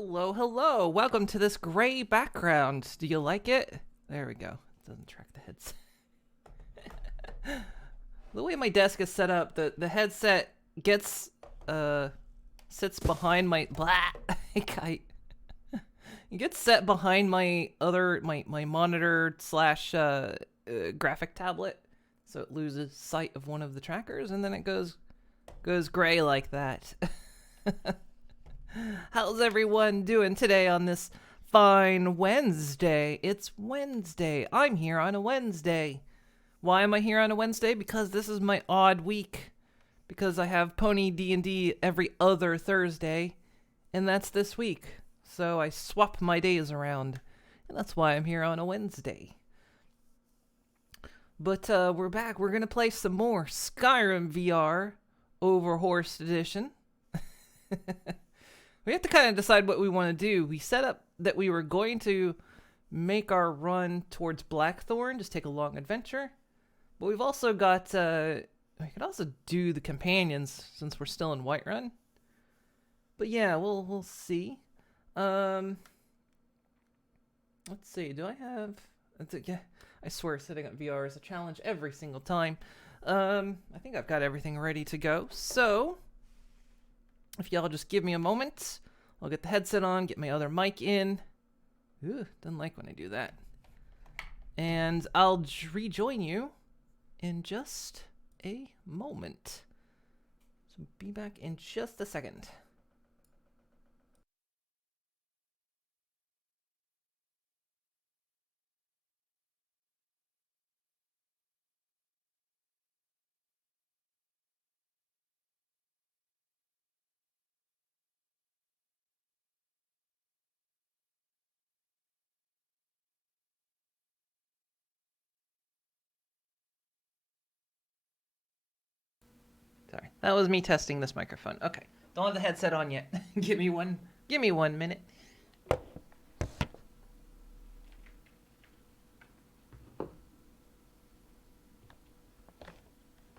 Hello, hello. Welcome to this gray background. Do you like it? There we go. It doesn't track the headset. The way my desk is set up, the headset gets sits behind my kite. It gets set behind my monitor slash graphic tablet, so it loses sight of one of the trackers, and then it goes gray like that. How's everyone doing today on this fine Wednesday? It's Wednesday. I'm here on a Wednesday. Why am I here on a Wednesday? Because this is my odd week. Because I have Pony D&D every other Thursday, and that's this week. So I swap my days around, and that's why I'm here on a Wednesday. But we're back. We're going to play some more Skyrim VR over Horse Edition. We have to kind of decide what we want to do. We set up that we were going to make our run towards Blackthorn, just take a long adventure. But we've also got, we could also do the companions since we're still in Whiterun. But yeah, we'll see. Let's see, do I have, yeah, I swear setting up VR is a challenge every single time. I think I've got everything ready to go. So, if y'all just give me a moment, I'll get the headset on, get my other mic in. Ooh, doesn't like when I do that. And I'll rejoin you in just a moment. So be back in just a second. Sorry, that was me testing this microphone. Okay, don't have the headset on yet. Give me one minute. I'm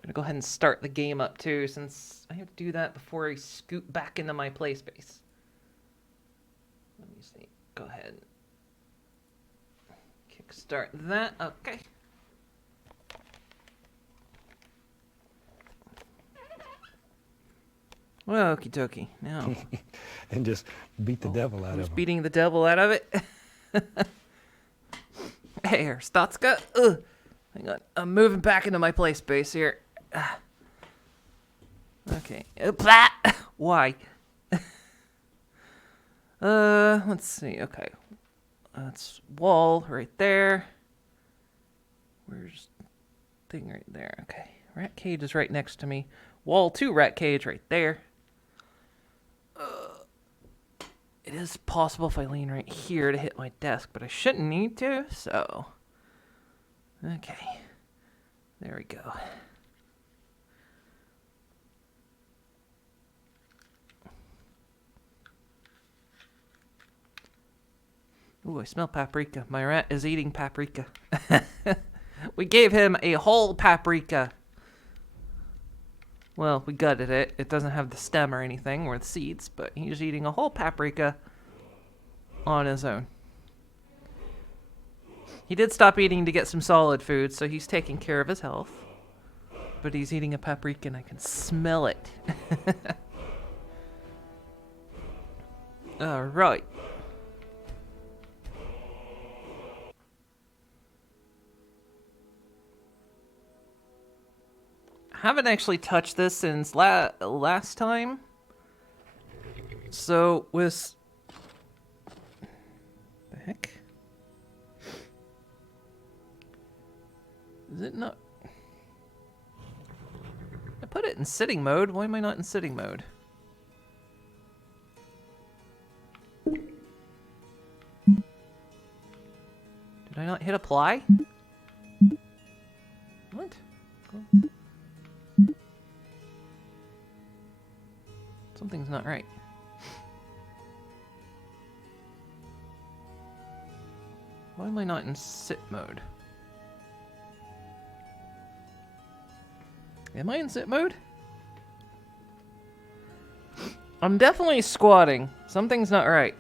gonna go ahead and start the game up too, since I have to do that before I scoot back into my play space. Let me see. Go ahead. Kickstart that. Okay. Well, okie dokie. Now. And just beat the devil out of him. Just beating the devil out of it. Hey, here, Stotska. Ugh. Hang on. I'm moving back into my play space here. Okay. Why? Let's see. Okay. That's wall right there. Where's thing right there? Okay. Rat cage is right next to me. Wall 2 rat cage right there. It is possible if I lean right here to hit my desk, but I shouldn't need to, so. Okay. There we go. Ooh, I smell paprika. My rat is eating paprika. We gave him a whole paprika. Well, we gutted it. It doesn't have the stem or anything, or the seeds, but he's eating a whole paprika on his own. He did stop eating to get some solid food, so he's taking care of his health. But he's eating a paprika, and I can smell it. All right. Haven't actually touched this since last time. So with the heck? Is it not? I put it in sitting mode. Why am I not in sitting mode? Did I not hit apply? What? Cool. Something's not right. Why am I not in sit mode? Am I in sit mode? I'm definitely squatting. Something's not right.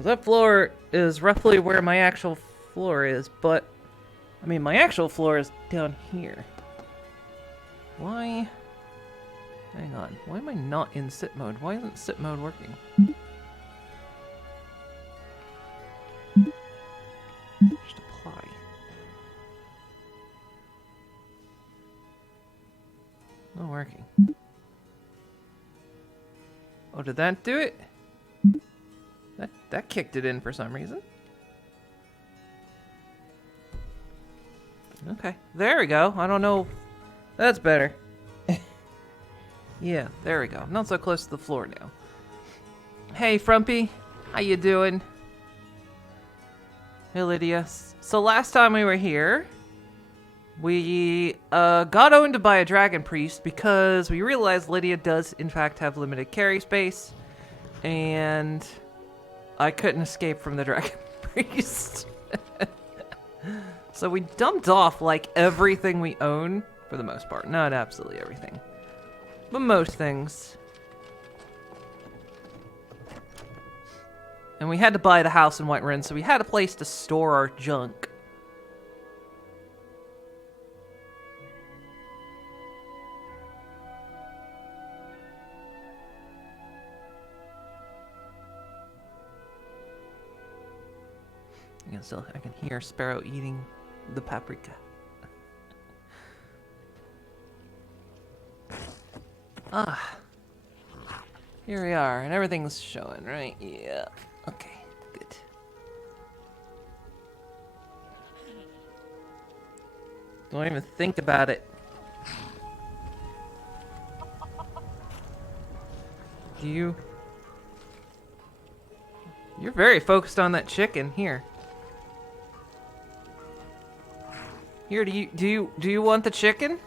That floor is roughly where my actual floor is, but... I mean, my actual floor is down here. Why? Hang on. Why am I not in sit mode? Why isn't sit mode working? Just apply. Not working. Oh, did that do it? That kicked it in for some reason. Okay, there we go. I don't know. That's better. Yeah, there we go. Not so close to the floor now. Hey, Frumpy. How you doing? Hey, Lydia. So last time we were here, we got owned by a dragon priest because we realized Lydia does, in fact, have limited carry space. And I couldn't escape from the dragon priest. So we dumped off, like, everything we own, for the most part. Not absolutely everything, but most things. And we had to buy the house in Whiterun, so we had a place to store our junk. I can hear Sparrow eating the paprika. Ah. Here we are, and everything's showing, right? Yeah. Okay, good. Don't even think about it. You're very focused on that chicken here. Here, do you want the chicken?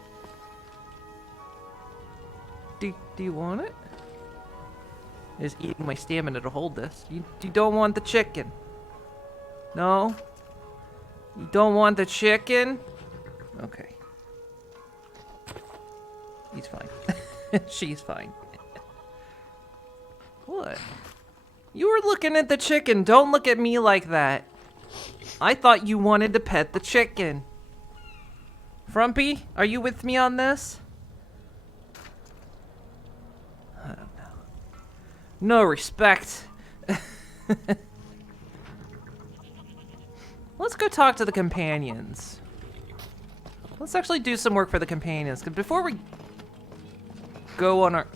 Do you want it? Just eating my stamina to hold this. You don't want the chicken? No? You don't want the chicken? Okay. He's fine. She's fine. What? You were looking at the chicken. Don't look at me like that. I thought you wanted to pet the chicken. Frumpy, are you with me on this? I don't know. No respect. Let's go talk to the companions. Let's actually do some work for the companions. 'Cause before we go on our...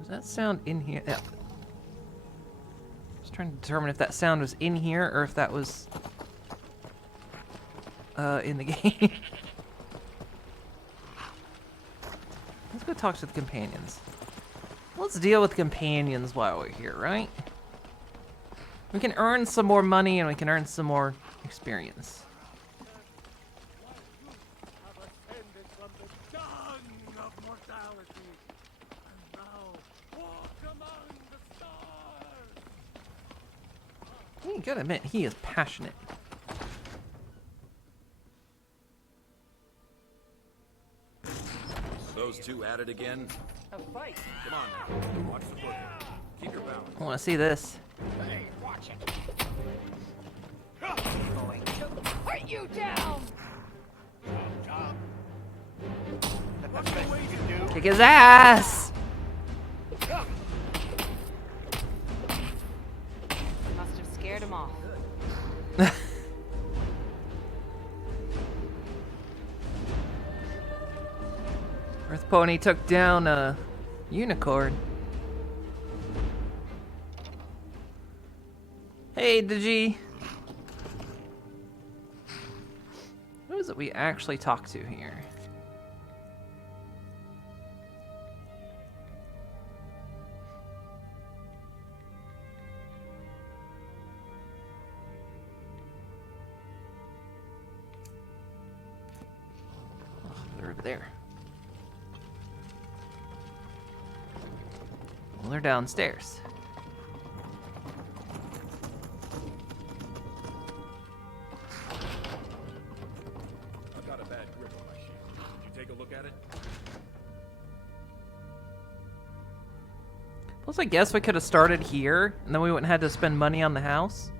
Does that sound in here? Yeah. Trying to determine if that sound was in here or if that was in the game. Let's go talk to the companions. Let's deal with companions while we're here, right? We can earn some more money and we can earn some more experience. You gotta admit, he is passionate. Those two at it again? A fight. Come on now. Watch the footing. Keep your balance. I want to see this. Hey, watch it. Going to put you down. Job. What's the way you do? Kick his ass! Must have scared him off. Earth Pony took down a unicorn. Hey, Digi. Who is it we actually talk to here? Oh, they're over there. Well, they're downstairs. take a look at it? Plus, I guess we could have started here, and then we wouldn't have had to spend money on the house.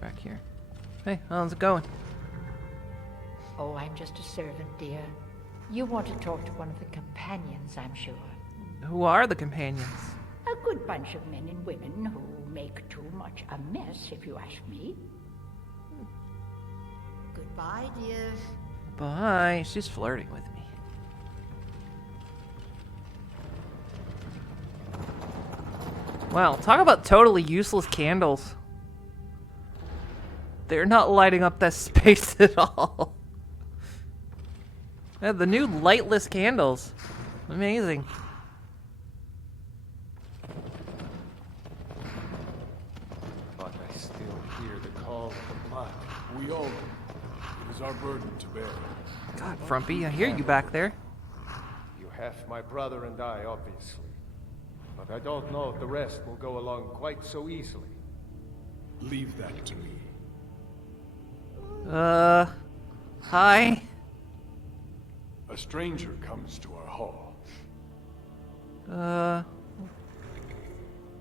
Back here. Hey, how's it going? Oh, I'm just a servant, dear. You want to talk to one of the companions, I'm sure. Who are the companions? A good bunch of men and women who make too much a mess, if you ask me. Goodbye, dear. Bye. She's flirting with me. Wow, talk about totally useless candles. They're not lighting up that space at all. Yeah, the new lightless candles. Amazing. But I still hear the call of the blood. We all do. It is our burden to bear. God, Frumpy, I hear you back there. You have my brother and I, obviously. But I don't know if the rest will go along quite so easily. Leave that to me. Hi. A stranger comes to our hall.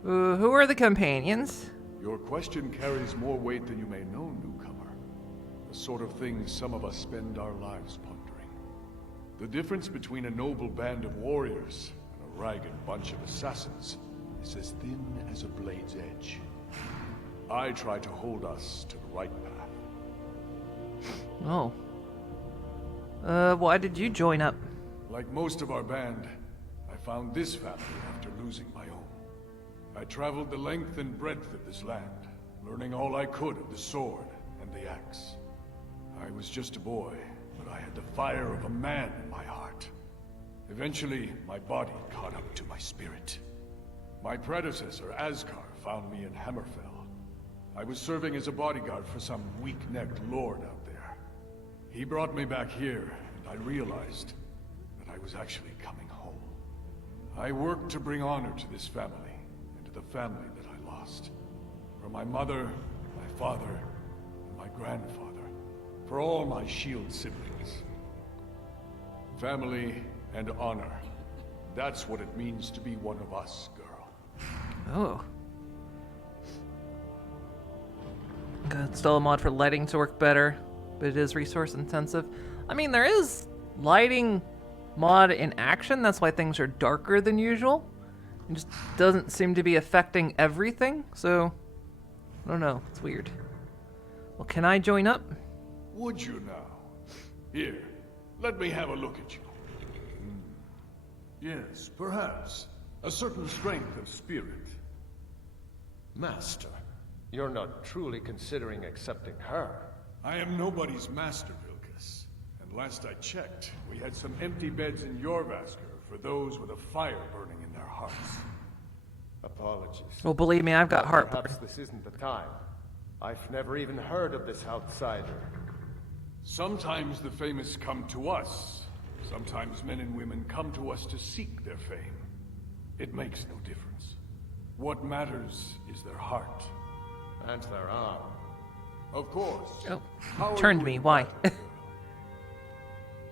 Who are the companions? Your question carries more weight than you may know, newcomer. The sort of thing some of us spend our lives pondering. The difference between a noble band of warriors and a ragged bunch of assassins is as thin as a blade's edge. I try to hold us to the right path. Oh. Why did you join up? Like most of our band, I found this family after losing my own. I traveled the length and breadth of this land, learning all I could of the sword and the axe. I was just a boy, but I had the fire of a man in my heart. Eventually, my body caught up to my spirit. My predecessor, Asgar, found me in Hammerfell. I was serving as a bodyguard for some weak-necked lord out there. He brought me back here, and I realized that I was actually coming home. I worked to bring honor to this family, and to the family that I lost. For my mother, my father, and my grandfather. For all my shield siblings. Family and honor. That's what it means to be one of us, girl. Oh. Good. Still a mod for lighting to work better, but it is resource intensive. I mean, there is lighting mod in action. That's why things are darker than usual. It just doesn't seem to be affecting everything. So, I don't know. It's weird. Well, can I join up? Would you now? Here, let me have a look at you. Yes, perhaps. A certain strength of spirit. Master, you're not truly considering accepting her. I am nobody's master, Vilkas. And last I checked, we had some empty beds in Jorvaskr for those with a fire burning in their hearts. Apologies. Well, believe me, I've got But heartburn. perhaps this isn't the time. I've never even heard of this outsider. Sometimes the famous come to us. Sometimes men and women come to us to seek their fame. It makes no difference. What matters is their heart. And their arm. Of course. Oh, How are turned you me. in Why? battle,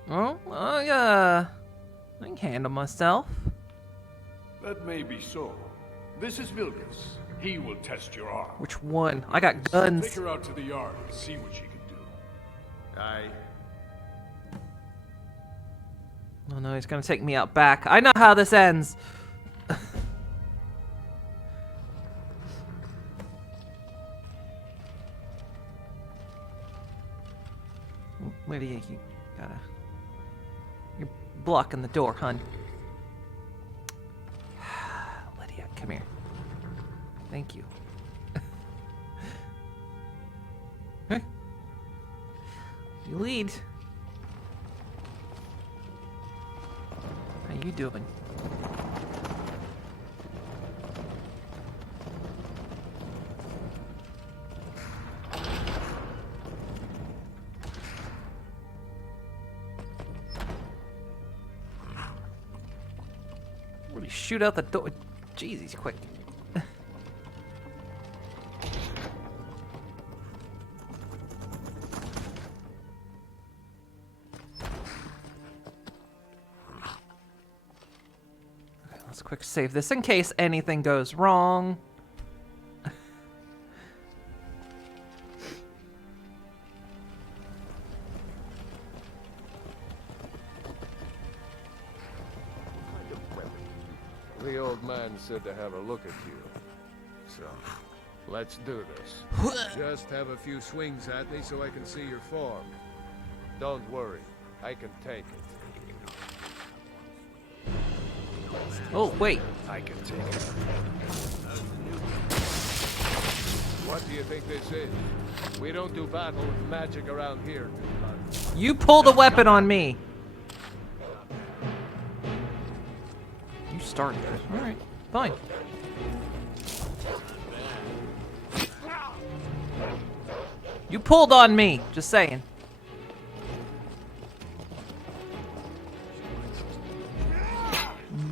girl? I can handle myself. That may be so. This is Vilkas. He will test your arm. Which one? I got Take guns. her out to the yard and see what she can do. Aye. Oh no, he's gonna take me out back. I know how this ends. Lydia, you gotta... You're blocking the door, hun. Lydia, come here. Thank you. Huh? You lead. How you doing? Really shoot out the door. Jeez, he's quick. quick save this in case anything goes wrong. The old man said to have a look at you. So, let's do this. Just have a few swings at me so I can see your form. Don't worry, I can take it. Oh, wait. I can take it. What do you think this is? We don't do battle with magic around here. You pulled a weapon on me. You started it. Alright, fine. You pulled on me, just saying.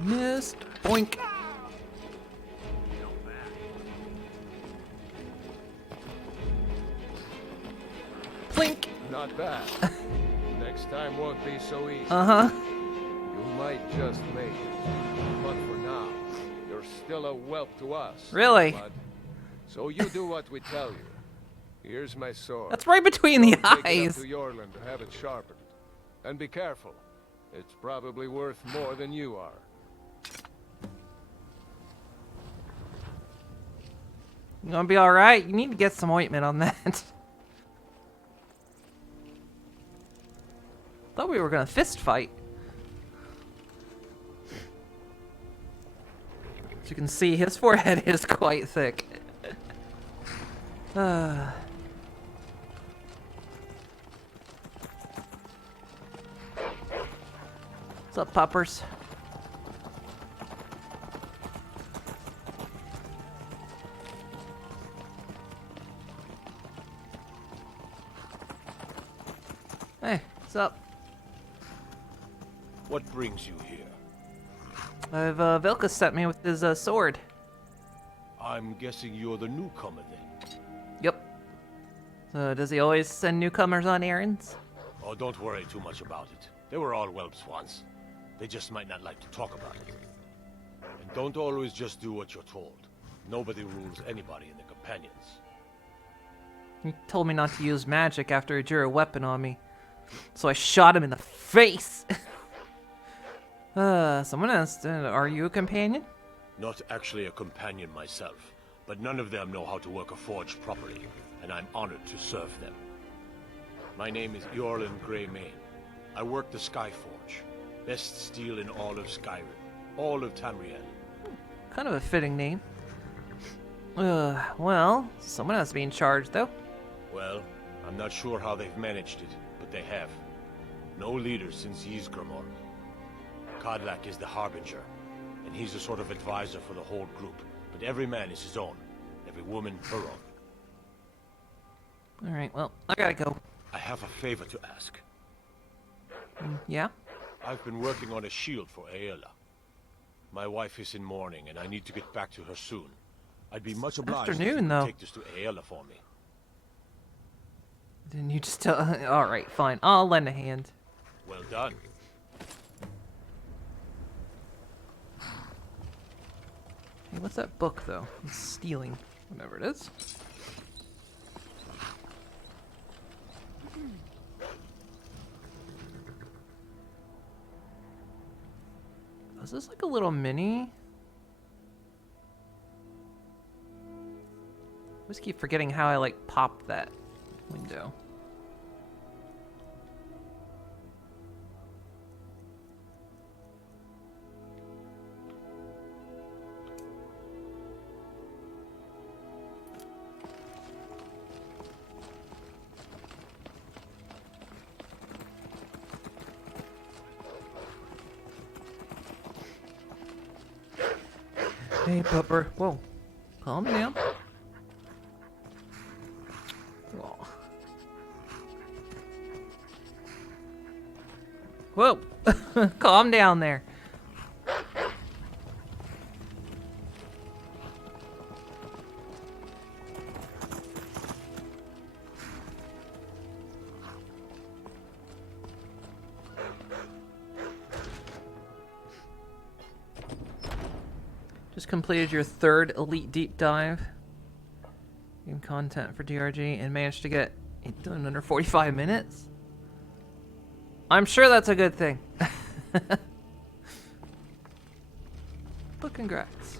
Missed. Boink. Plink. Not bad. Next time won't be so easy. Uh-huh. You might just make it. But for now, you're still a whelp to us. Really? Bud. So you do what we tell you. Here's my sword. That's right between the Go take it up eyes. to Yorland to have it sharpened. And be careful. It's probably worth more than you are. You gonna be alright? You need to get some ointment on that. Thought we were gonna fist fight. As you can see, his forehead is quite thick. What's up, puppers? Hey, what's up? What brings you here? Vilka sent me with his sword. I'm guessing you're the newcomer then. Yep. So does he always send newcomers on errands? Oh, don't worry too much about it. They were all whelps once. They just might not like to talk about it. And don't always just do what you're told. Nobody rules anybody in the companions. He told me not to use magic after he drew a weapon on me. So I shot him in the face! Someone asked, are you a companion? Not actually a companion myself, but none of them know how to work a forge properly, and I'm honored to serve them. My name is Yorland Greymane. I work the Skyforge. Best steel in all of Skyrim. All of Tamriel. Kind of a fitting name. Well, someone has to be in charge, though. Well, I'm not sure how they've managed it, but they have. No leader since Ysgramor. Kodlak is the Harbinger, and he's a sort of advisor for the whole group. But every man is his own. Every woman her own. Alright, well, I gotta go. I have a favor to ask. Yeah? I've been working on a shield for Aela. My wife is in mourning, and I need to get back to her soon. I'd be much obliged if you Afternoon, could though. take this to Aela for me. Didn't you just tell... Alright, fine. I'll lend a hand. Well done. Hey, what's that book, though? It's stealing. Whatever it is. Is this like a little mini? I always keep forgetting how I like popped that window. Hey, pupper. Whoa. Calm down. Whoa. Whoa. Calm down there. Just completed your 3rd elite deep dive. Game content for DRG and managed to get it done under 45 minutes. I'm sure that's a good thing. But congrats.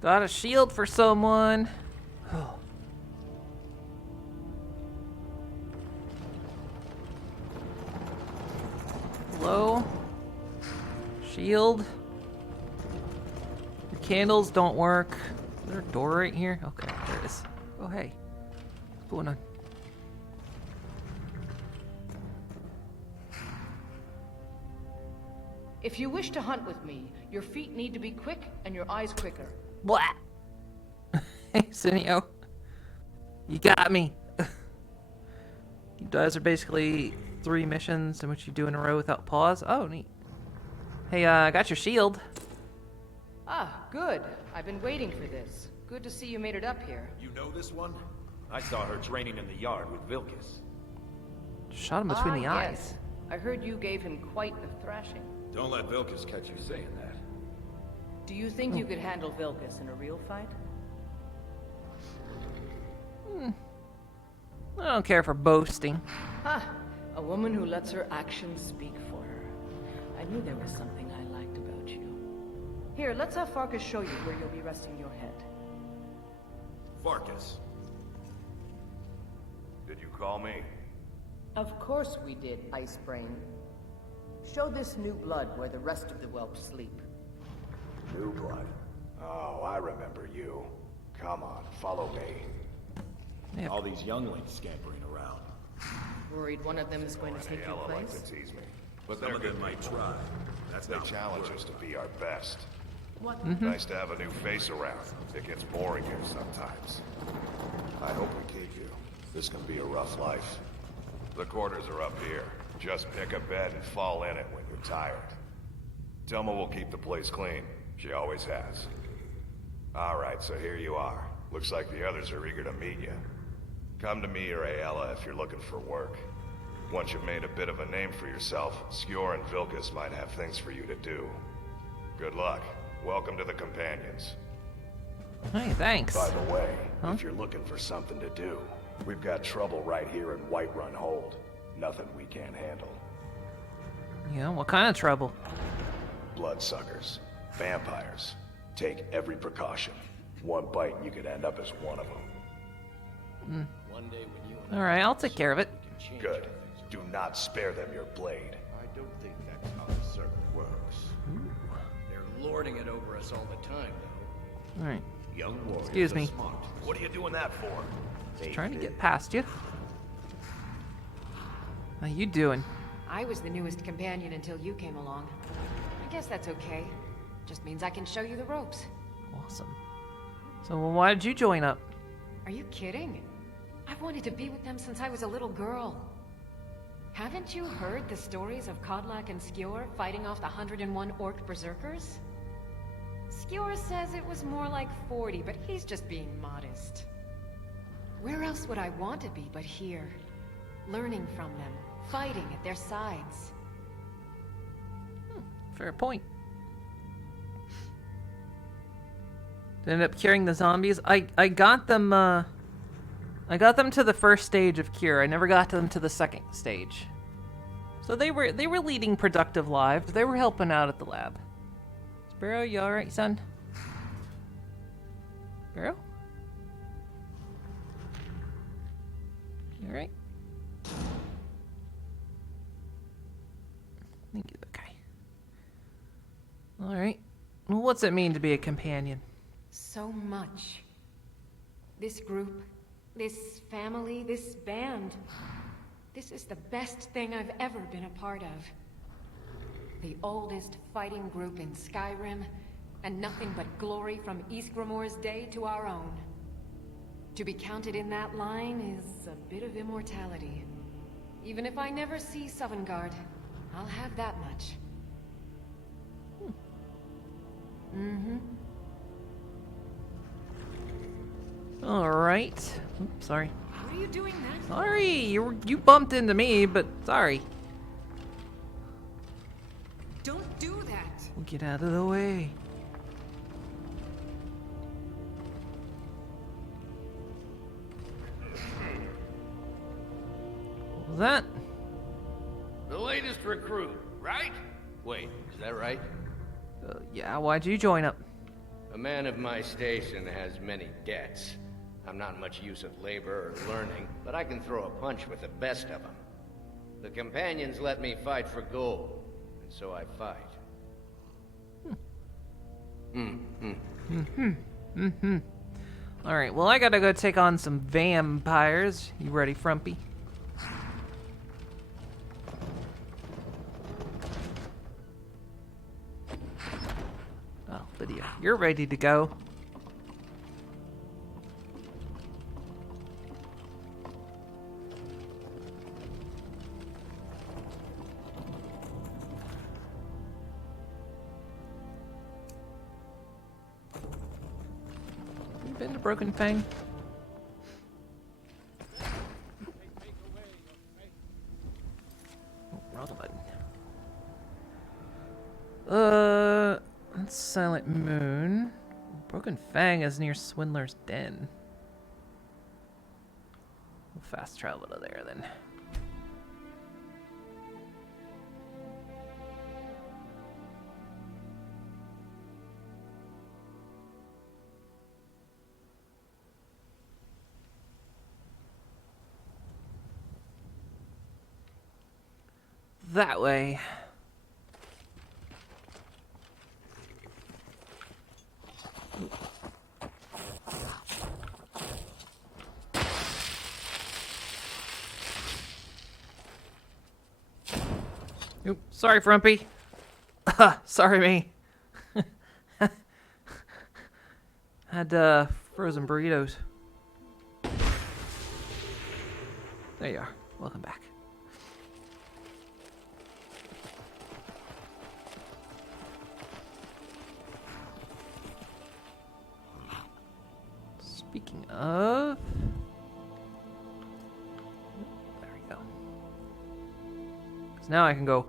Got a shield for someone. Hello? Shield? Your candles don't work. Is there a door right here? Okay, there it is. Oh, hey. What's going on? If you wish to hunt with me, your feet need to be quick and your eyes quicker. Blah! Hey, Cineo. You got me. You guys are basically 3 missions in which you do in a row without pause. Oh, neat. Hey, I got your shield. Ah, good. I've been waiting for this. Good to see you made it up here. You know this one? I saw her training in the yard with Vilkas. Shot him between the eyes. Yes. I heard you gave him quite a thrashing. Don't let Vilkas catch you saying that. Do you think you could handle Vilkas in a real fight? I don't care for boasting. Ha! A woman who lets her actions speak for her. I knew there was something I liked about you. Here, let's have Farkas show you where you'll be resting your head. Farkas. Did you call me? Of course we did, Ice Brain. Show this new blood where the rest of the whelps sleep. New blood. Oh, I remember you. Come on, follow me. Yep. All these younglings scampering around. Worried one of them is going to take your Like place? to tease me. But some of them might try. That's They not challenge us to be our best. What? Nice to have a new face around. It gets boring here sometimes. I hope we keep you. This can be a rough life. The quarters are up here. Just pick a bed and fall in it when you're tired. Thelma will keep the place clean. She always has. Alright, so here you are. Looks like the others are eager to meet you. Come to me or Ayala if you're looking for work. Once you've made a bit of a name for yourself, Skjor and Vilkas might have things for you to do. Good luck. Welcome to the Companions. Hey, thanks. By the way, if you're looking for something to do, we've got trouble right here in Whiterun Hold. Nothing we can't handle. Yeah, what kind of trouble? Bloodsuckers. Vampires. Take every precaution. One bite and you could end up as one of them. One day when you and Alright, I'll take care of it. Good. Do not spare them your blade. I don't think that's how the circle works. They're lording it over us all the time, though. Alright, Young warriors excuse are me. smart. What are you doing that for? Just trying to get past you. How you doing? I was the newest companion until you came along. I guess that's okay. Just means I can show you the ropes. Awesome. So, well, why did you join up? Are you kidding? I've wanted to be with them since I was a little girl. Haven't you heard the stories of Kodlak and Skjor fighting off the 101 orc berserkers? Skjor says it was more like 40, but he's just being modest. Where else would I want to be but here? Learning from them, fighting at their sides. Fair point. Ended up curing the zombies. I got them I got them to the first stage of cure. I never got them to the second stage. So they were leading productive lives. They were helping out at the lab. Sparrow, you alright, son? Sparrow? You alright? I think he's okay. Alright. Well, what's it mean to be a companion? So much. This group, this family, this band. This is the best thing I've ever been a part of. The oldest fighting group in Skyrim, and nothing but glory from Ysgramor's day to our own. To be counted in that line is a bit of immortality. Even if I never see Sovngarde, I'll have that much. All right. Oops, sorry. What are you doing that? Sorry, you bumped into me, but sorry. Don't do that. Get out of the way. What was that? The latest recruit, right? Wait, is that right? Yeah, why'd you join up? A man of my station has many debts. I'm not much use of labor or learning, but I can throw a punch with the best of them. The companions let me fight for gold, and so I fight. Alright, well I gotta go take on some vampires. You ready, Frumpy? Oh, Lydia, you're ready to go. You been to Broken Fang? Oh, wrong button. That's Silent Moon. Broken Fang is near Swindler's Den. We'll fast travel to there then. That way. Oop, sorry, Frumpy. Sorry, me. Had frozen burritos. There you are. Welcome back. Speaking of... There we go. Because now I can go...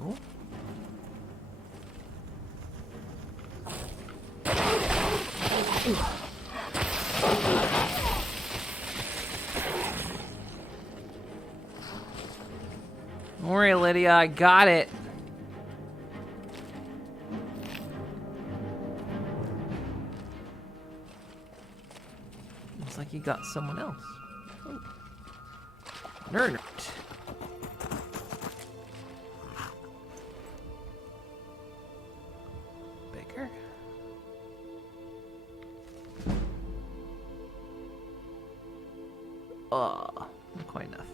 Oh. Don't worry, Lydia, I got it. Looks like you got someone else. Oh. Nerd. Baker. Not quite enough.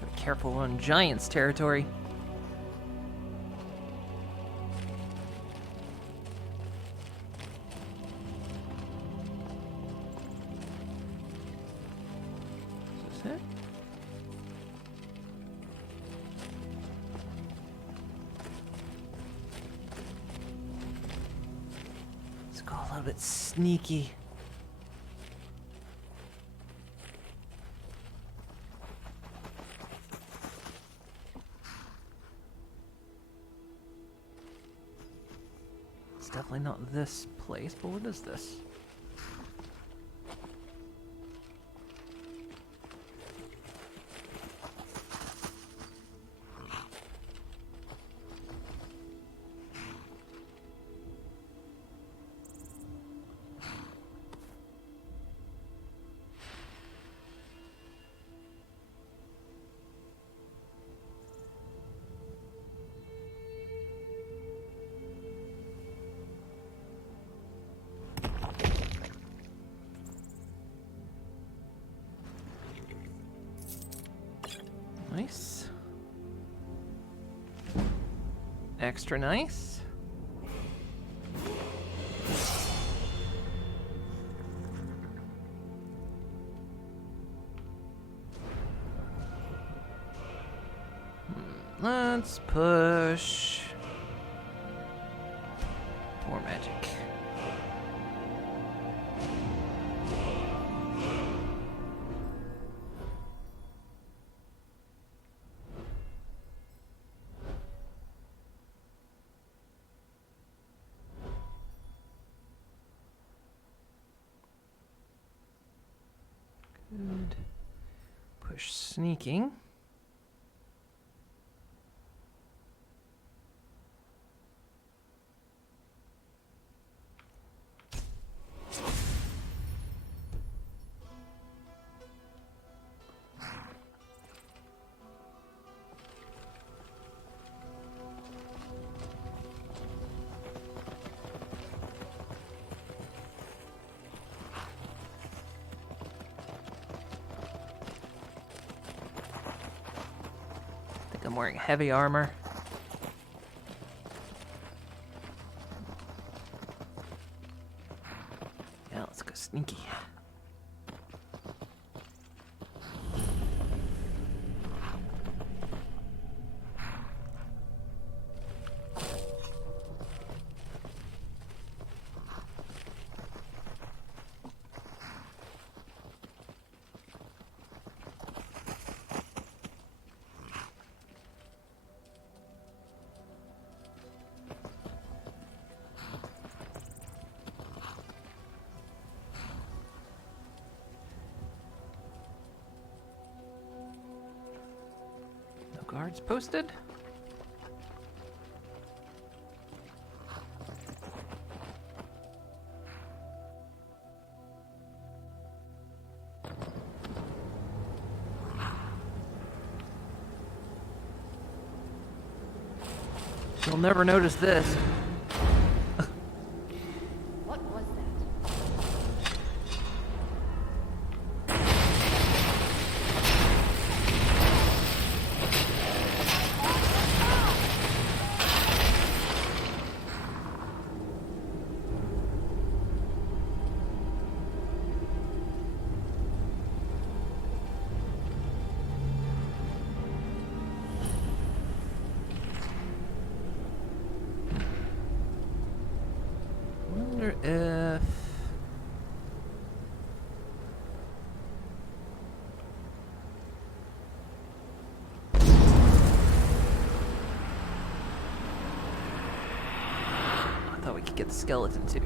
Gotta be careful on Giants territory. Is this it? Let's go a little bit sneaky. It's definitely not this place, but what is this? Extra nice. Let's push more magic. Good. Push sneaking. I'm wearing heavy armor. Yeah, let's go sneaky. Guards posted. You'll never notice this. What was that? Wonder if I thought we could get the skeleton too.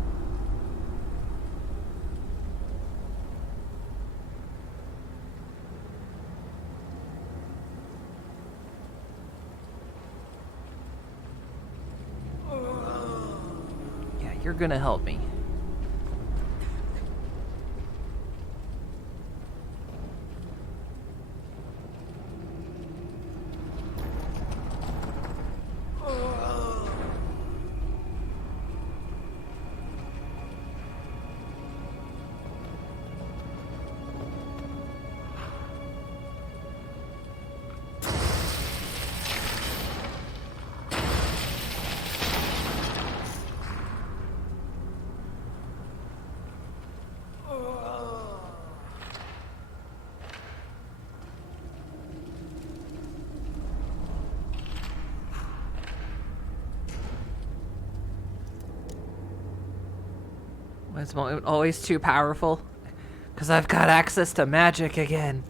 Yeah, you're gonna help me. Why is Moment always too powerful? Because I've got access to magic again.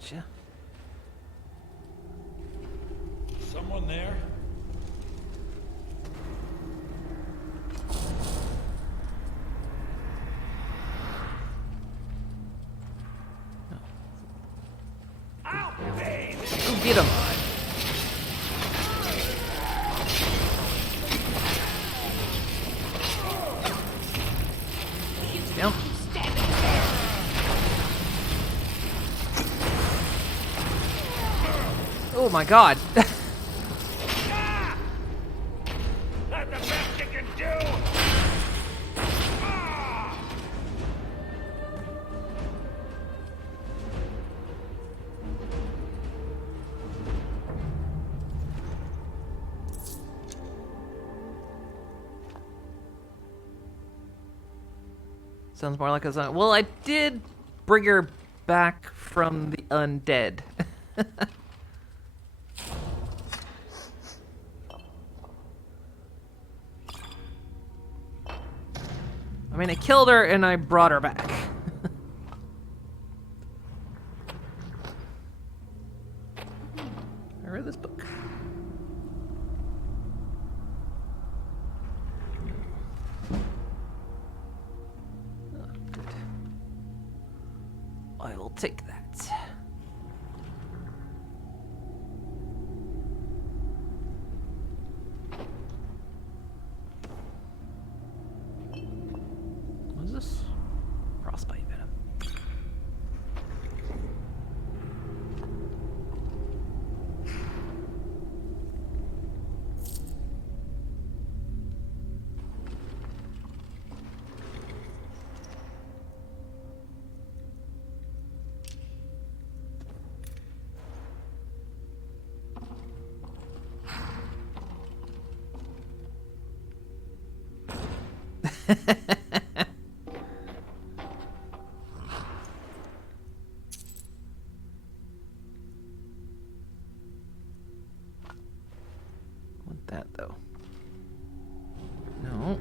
Gotcha. Someone there? Eat him. Down. Oh my god. That's the best you can do! Sounds more like a zombie. Well, I did bring her back from the undead. I mean, I killed her and I brought her back. I read this book. Oh, good. I will take that. What is this? Frostbite venom. Want that though? No.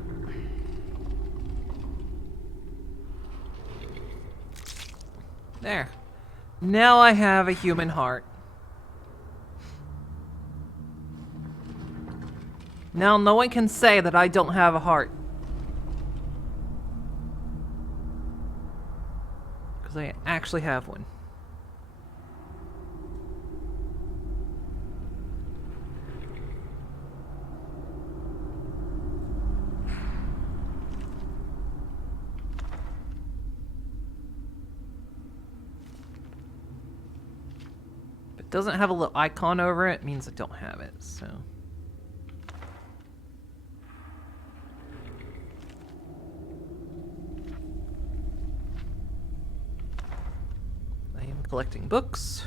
There. Now I have a human heart. Now no one can say that I don't have a heart. Because I actually have one. If it doesn't have a little icon over it, it means I don't have it, so... Collecting books.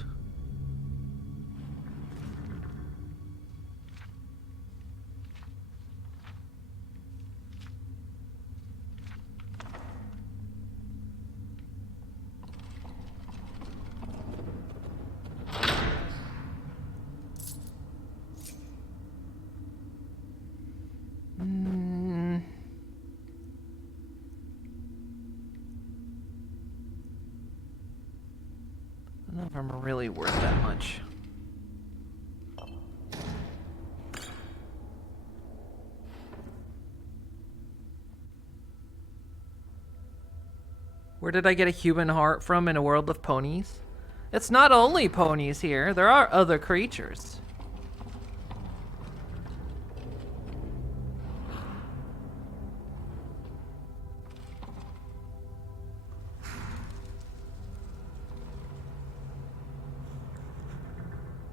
None of them are really worth that much. Where did I get a human heart from in a world of ponies? It's not only ponies here, there are other creatures.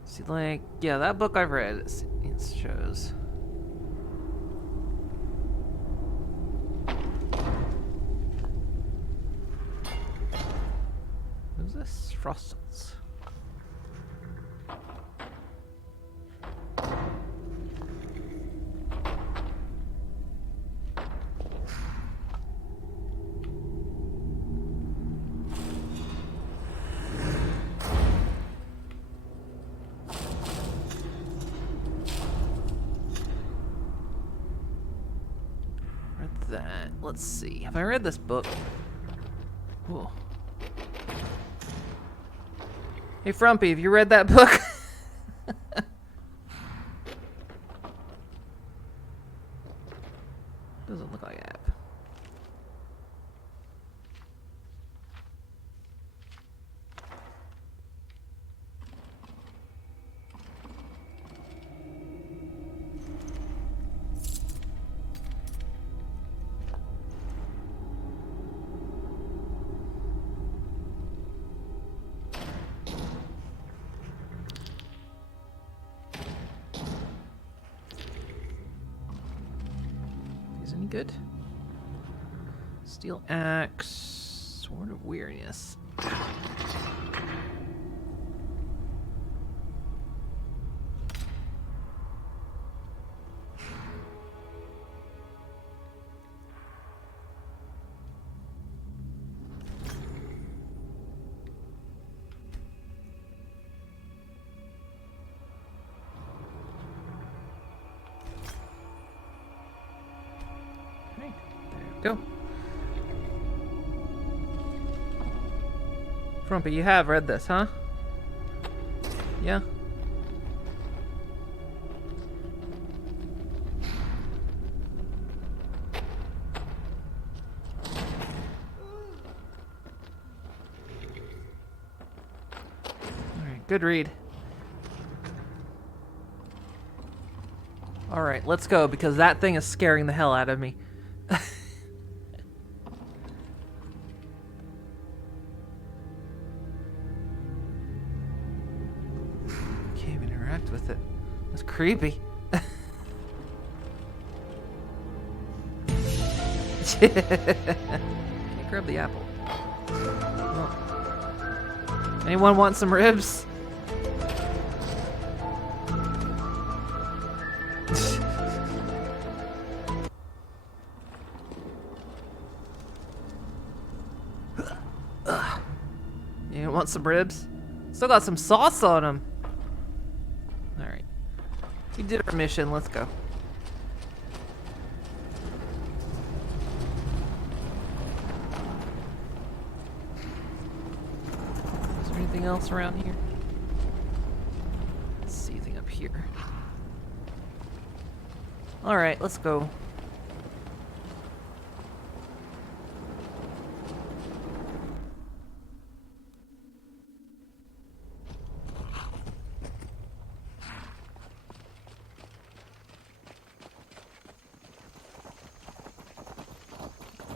See, like, yeah, that book I've read, it shows. Who's this? Frostals. That. Let's see. Have I read this book? Whoa. Hey, Frumpy, have you read that book? Doesn't look like I have. You good? Steel axe. Sword of weariness. Go. Frumpy, you have read this, huh? Yeah? Alright, good read. Alright, let's go, because that thing is scaring the hell out of me. With it. That's creepy. Can't grab the apple. Well, anyone want some ribs? You want some ribs? Still got some sauce on them. Alright. We did our mission, let's go. Is there anything else around here? Let's see anything up here. Alright, let's go.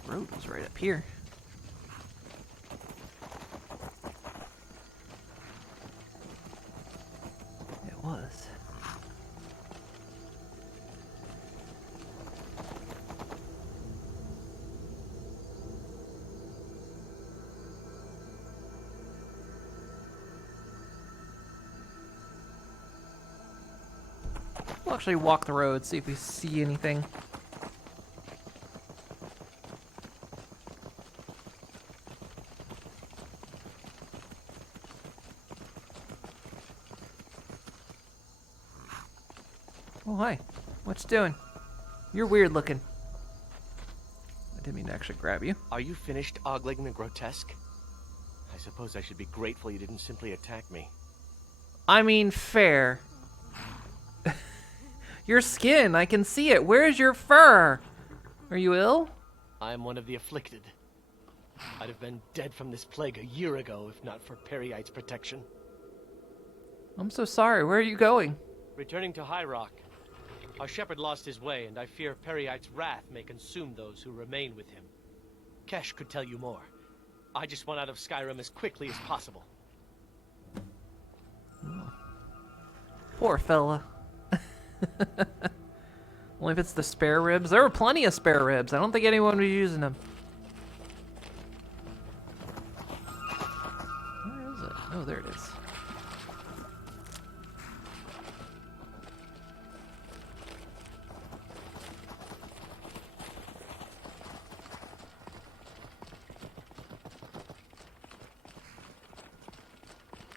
Road was right up here. It was. We'll actually walk the road, see if we see anything. Oh, hi. What you doing? You're weird looking. I didn't mean to actually grab you. Are you finished ogling the grotesque? I suppose I should be grateful you didn't simply attack me. I mean, fair. Your skin, I can see it. Where's your fur? Are you ill? I am one of the afflicted. I'd have been dead from this plague a year ago if not for Periite's protection. I'm so sorry. Where are you going? Returning to High Rock. Our shepherd lost his way, and I fear Periite's wrath may consume those who remain with him. Kesh could tell you more. I just want out of Skyrim as quickly as possible. Oh. Poor fella. Only if it's the spare ribs. There were plenty of spare ribs. I don't think anyone was using them. Where is it? Oh, there it is.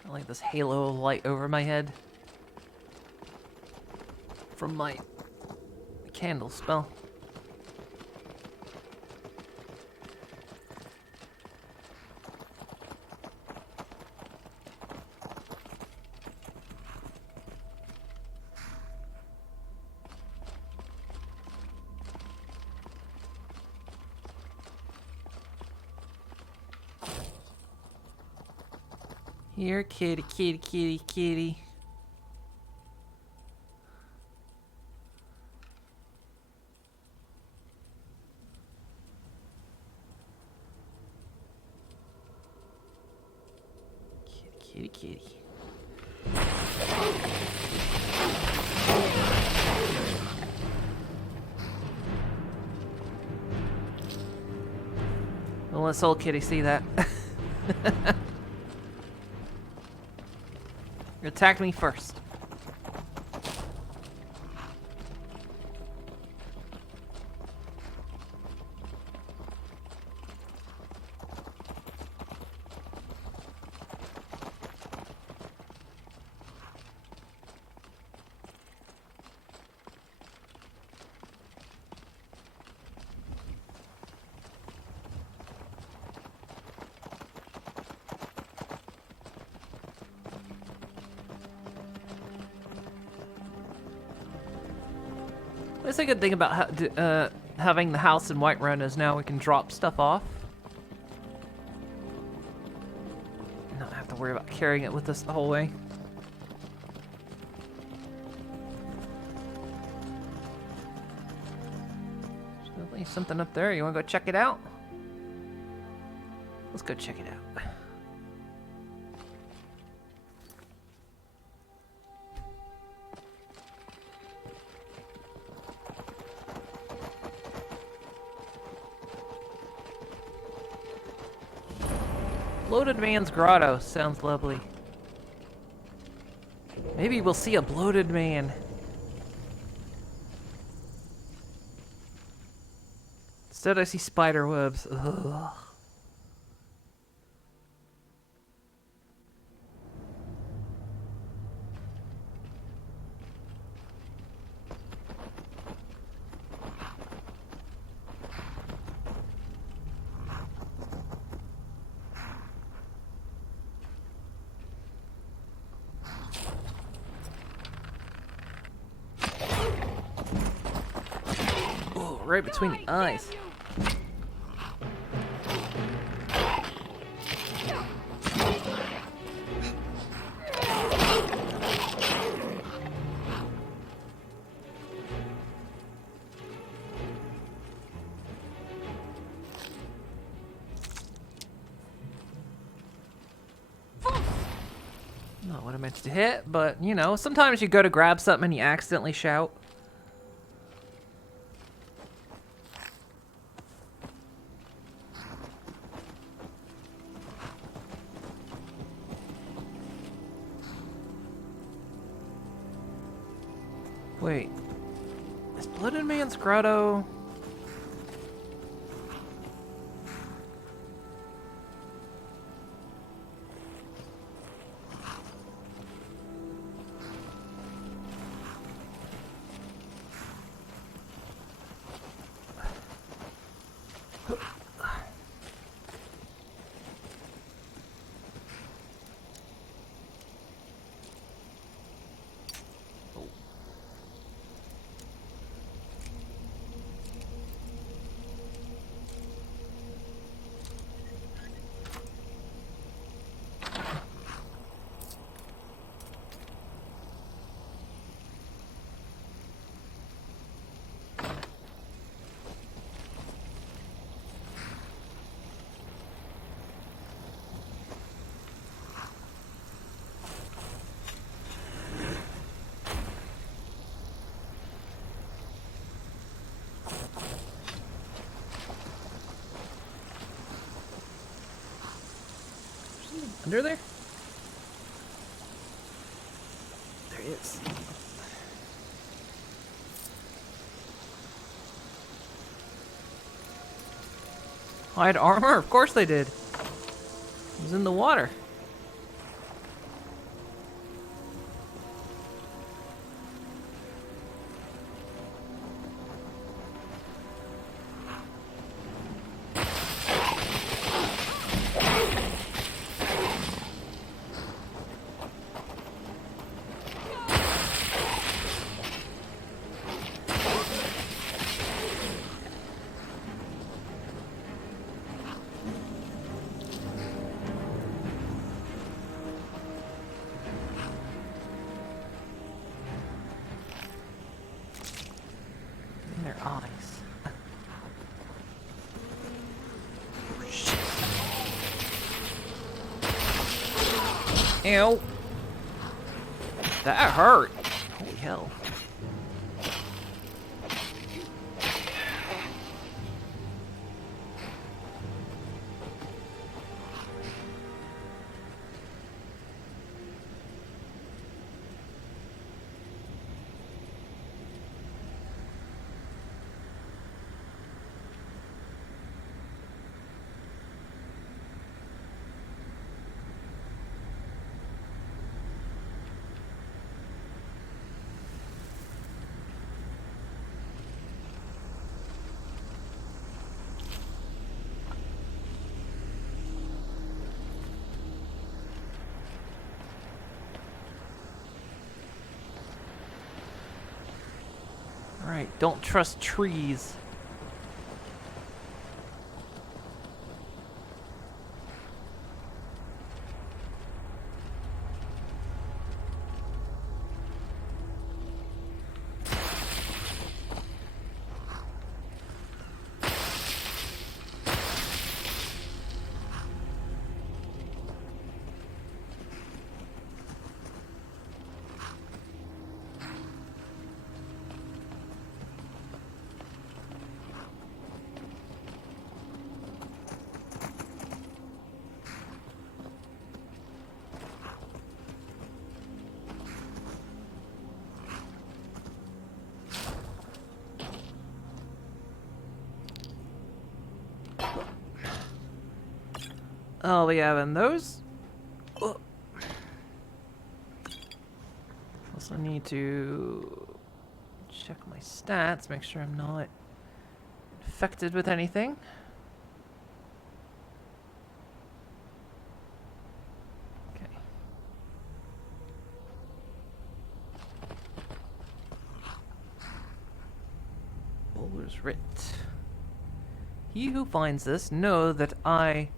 I like this halo of light over my head from my candle spell. Here, kitty, kitty, kitty, kitty. Kitty, kitty. Don't let Soul Kitty see that. Attack me first. That's a good thing about having the house in Whiterun is now we can drop stuff off. Not have to worry about carrying it with us the whole way. There's definitely something up there. You want to go check it out? Let's go check it out. Bloated Man's Grotto sounds lovely. Maybe we'll see a bloated man. Instead, I see spider webs. Ugh. Right between the eyes. Not what I meant to hit, but you know, sometimes you go to grab something and you accidentally shout. Wait, is Bloated Man's Grotto? Under there? There he is. Hide armor? Of course they did. It was in the water. Their eyes. Oh, shit. Ew. That hurt. Holy hell. Don't trust trees. Oh, we have in those. Oh. Also need to check my stats, make sure I'm not infected with anything. Okay. Bowler's Writ. He who finds this, know that I,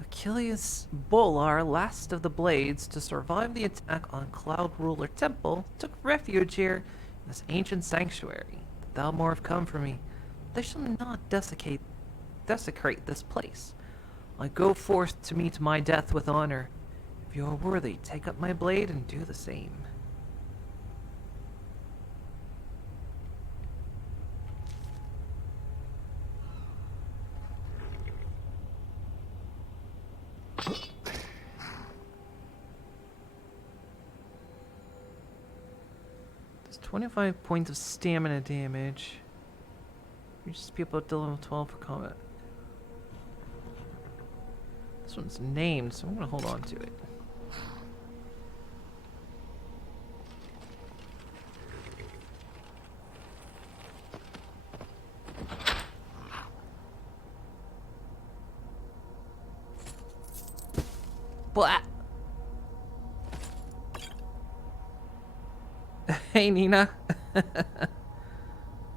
Achilles Bolar, last of the Blades, to survive the attack on Cloud Ruler Temple, took refuge here in this ancient sanctuary. The Thalmor have come for me. They shall not desecrate this place. I go forth to meet my death with honor. If you are worthy, take up my blade and do the same. There's 25 points of stamina damage. Reaches people up to level 12 for combat. This one's named, so I'm gonna hold on to it. Blah. Hey, Nina.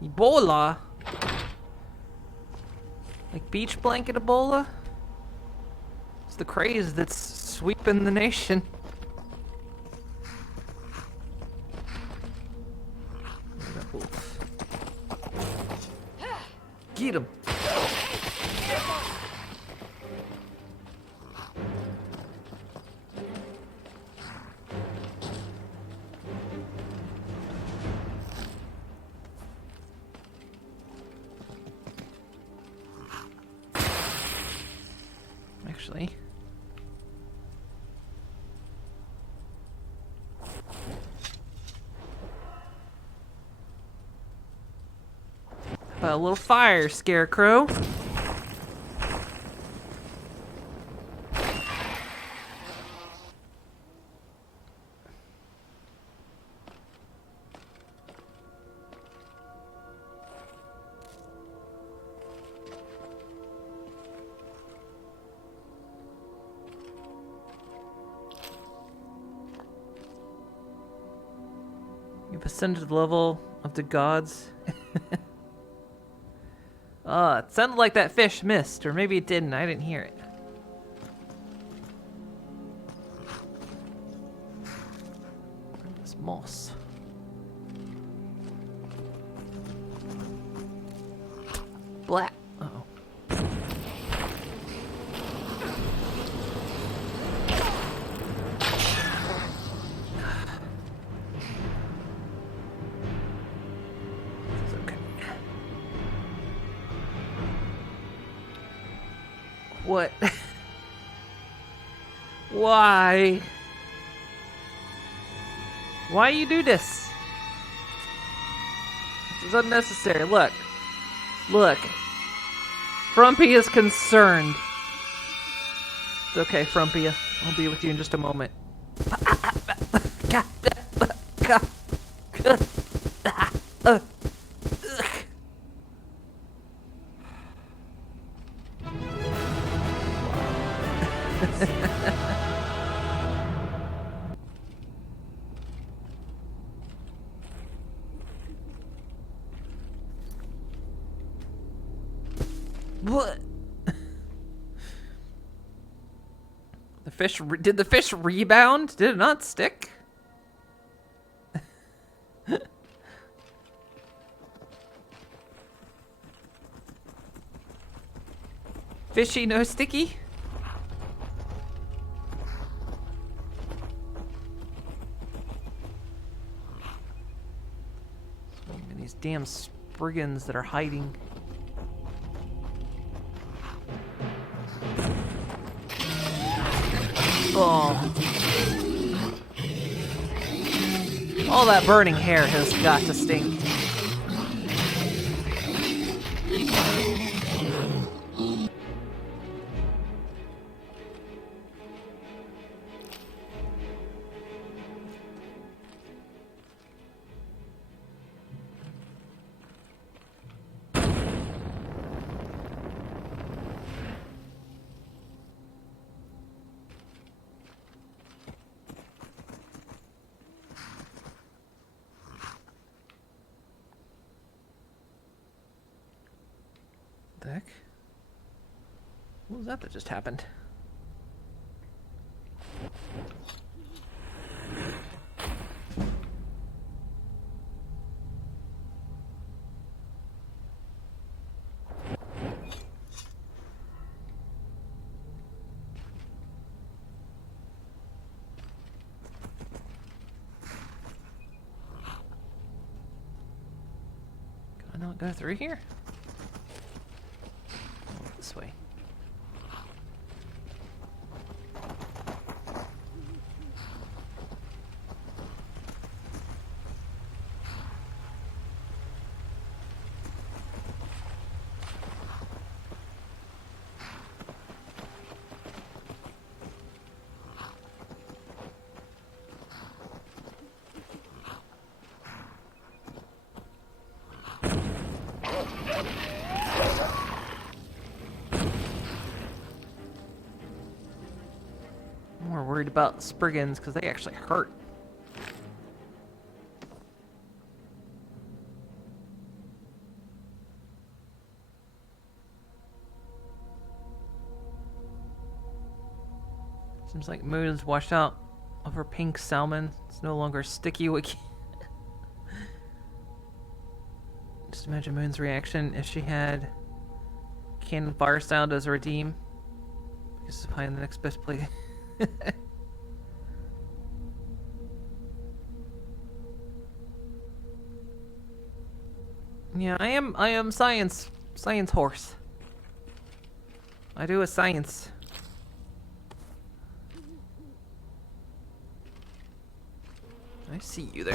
Ebola? Like beach blanket Ebola? It's the craze that's sweeping the nation. Get him. Actually, a little fire, Scarecrow. You've ascended to the level of the gods. It sounded like that fish missed, or maybe it didn't. I didn't hear it. This moss. Black. Uh-oh. What? Why? Why you do this? This is unnecessary. Look. Look. Frumpy is concerned. It's okay, Frumpy. I'll be with you in just a moment. Did the fish rebound? Did it not stick? Fishy, no sticky? And these damn spriggans that are hiding. Oh. All that burning hair has got to stink. The heck? What was that just happened? Can I not go through here? This way. I'm more worried about the spriggans because they actually hurt. Seems like Moon's washed out of her pink salmon. It's no longer sticky wicky. Just imagine Moon's reaction if she had Cannon Fire Sound as a redeem. Because it's behind the next best play. Yeah, I am science horse. I do a science. I see you there.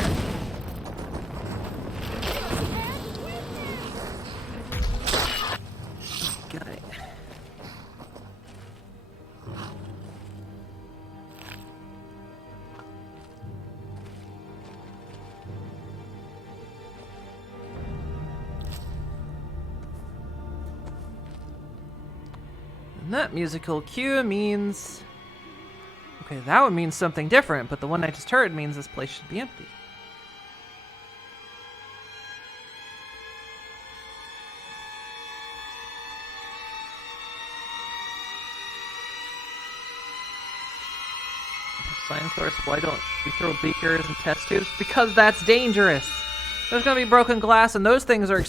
Got it. And that musical cue means... Okay, that would mean something different, but the one I just heard means this place should be empty. Science source, why don't we throw beakers and test tubes? Because that's dangerous! There's gonna be broken glass and those things are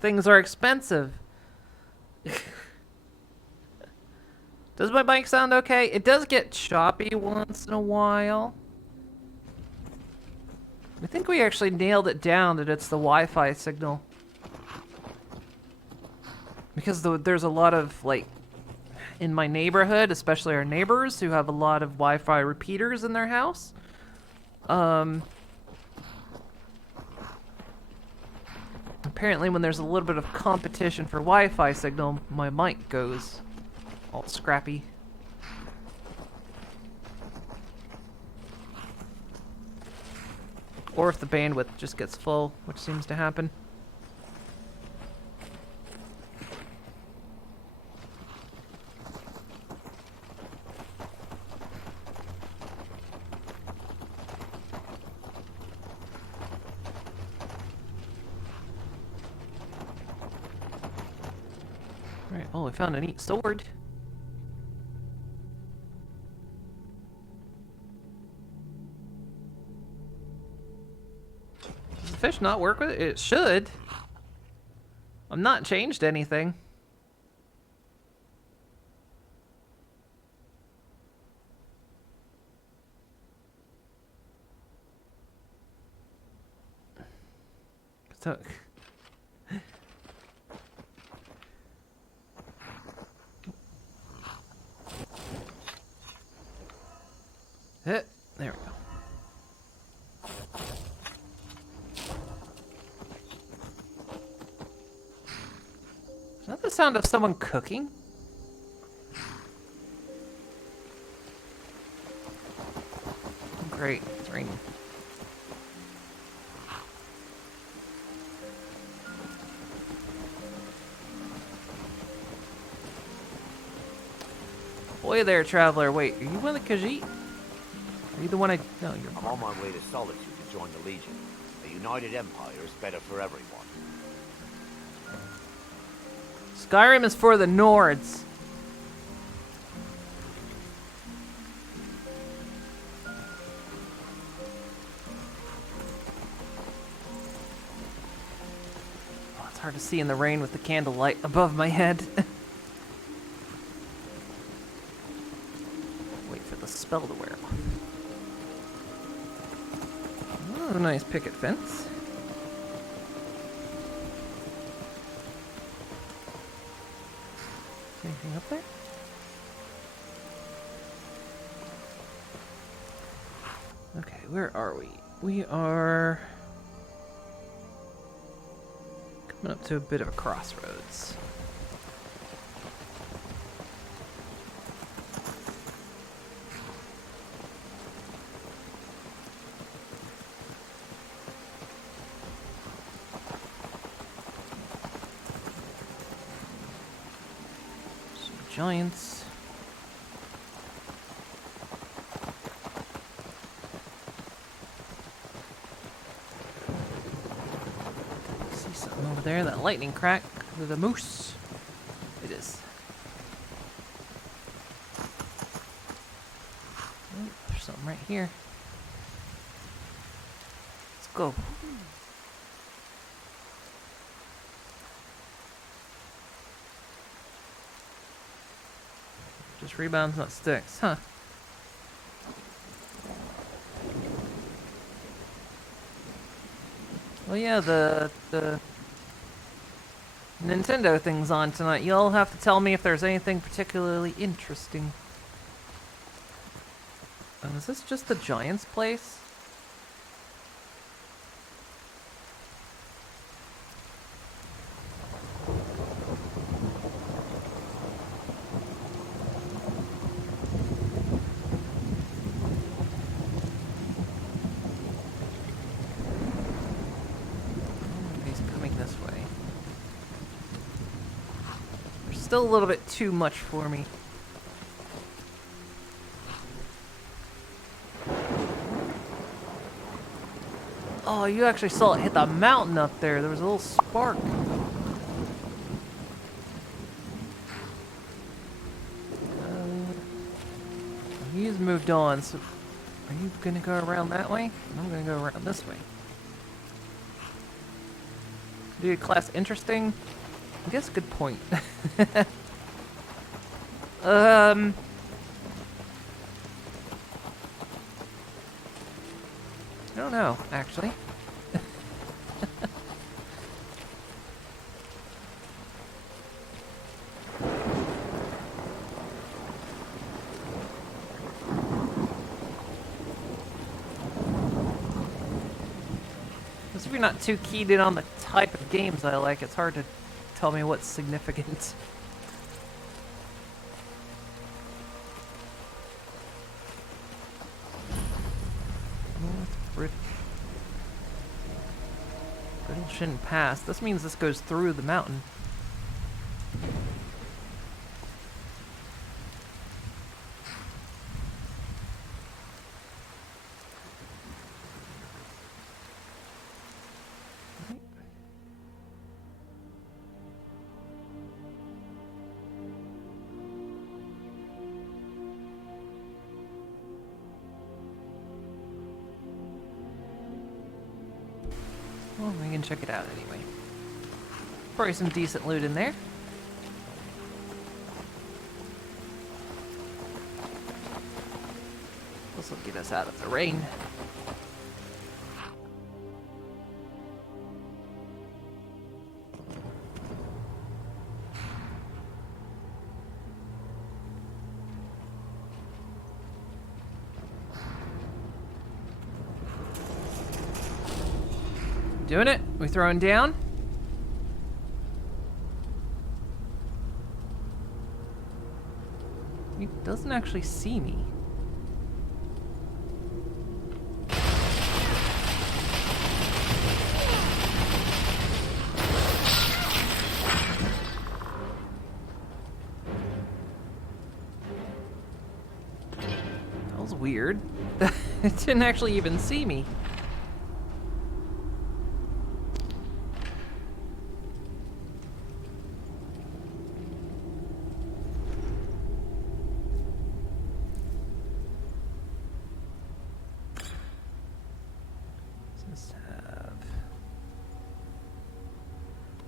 things are expensive. Does my mic sound okay? It does get choppy once in a while. I think we actually nailed it down that it's the Wi-Fi signal. Because there's a lot of, like, in my neighborhood, especially our neighbors, who have a lot of Wi-Fi repeaters in their house. Apparently when there's a little bit of competition for Wi-Fi signal, my mic goes all scrappy. Or if the bandwidth just gets full, which seems to happen. Alright, well, we found a neat sword. Does the fish not work with it? It should. I'm not changed anything. So... There we go. Is that the sound of someone cooking? Oh, great, it's raining. Boy there, traveler. Wait, are you one of the Khajiit? Are you the one I... No, you're... I'm on my way to Solitude to join the Legion. A united empire is better for everyone. Skyrim is for the Nords. Oh, it's hard to see in the rain with the candlelight above my head. Wait for the spell to wear off. Oh, nice picket fence. Anything up there? Okay, where are we? We are coming up to a bit of a crossroads. Giants. See something over there? That lightning crack with a moose. It is. Oh, there's something right here. Let's go. Just rebounds, not sticks, huh? Well, yeah, the Nintendo thing's on tonight. You'll have to tell me if there's anything particularly interesting. Oh, is this just the Giants' place? Still a little bit too much for me. Oh, you actually saw it hit the mountain up there. There was a little spark. He's moved on, so are you gonna go around that way? I'm gonna go around this way. Dude, class interesting? I guess good point. I don't know, actually. If you're not too keyed in on the type of games I like, it's hard to tell me what's significant. Brittle shouldn't pass. This means this goes through the mountain. We can check it out anyway. Probably some decent loot in there. This will get us out of the rain. Doing it? We throwing down? He doesn't actually see me. That was weird. It didn't actually even see me.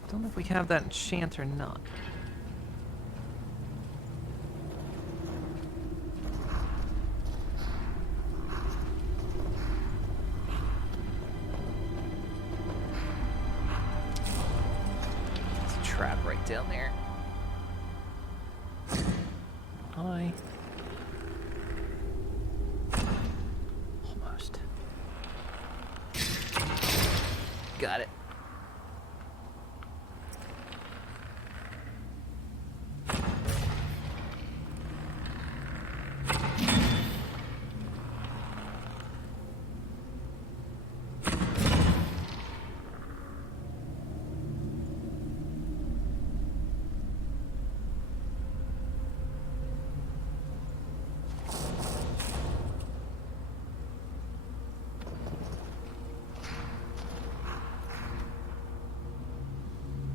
Don't know if we have that enchant or not. There's a trap right down there. Hi. Almost. Got it.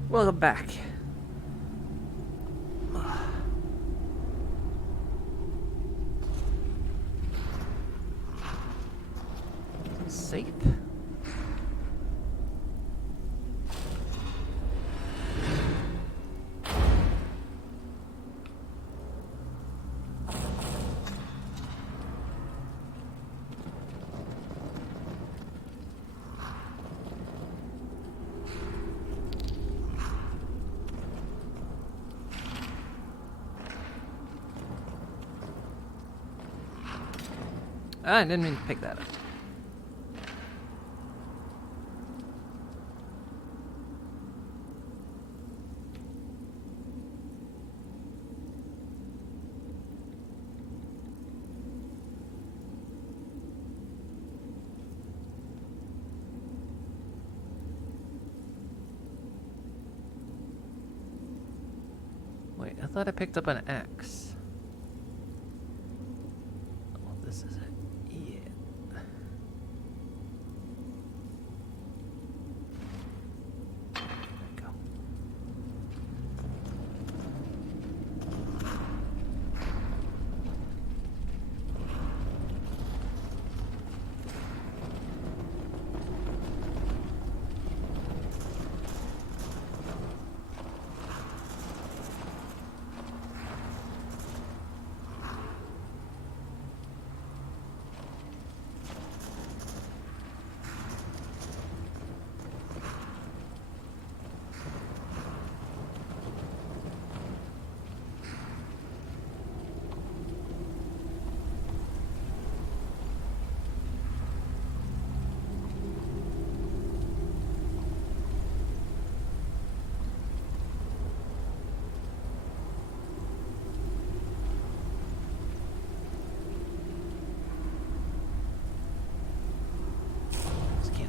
Welcome back. Safe. I didn't mean to pick that up. Wait, I thought I picked up an axe. Oh, this is it. Yeah. There we go.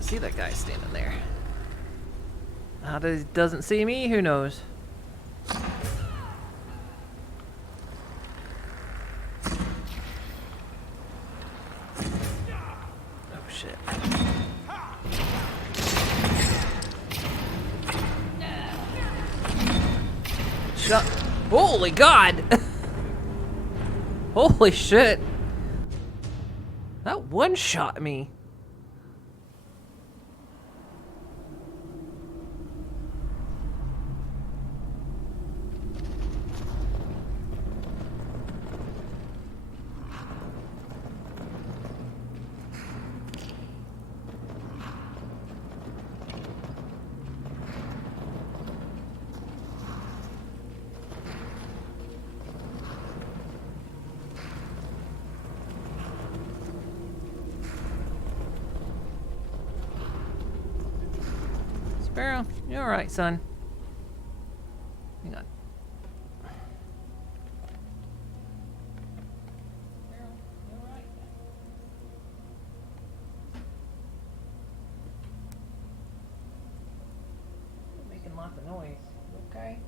See that guy standing there. How doesn't see me? Who knows? Oh shit. Shut. Holy God! Holy shit! That one shot me. Sparrow, you alright, son? Hang on. Sparrow, you alright? You're making lots of noise. You okay?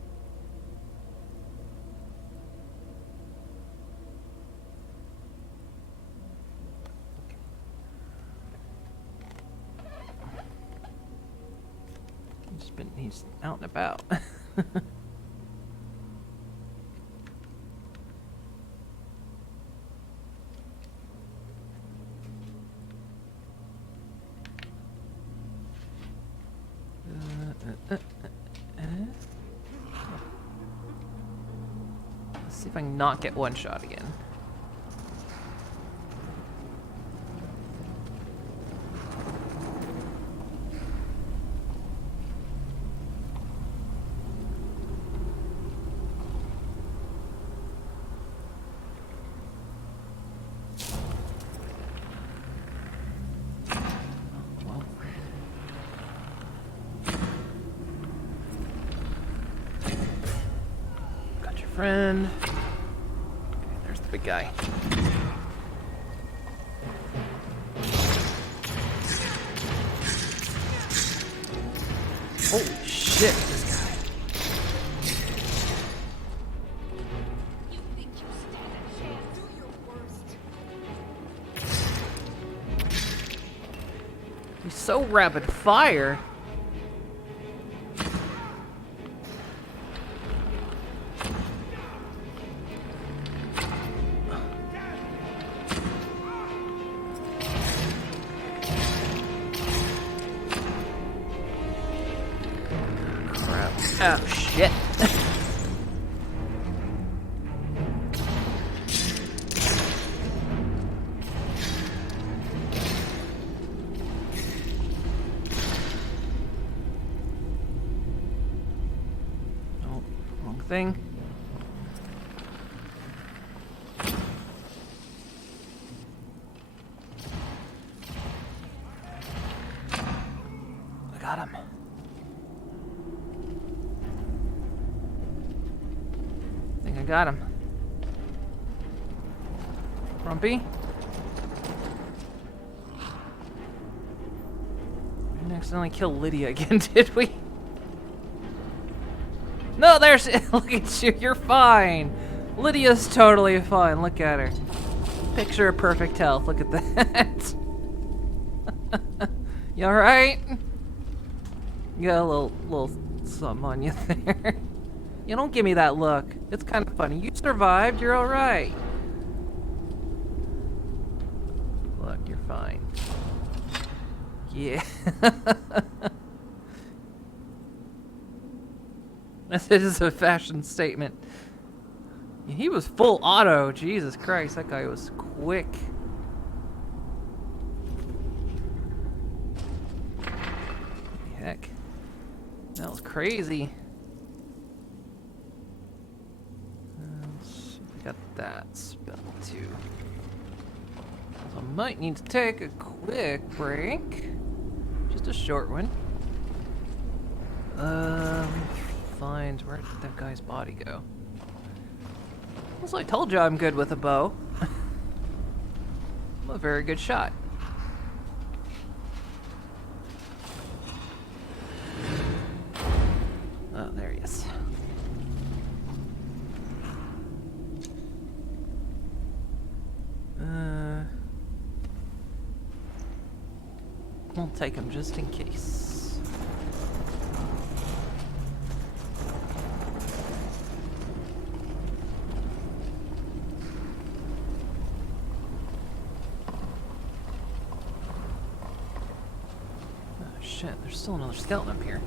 He's out and about. Let's see if I can not get one shot again. Friend. Okay, there's the big guy. Holy shit, this guy. You think you stand a chance? Do your worst. He's so rapid fire. Oh, shit. Oh, wrong thing. I got him. I got him. Grumpy. We didn't accidentally kill Lydia again, did we? No, there's. Look at you. You're fine. Lydia's totally fine. Look at her. Picture of perfect health. Look at that. You alright? You got a little something on you there. You don't give me that look. It's kind of funny. You survived. You're all right. Look, you're fine. Yeah. This is a fashion statement. He was full auto. Jesus Christ, that guy was quick. Heck. That was crazy. Got that spell too. So I might need to take a quick break. Just a short one. Find where did that guy's body go? Also, I told you I'm good with a bow. I'm a very good shot. Oh, there he is. We'll take him just in case. Oh shit, there's still another skeleton up here.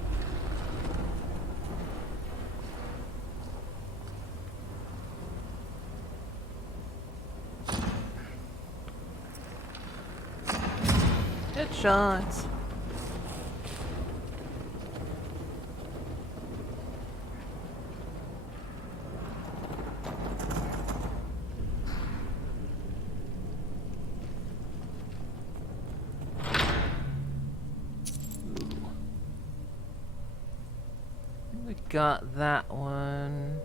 Headshots. got that one.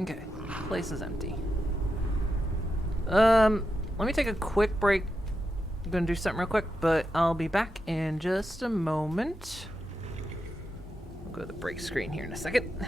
Okay, place is empty. Let me take a quick break. I'm gonna do something real quick, but I'll be back in just a moment. I'll go to the break screen here in a second.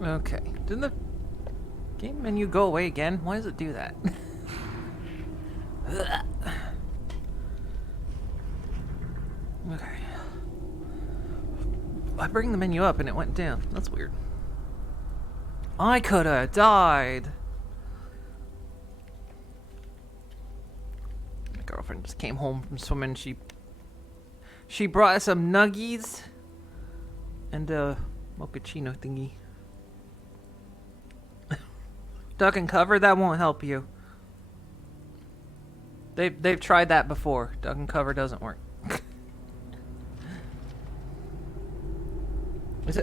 Okay. Didn't the game menu go away again? Why does it do that? Okay. I bring the menu up and it went down. That's weird. I coulda died. My girlfriend just came home from swimming. She brought us some nuggies and a mochaccino thingy. Duck and cover, that won't help you. They've tried that before. Duck and cover doesn't work. Is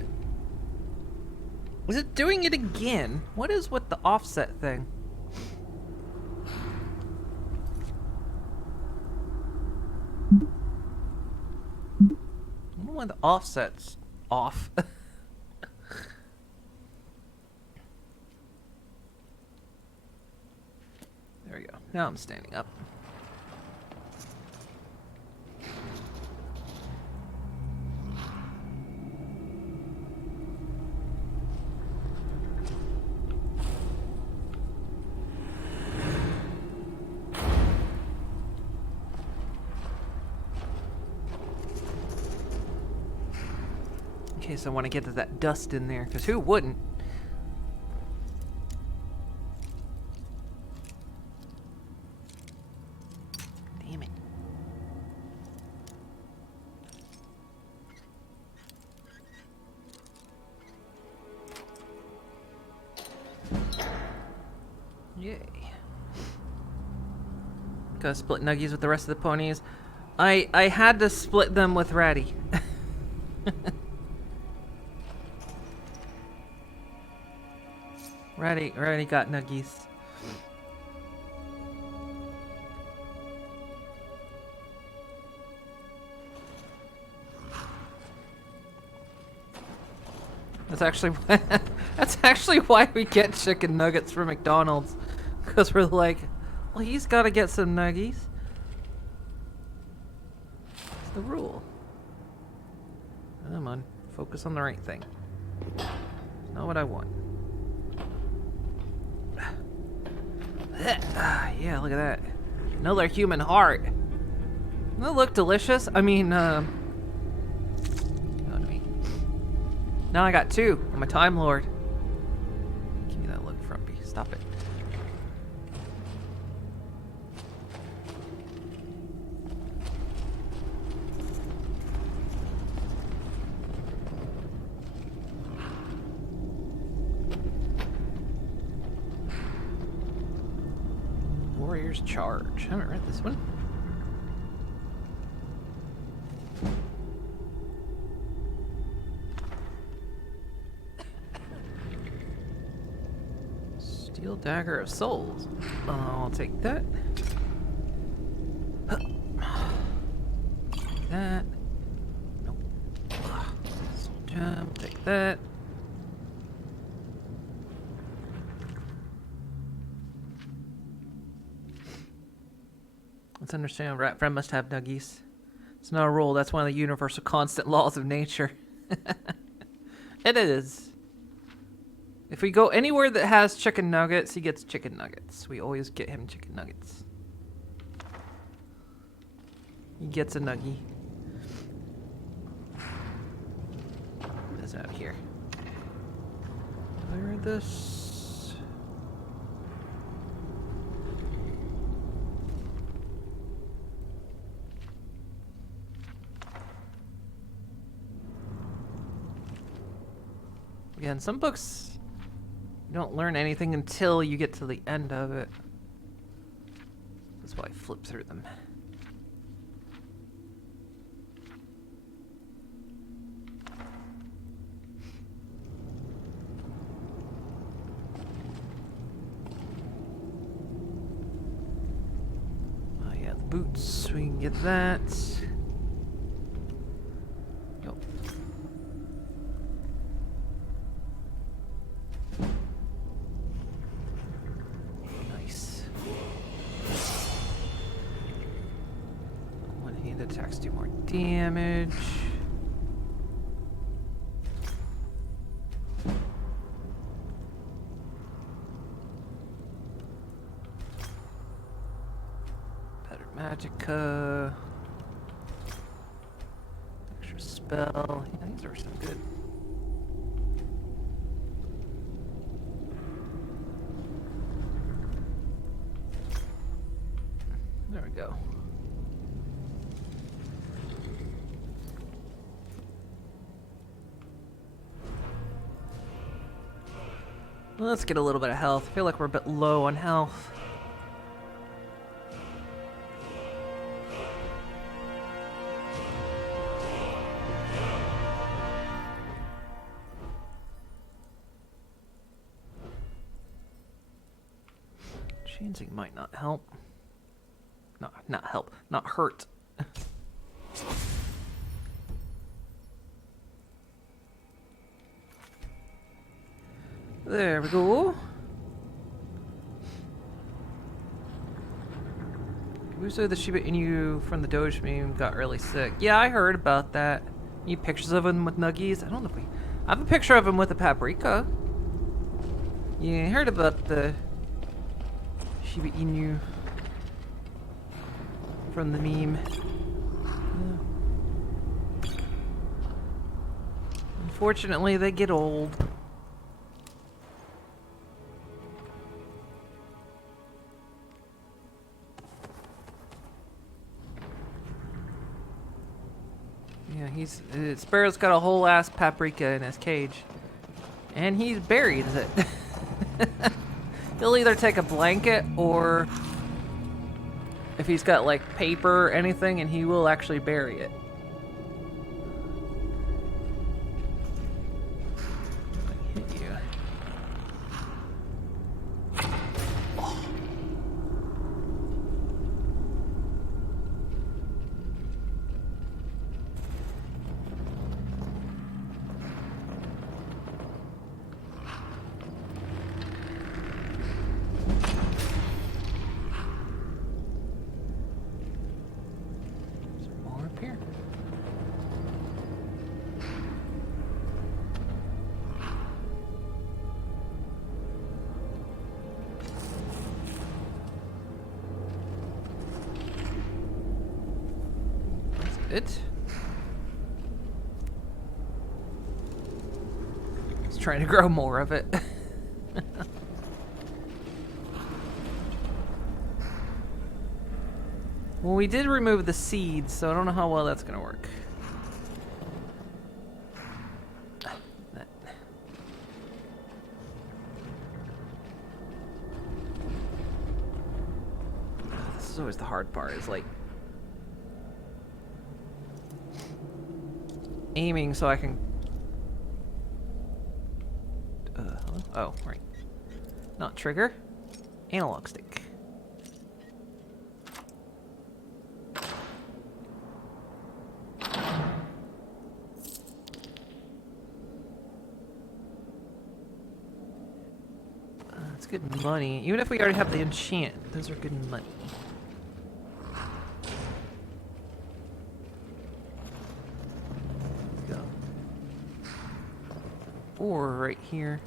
it doing it again? What is with the offset thing? I don't know why the offset's off. There we go. Now I'm standing up. In case I want to get to that dust in there, because who wouldn't? Damn it. Yay. Gotta split nuggies with the rest of the ponies. I had to split them with Ratty. Ratty got nuggies. That's actually why we get chicken nuggets from McDonald's, because we're like, well, he's got to get some nuggies. It's the rule. Come on, focus on the right thing. Not what I want. Yeah, look at that. Another human heart. Doesn't that look delicious? I mean, now I got two. I'm a Time Lord. Give me that look, Frumpy. Stop it. Warrior's Charge. I haven't read this one. Steel Dagger of Souls. I'll take that. Take that. Nope. Soul Gem. Take that. Let's understand. Rat friend must have nuggies. It's not a rule. That's one of the universal constant laws of nature. It is. If we go anywhere that has chicken nuggets, he gets chicken nuggets. We always get him chicken nuggets. He gets a nuggie. What is out here? Have I read this? Again, some books you don't learn anything until you get to the end of it. That's why I flip through them. Oh yeah, the boots, we can get that. Go. Attacks do more damage. Magicka. Extra spell. Yeah, these are some good. There we go. Let's get a little bit of health. I feel like we're a bit low on health. Changing might not help. No, not help. Not hurt. There we go. Who said the Shiba Inu from the Doge meme got really sick? Yeah, I heard about that. Need pictures of him with nuggies? I don't know if we... I have a picture of him with a paprika. Yeah, I heard about the Shiba Inu from the meme. Yeah. Unfortunately, they get old. Yeah, Sparrow's got a whole ass paprika in his cage. And he's buried it. He'll either take a blanket or if he's got like paper or anything, and he will actually bury it. Hit you. Oh. It. It's trying to grow more of it. Well, we did remove the seeds, so I don't know how well that's gonna work. This is always the hard part, is like aiming so I can... oh, right. Not trigger. Analog stick. That's good money. Even if we already have the enchant, those are good money. Or right here.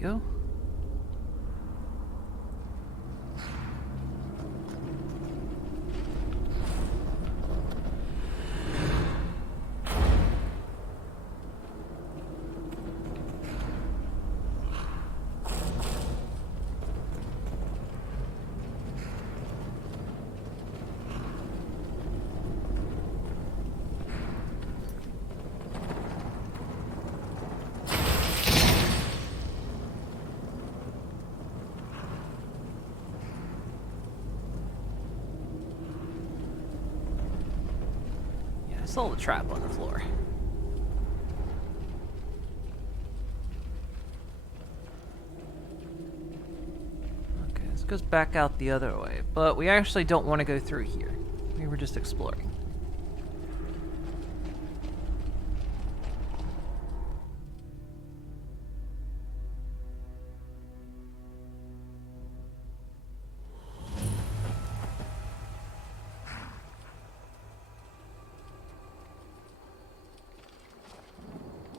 Go. Saw the trap on the floor. Okay, so goes back out the other way, but we actually don't want to go through here. We were just exploring.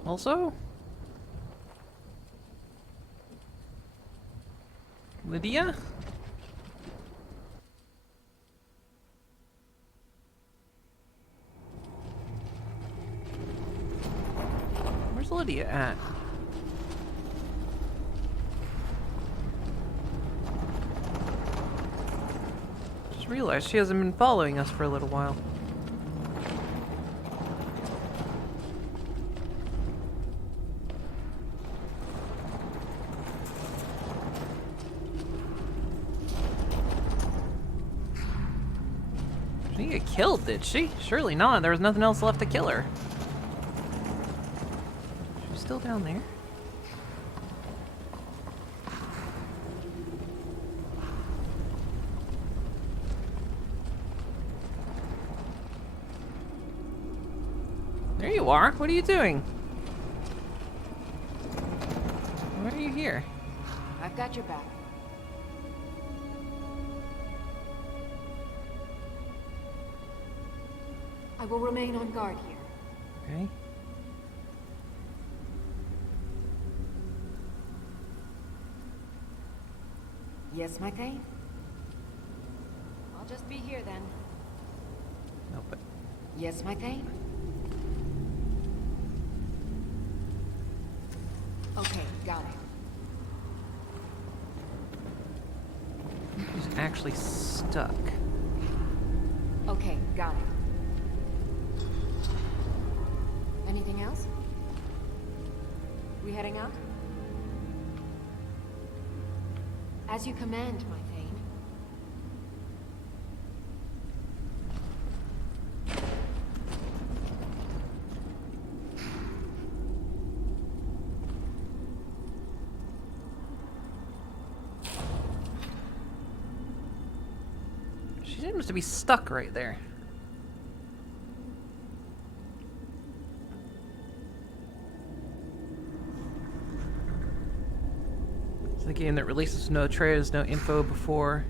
Also, Lydia? Where's Lydia at? Just realized she hasn't been following us for a little while. She didn't get killed, did she? Surely not. There was nothing else left to kill her. She's still down there. There you are. What are you doing? Why are you here? I've got your back. I will remain on guard here. Okay. Yes, my Thane? I'll just be here then. No, but... Yes, my Thane? Okay, got it. She's actually stuck. Okay, got it. Anything else? We heading out? As you command, my Thane. She seems to be stuck right there. The game that releases no trailers, no info before,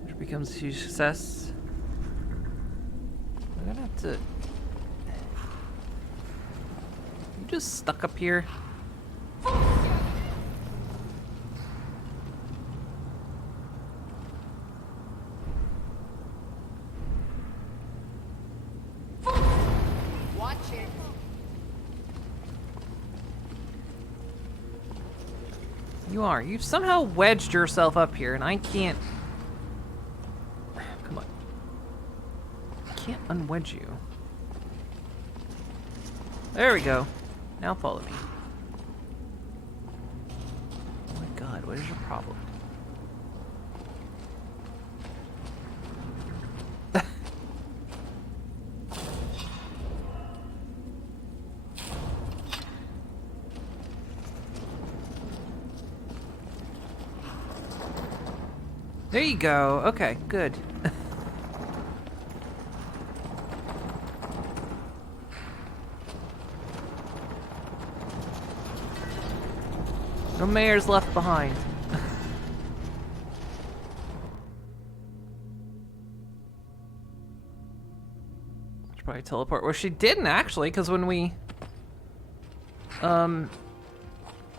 which becomes a huge success. I'm gonna have to... You just stuck up here? Watch it. You are. You've somehow wedged yourself up here, and I can't... Come on. I can't unwedge you. There we go. Now follow me. Oh my god, what is your problem? There you go. Okay, good. No mayors left behind. Should probably teleport. Well, she didn't actually, because when we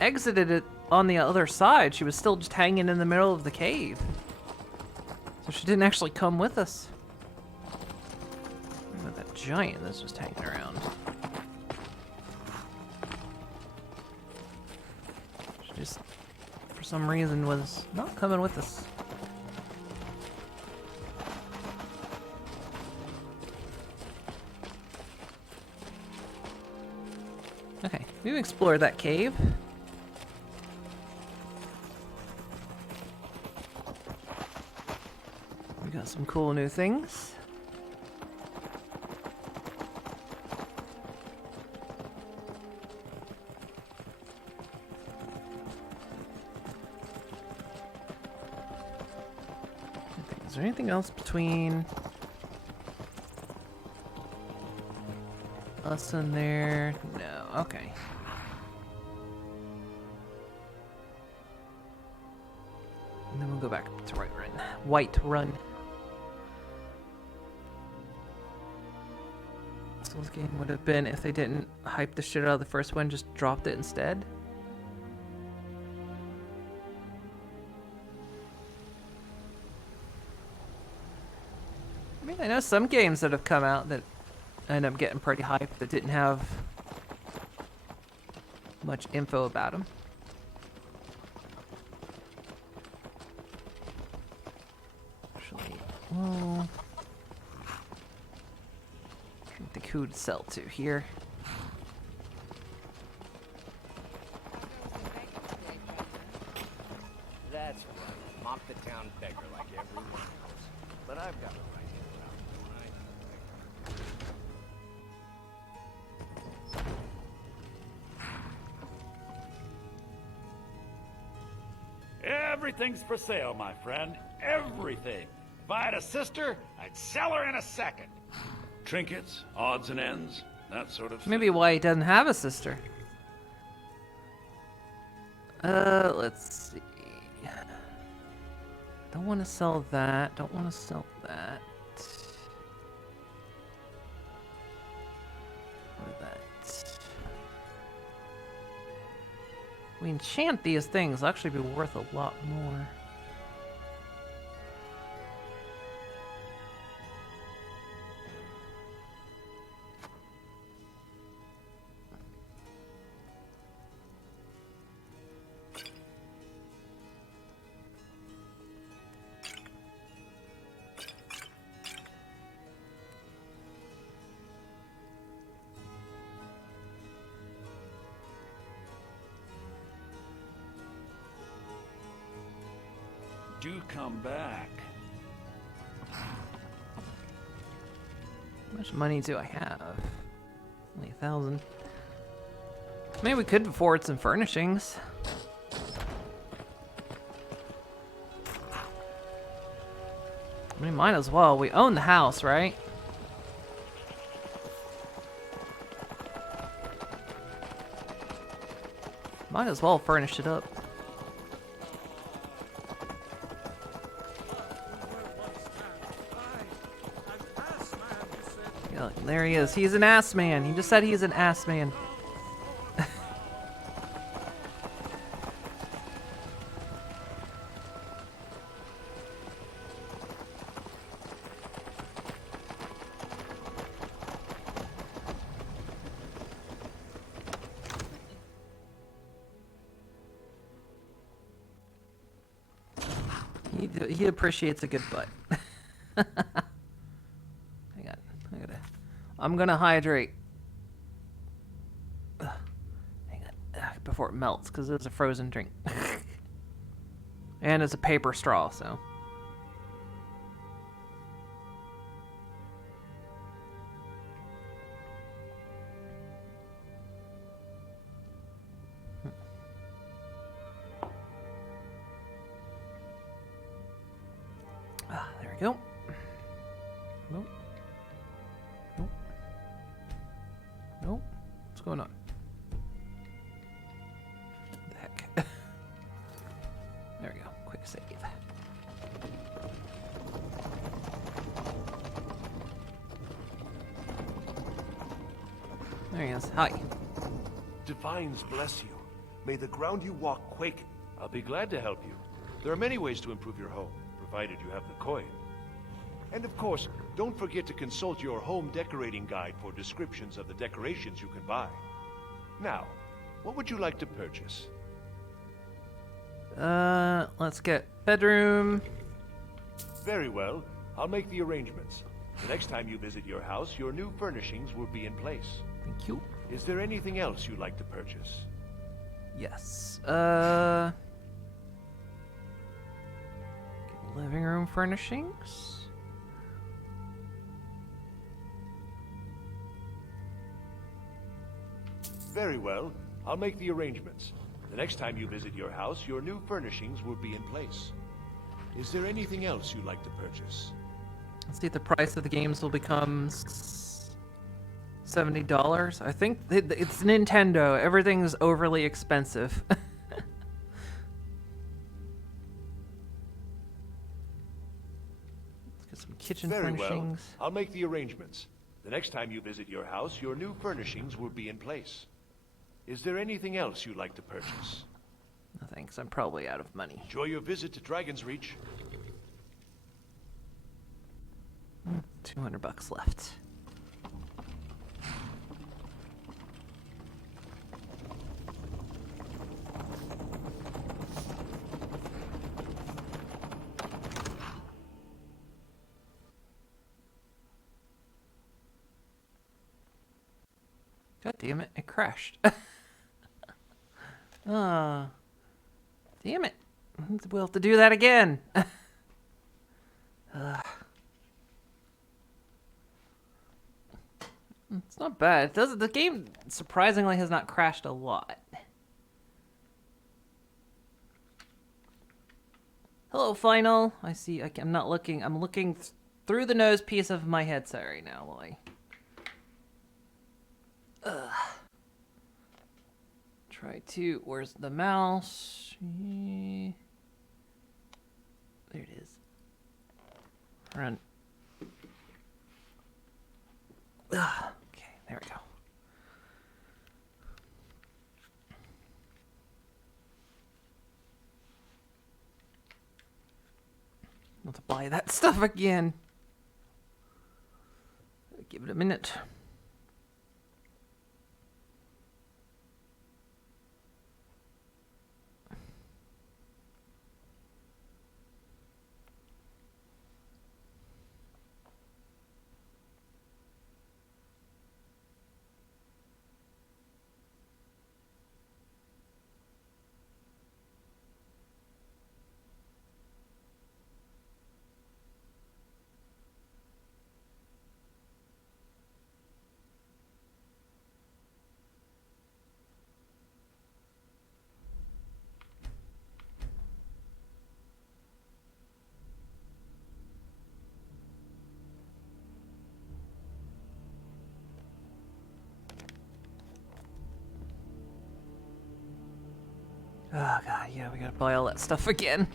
exited it on the other side, she was still just hanging in the middle of the cave. So she didn't actually come with us. What about that giant that's just hanging around? She just, for some reason, was not coming with us. Okay, we've explored that cave. We got some cool new things. Is there anything else between us and there? No. Okay. And then we'll go back to White Run. So this game would have been if they didn't hype the shit out of the first one, just dropped it instead. I mean, I know some games that have come out that end up getting pretty hyped that didn't have much info about them. Actually, well, I don't think who to sell to here. That's right. Mock the town beggar like everyone else. But I've got a right here around, don't Everything's for sale, my friend. Everything. If I had a sister, I'd sell her in a second. Trinkets, odds and ends, that sort of thing. Maybe why he doesn't have a sister. Let's see. Don't want to sell that. Don't want to sell that. What is that? We enchant these things. They'll actually be worth a lot more. Do come back. How much money do I have? Only 1,000. Maybe we could afford some furnishings. I mean, might as well. We own the house, right? Might as well furnish it up. Yeah, there he is. He's an ass man. He just said he's an ass man. He appreciates a good butt. I'm gonna hydrate. Hang on, before it melts, because it's a frozen drink. And it's a paper straw, so. There we go. Nope. Nope. Nope. What's going on? What the heck? There we go. Quick save. There he is. Hi. Divines bless you. May the ground you walk quake. I'll be glad to help you. There are many ways to improve your home, provided you have the coin. And of course, don't forget to consult your home decorating guide for descriptions of the decorations you can buy. Now, what would you like to purchase? Let's get bedroom. Very well. I'll make the arrangements. The next time you visit your house, your new furnishings will be in place. Thank you. Is there anything else you'd like to purchase? Yes. Living room furnishings. Very well. I'll make the arrangements. The next time you visit your house, your new furnishings will be in place. Is there anything else you'd like to purchase? Let's see if the price of the games will become $70. I think it's Nintendo. Everything's overly expensive. Let's get some kitchen Very furnishings. well. I'll make the arrangements. The next time you visit your house, your new furnishings will be in place. Is there anything else you'd like to purchase? No thanks, I'm probably out of money. Enjoy your visit to Dragon's Reach. 200 bucks left. God damn it, it crashed. Ah, damn it. We'll have to do that again. It's not bad. It does. The game surprisingly has not crashed a lot. Hello, Final. I see. I'm not looking. I'm looking through the nose piece of my headset right now, Lily. Try to. Where's the mouse? There it is. Run. Okay, there we go. Let's buy that stuff again. Give it a minute. Oh god, yeah, we gotta buy all that stuff again.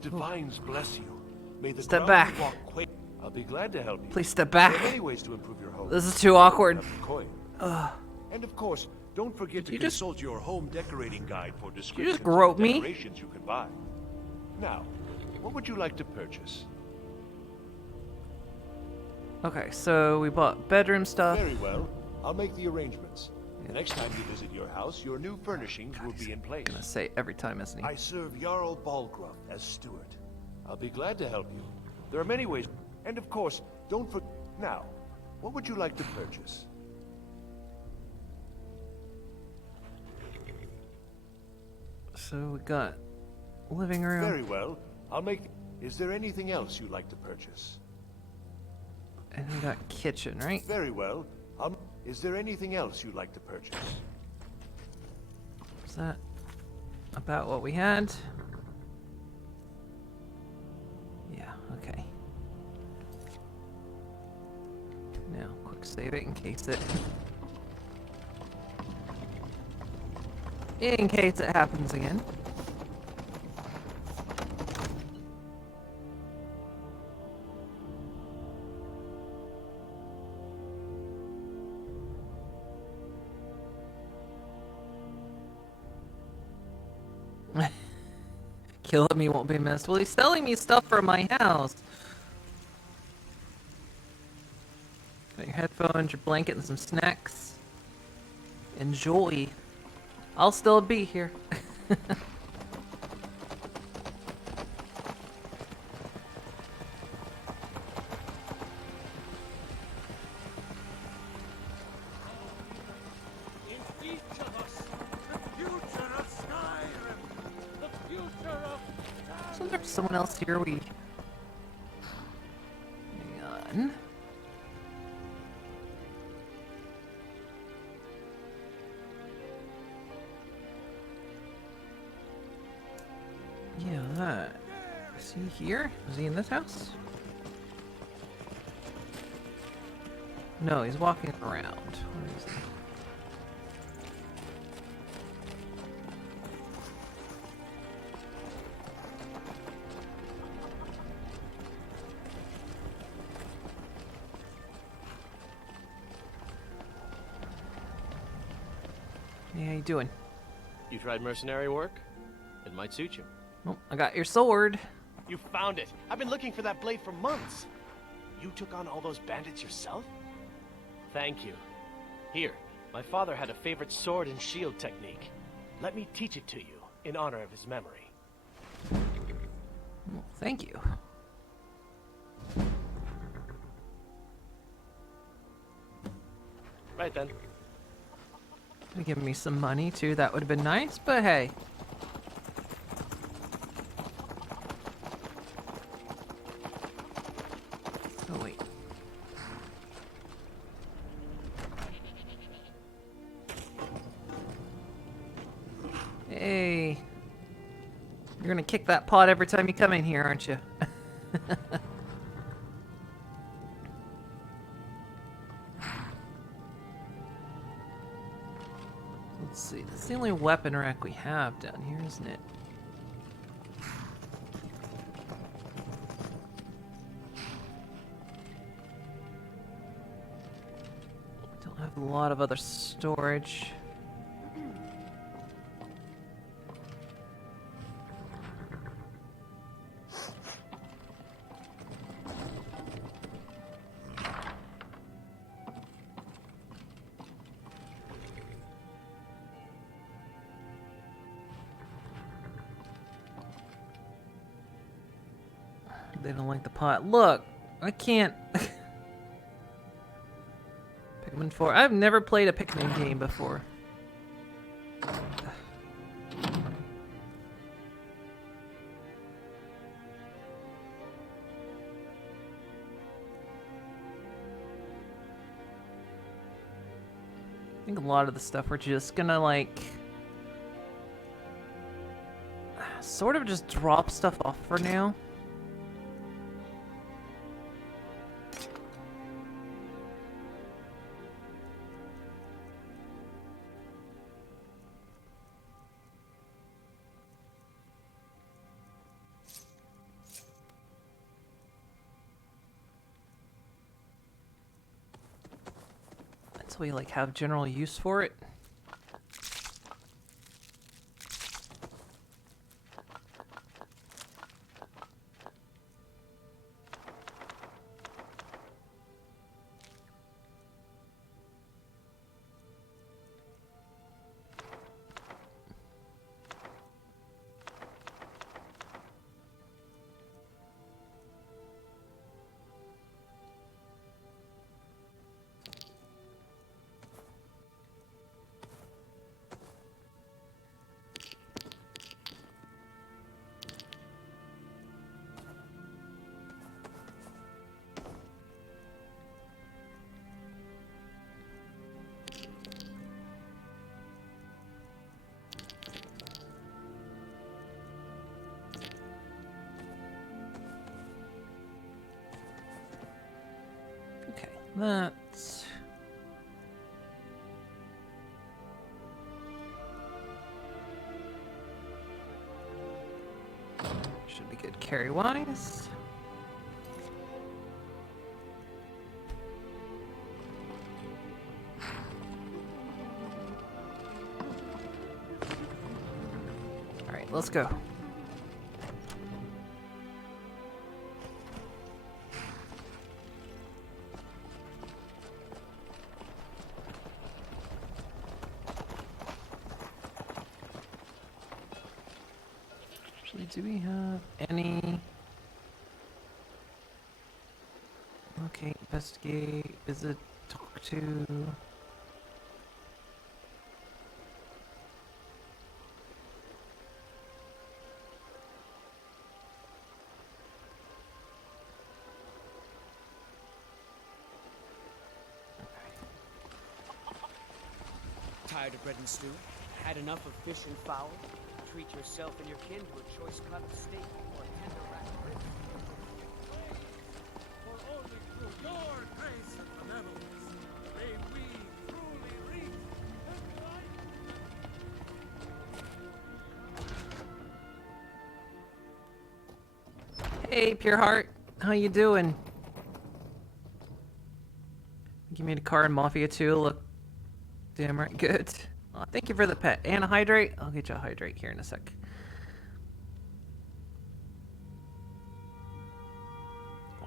Divines bless you. May the Step ground back. you walk quake. I'll be glad to help you. Please step back. There are many ways to improve your home. This is too awkward. Coin. And of course, don't forget to you just- consult your home decorating guide for you descriptions just grope of the me? decorations you can buy. Now, what would you like to purchase? Okay, so we bought bedroom stuff. Very well. I'll make the arrangements. The next time you visit your house, your new furnishings will be in place. Gonna say every time, isn't he? I serve Jarl Balgruff as steward. I'll be glad to help you. There are many ways. And of course, don't forget. Now, what would you like to purchase? So we got living room. Very well. I'll make. Is there anything else you'd like to purchase? And we got kitchen, right? Very well. Is there anything else you'd like to purchase? Is that about what we had? Yeah, okay. Now, quick save it in case it... In case it happens again. Killing me won't be missed. Well, he's selling me stuff from my house. Got your headphones, your blanket, and some snacks. Enjoy. I'll still be here. So there's someone else here we... Hang on. Is he here? Is he in this house? No, he's walking around. Where is he? Hey, how you doing? You tried mercenary work? It might suit you. Oh, I got your sword. You found it! I've been looking for that blade for months! You took on all those bandits yourself? Thank you. Here, my father had a favorite sword and shield technique. Let me teach it to you, in honor of his memory. Well, thank you. Right then. Could give me some money too, that would have been nice, but hey. Oh wait. Hey. You're gonna kick that pot every time you come in here, aren't you? Let's see, that's the only weapon rack we have down here, isn't it? Don't have a lot of other storage. They don't like the pot. Look, I can't. Pikmin 4. I've never played a Pikmin game before. I think a lot of the stuff we're just gonna like sort of just drop stuff off for now. So we like have general use for it. Okay, that's... should be good carry-wise. Alright, let's go. Do we have any... Okay, investigate, visit, talk to... Tired of bread and stew? Had enough of fish and fowl? Treat yourself and your kin to a choice cut of steak or a tender rack of Your grace and benevolence, may we truly reach Hey, Pure Heart. How you doing? Give me the car in Mafia 2. Look. Damn right. Good. Aw, thank you for the pet. And a hydrate? I'll get you a hydrate here in a sec.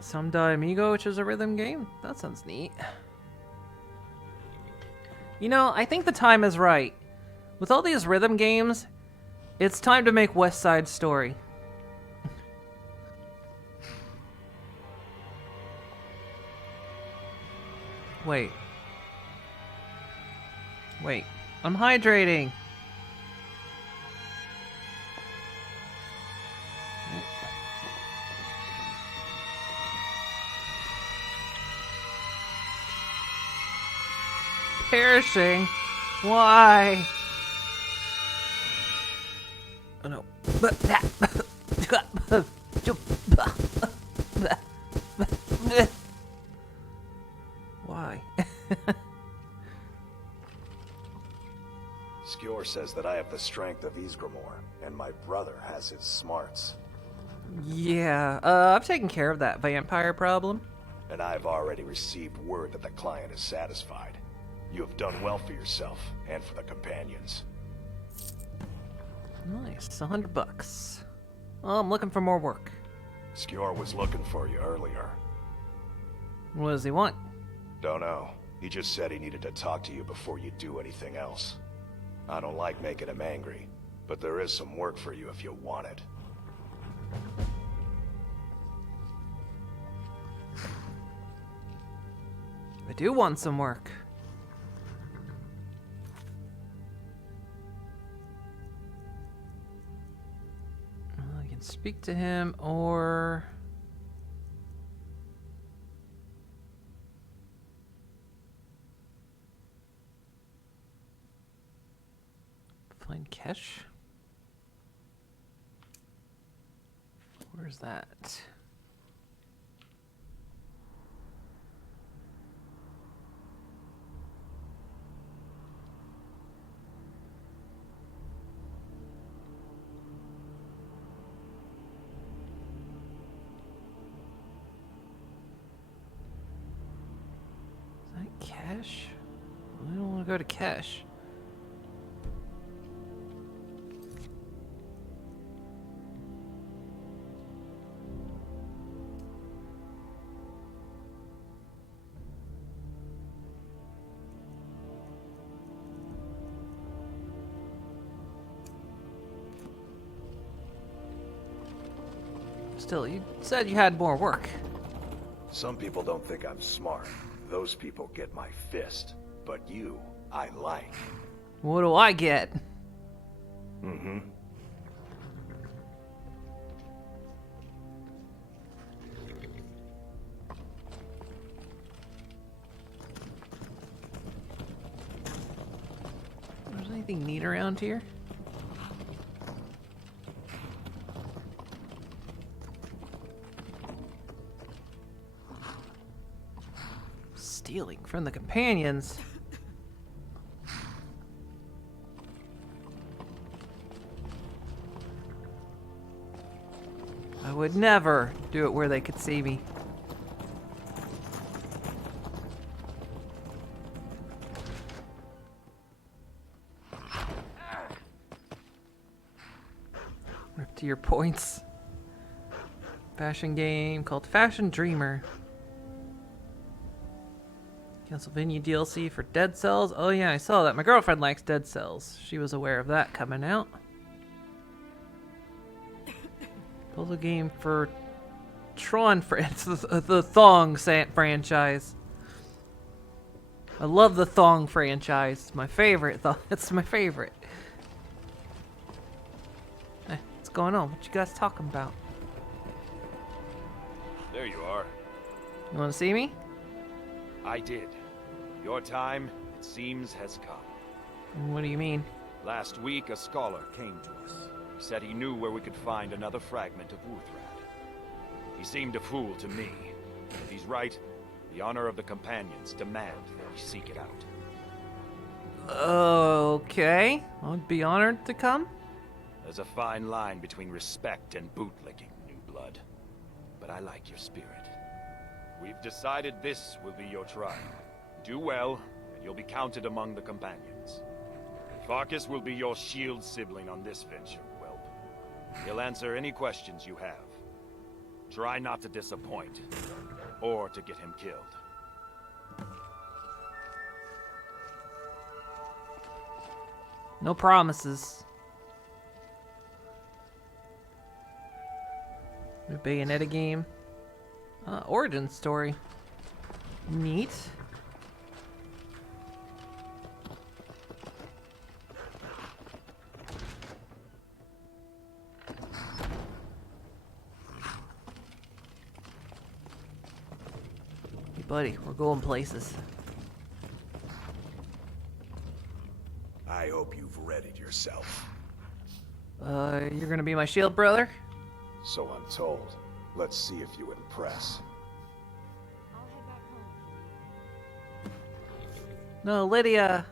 Some Amigo, which is a rhythm game? That sounds neat. You know, I think the time is right. With all these rhythm games, it's time to make West Side Story. Wait. Wait. I'm hydrating. Perishing? Why? Oh no. Why? Skjor says that I have the strength of Ysgramor, and my brother has his smarts. Yeah, I've taken care of that vampire problem. And I've already received word that the client is satisfied. You have done well for yourself, and for the companions. Nice, $100. Oh, I'm looking for more work. Skjor was looking for you earlier. What does he want? Don't know. He just said he needed to talk to you before you do anything else. I don't like making him angry, but there is some work for you if you want it. I do want some work. I can speak to him or... Find Kesh? Where's that? Is that Kesh? I don't want to go to Kesh. Still, you said you had more work. Some people don't think I'm smart. Those people get my fist. But you, I like. What do I get? Mm-hmm. There's anything neat around here? Stealing from the companions. I would never do it where they could see me. Rip to your points. Fashion game called Fashion Dreamer. Castlevania DLC for Dead Cells. Oh yeah, I saw that. My girlfriend likes Dead Cells. She was aware of that coming out. Puzzle game for Tron. It's the Thong franchise. I love the Thong franchise. It's my favorite. It's my favorite. Hey, what's going on? What you guys talking about? There you are. You want to see me? I did. Your time, it seems, has come. What do you mean? Last week, a scholar came to us. He said he knew where we could find another fragment of Wuthrad. He seemed a fool to me. If he's right, The honor of the companions demand that we seek it out. Okay. I'd be honored to come. There's a fine line between respect and bootlicking, new blood. But I like your spirit. We've decided this will be your trial. Do well, and you'll be counted among the companions. Farkas will be your shield sibling on this venture, whelp. He'll answer any questions you have. Try not to disappoint, or to get him killed. No promises. New Bayonetta game. Origin story. Neat. Hey buddy, we're going places. I hope you've readied yourself. You're gonna be my shield brother? So I'm told. Let's see if you impress. No, Lydia.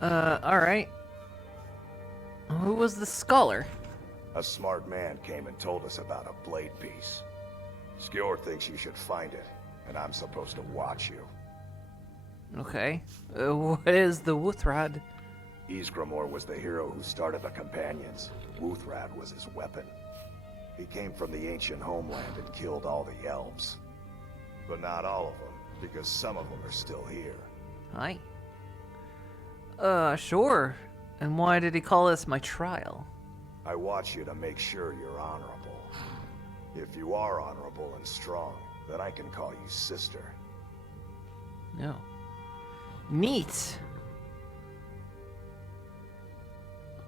Alright. Who was the scholar? A smart man came and told us about a blade piece. Skjor thinks you should find it, and I'm supposed to watch you. Okay. What is the Wuthrad? Ysgramor was the hero who started the Companions. Wuthrad was his weapon. He came from the ancient homeland and killed all the elves. But not all of them, because some of them are still here. Hi. Sure. And why did he call this my trial? I watch you to make sure you're honorable. If you are honorable and strong, then I can call you sister. No. Neat.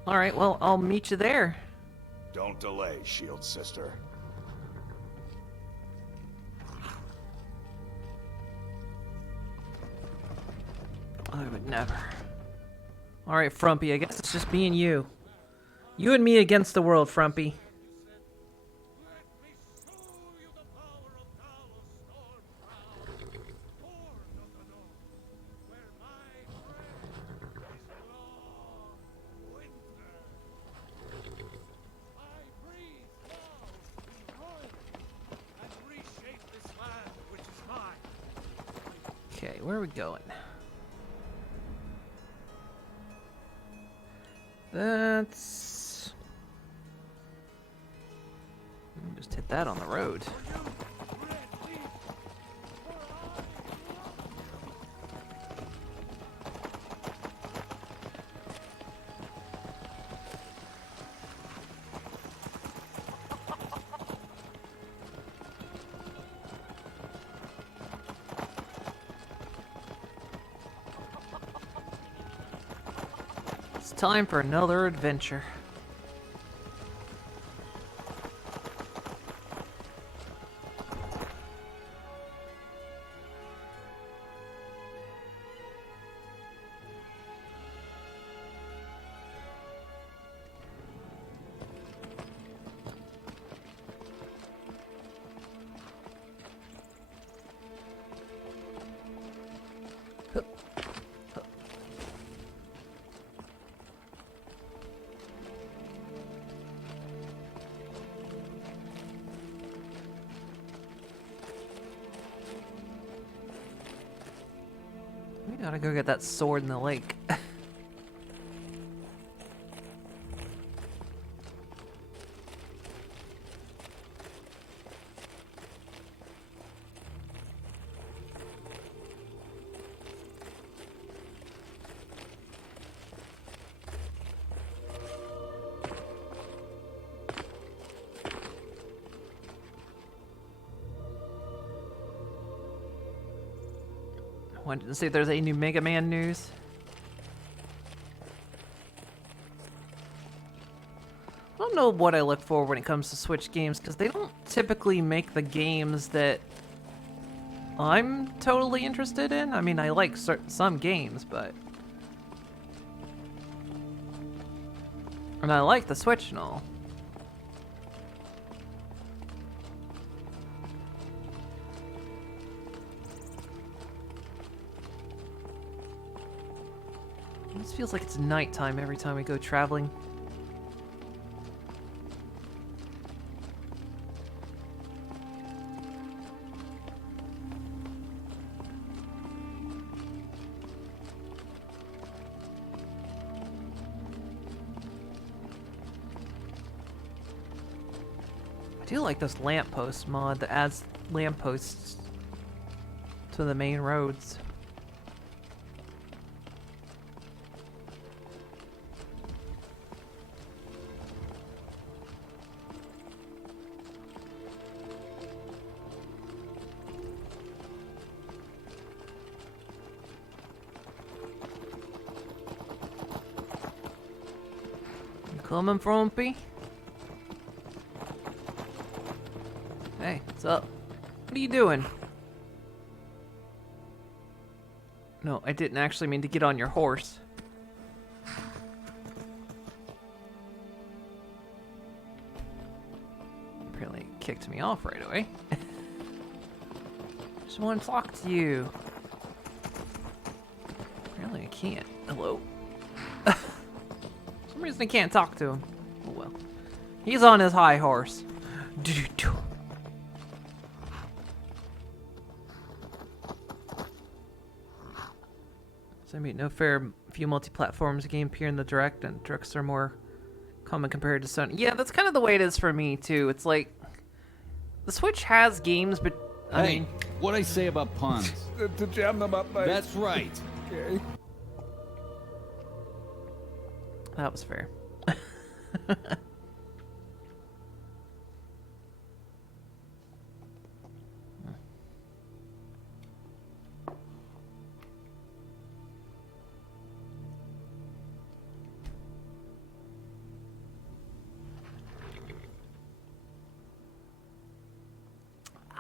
Alright, well, I'll meet you there. Don't delay, shield sister. I would never. Alright, Frumpy, I guess it's just me and you. You and me against the world, Frumpy. Okay, where are we going? That's... Just hit that on the road. It's time for another adventure. We gotta go get that sword in the lake. Wanted to see if there's any new Mega Man news. I don't know what I look for when it comes to Switch games, because they don't typically make the games that I'm totally interested in. I mean, I like some games, but... And I like the Switch and all. This feels like it's nighttime every time we go traveling. I do like this lamppost mod that adds lampposts to the main roads. You coming, Frumpy? Hey, what's up? What are you doing? No, I didn't actually mean to get on your horse. Apparently it kicked me off right away. Just want to talk to you. Apparently I can't. Hello? For some reason I can't talk to him. Oh well. He's on his high horse. Do-do-do. So I mean, no fair few multi-platforms game appear in the Direct, and Directs are more common compared to Sony. Yeah, that's kind of the way it is for me too. It's like the Switch has games, but I mean, what I say about puns? To jam them up. That's right. Okay. That was fair.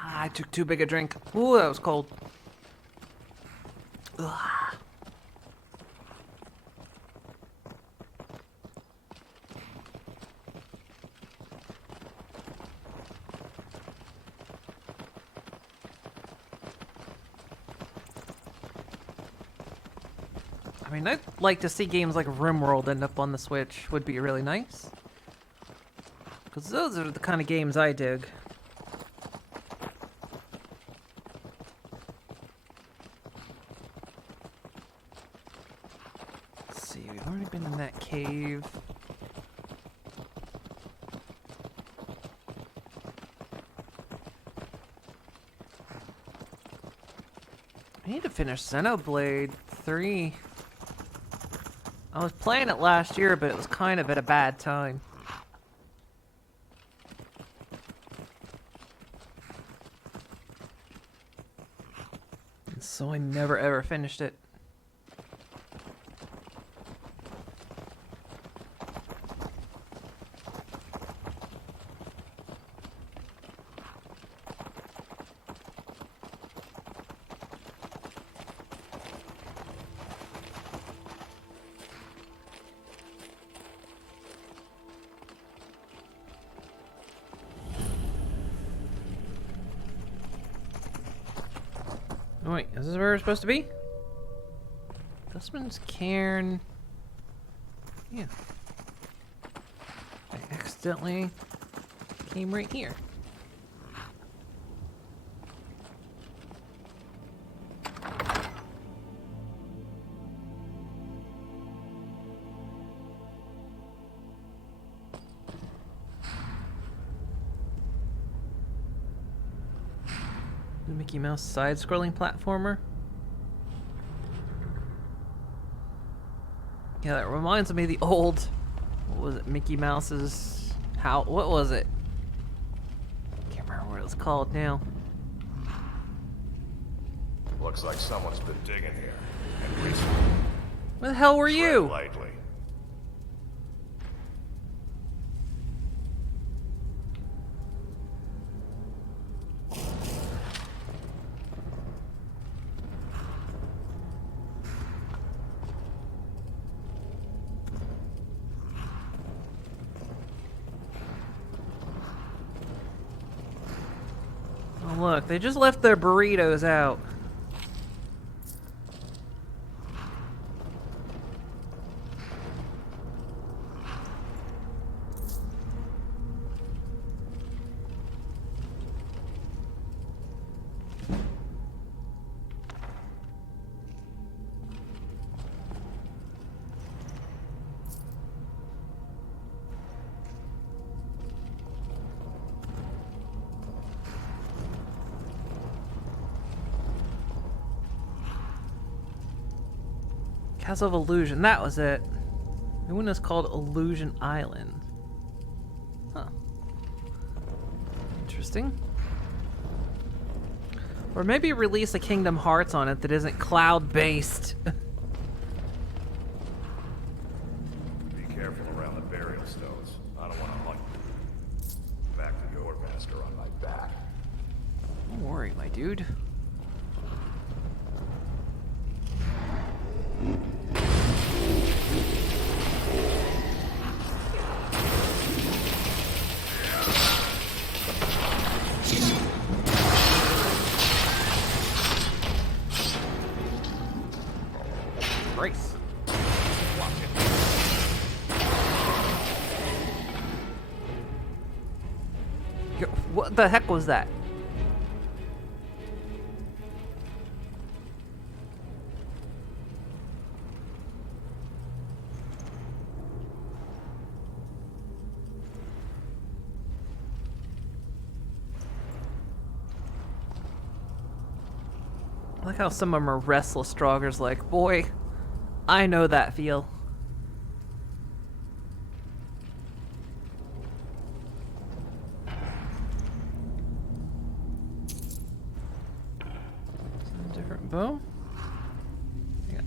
I took too big a drink. Ooh, that was cold. Ugh. I mean, I'd like to see games like RimWorld end up on the Switch. Would be really nice. Because those are the kind of games I dig. Let's see, we've already been in that cave. I need to finish Xenoblade 3. I was playing it last year, but it was kind of at a bad time. And so I never ever finished it. Oh, wait, is this where we're supposed to be? Dustman's Cairn. Yeah. I accidentally came right here. The Mickey Mouse side-scrolling platformer. Yeah, that reminds me of the old, what was it, Mickey Mouse's, what was it? Can't remember what it was called now. Looks like someone's been digging here. And we Where the hell were you? lightly. Oh look, they just left their burritos out. Castle of Illusion. That was it. The one is called Illusion Island. Huh. Interesting. Or maybe release a Kingdom Hearts on it that isn't cloud-based. Be careful around the burial stones. I don't want to hunt you. Back to your master on my back. Don't worry, my dude. Grace. Watch it. What the heck was that? I like how some of them are restless Draugrs, like, boy, I know that feel. Different bow. Yeah.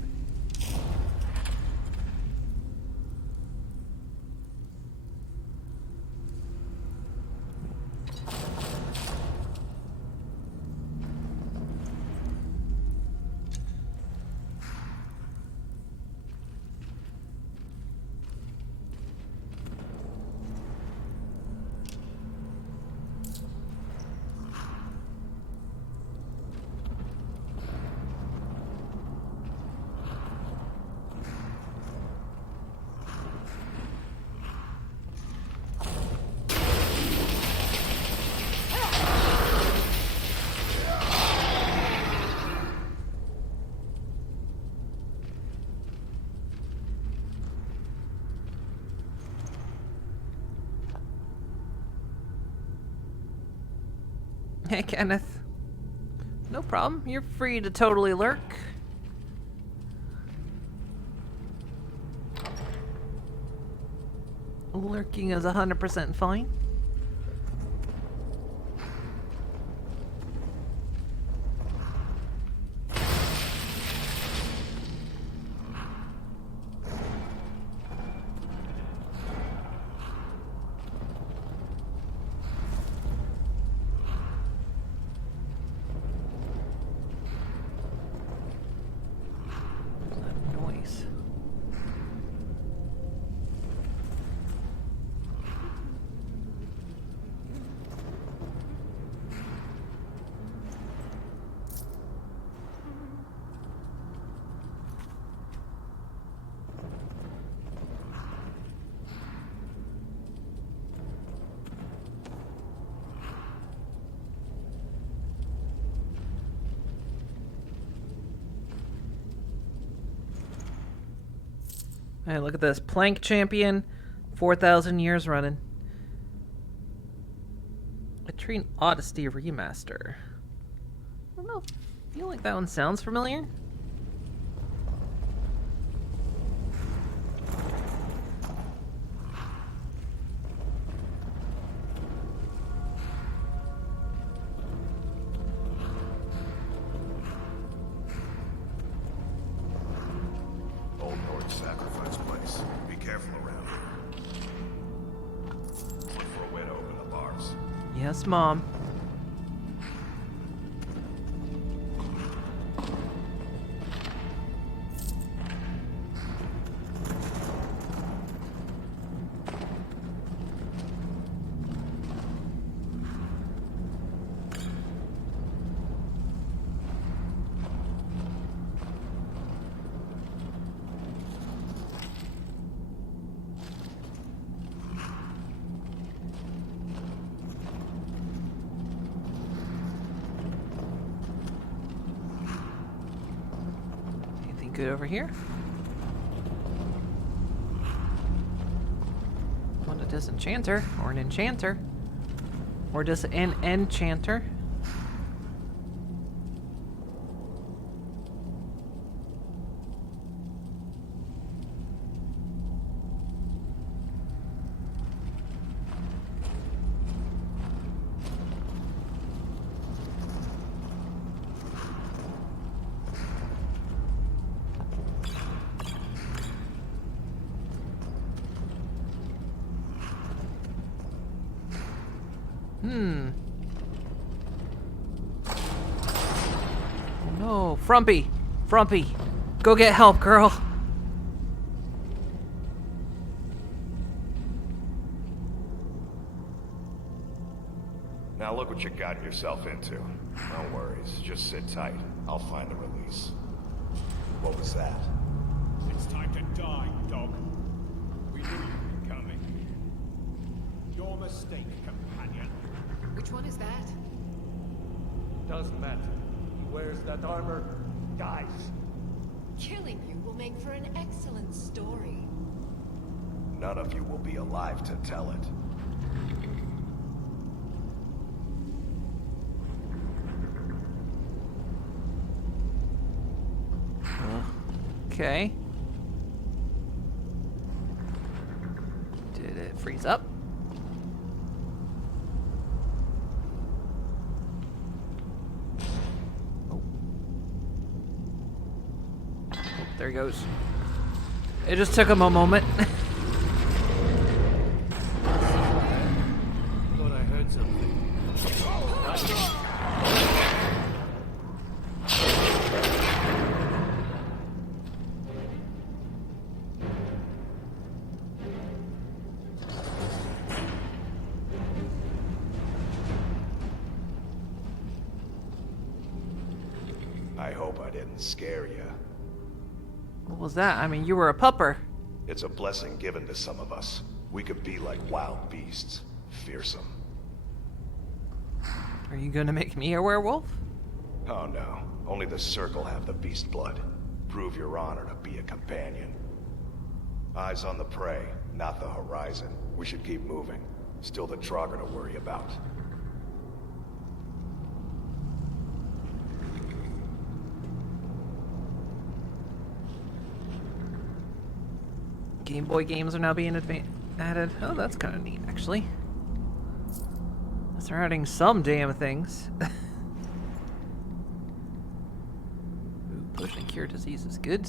Hey, Kenneth. No problem. You're free to totally lurk. Lurking is 100% fine. Noise. Hey, look at this. Plank champion, 4,000 years running. Latrine Odyssey Remaster. I don't know. I feel like that one sounds familiar. Old North sacrifice place. Be careful around here. Look for a way to open the bars. Yes, Mom. Good over here. Want a disenchanter or an enchanter or just an enchanter. Oh no, Frumpy! Frumpy! Go get help, girl! Now look what you got yourself into. No worries, just sit tight. I'll find the release. What was that? It's time to die, dog. We knew you'd be coming. Your mistake, companion. Which one is that? Doesn't matter. He wears that armor, dies. Killing you will make for an excellent story. None of you will be alive to tell it. Okay. Did it freeze up? Oh. Oh, there he goes. It just took him a moment. Thought I heard something. I hope I didn't scare you. What was that? I mean, you were a pupper. It's a blessing given to some of us. We could be like wild beasts. Fearsome. Are you gonna make me a werewolf? Oh no. Only the Circle have the beast blood. Prove your honor to be a companion. Eyes on the prey, not the horizon. We should keep moving. Still the Trogger to worry about. Game Boy games are now being added. Oh, that's kind of neat, actually. They're adding some damn things. Ooh, potion and cure disease is good.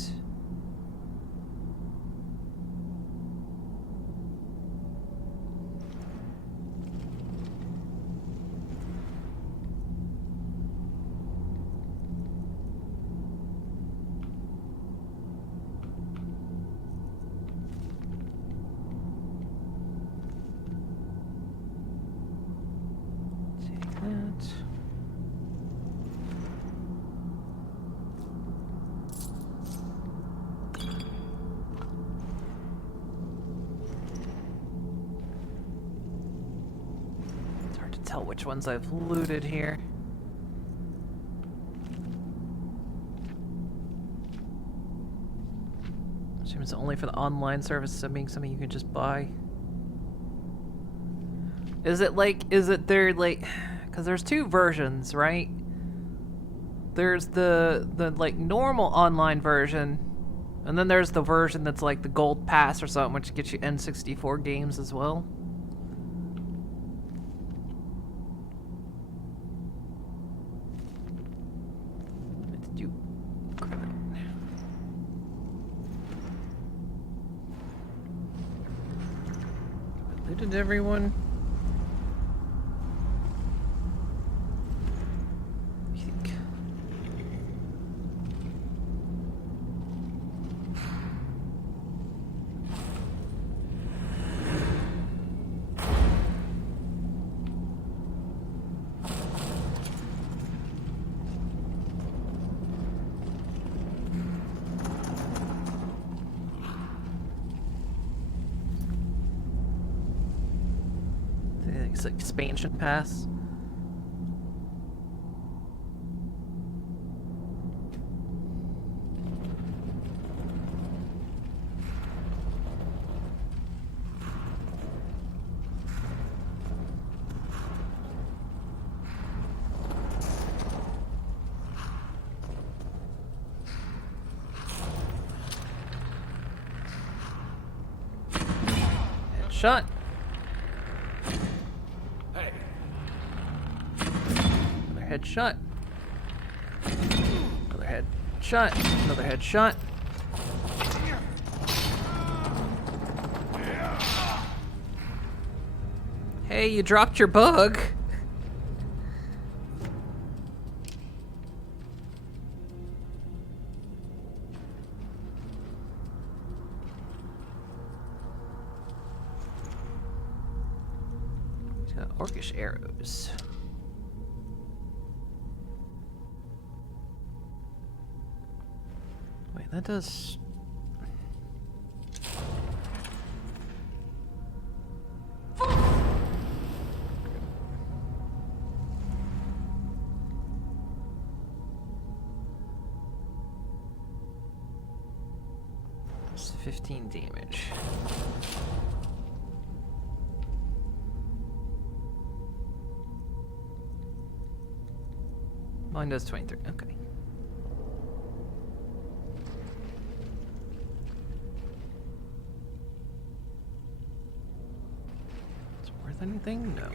Tell which ones I've looted here. Assume it's only for the online service, so being something you can just buy. Is it there like, because there's two versions, right? There's the like normal online version, and then there's the version that's like the gold pass or something, which gets you N64 games as well. Looted everyone. Expansion pass. Headshot. Headshot. Another headshot. Another headshot. Hey, you dropped your bug. Orcish arrows. Wait, that does... It's 15 damage. Mine does 23. Okay. Is it worth anything? No.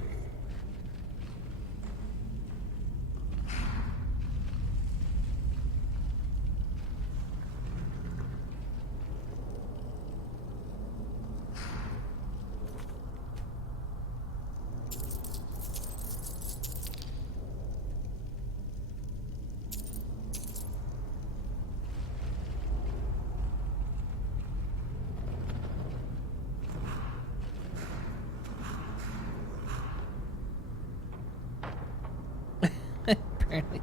Apparently.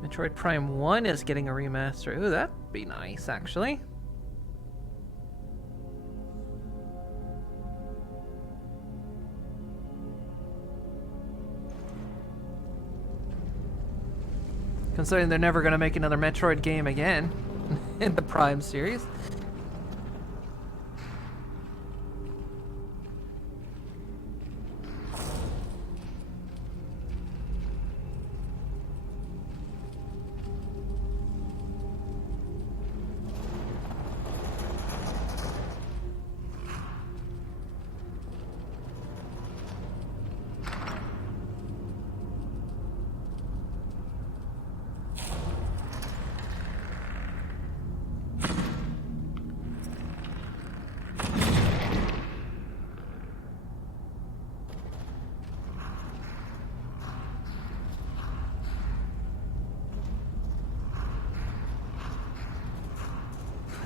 Metroid Prime 1 is getting a remaster. Ooh, that'd be nice, actually. Considering they're never going to make another Metroid game again in the Prime series.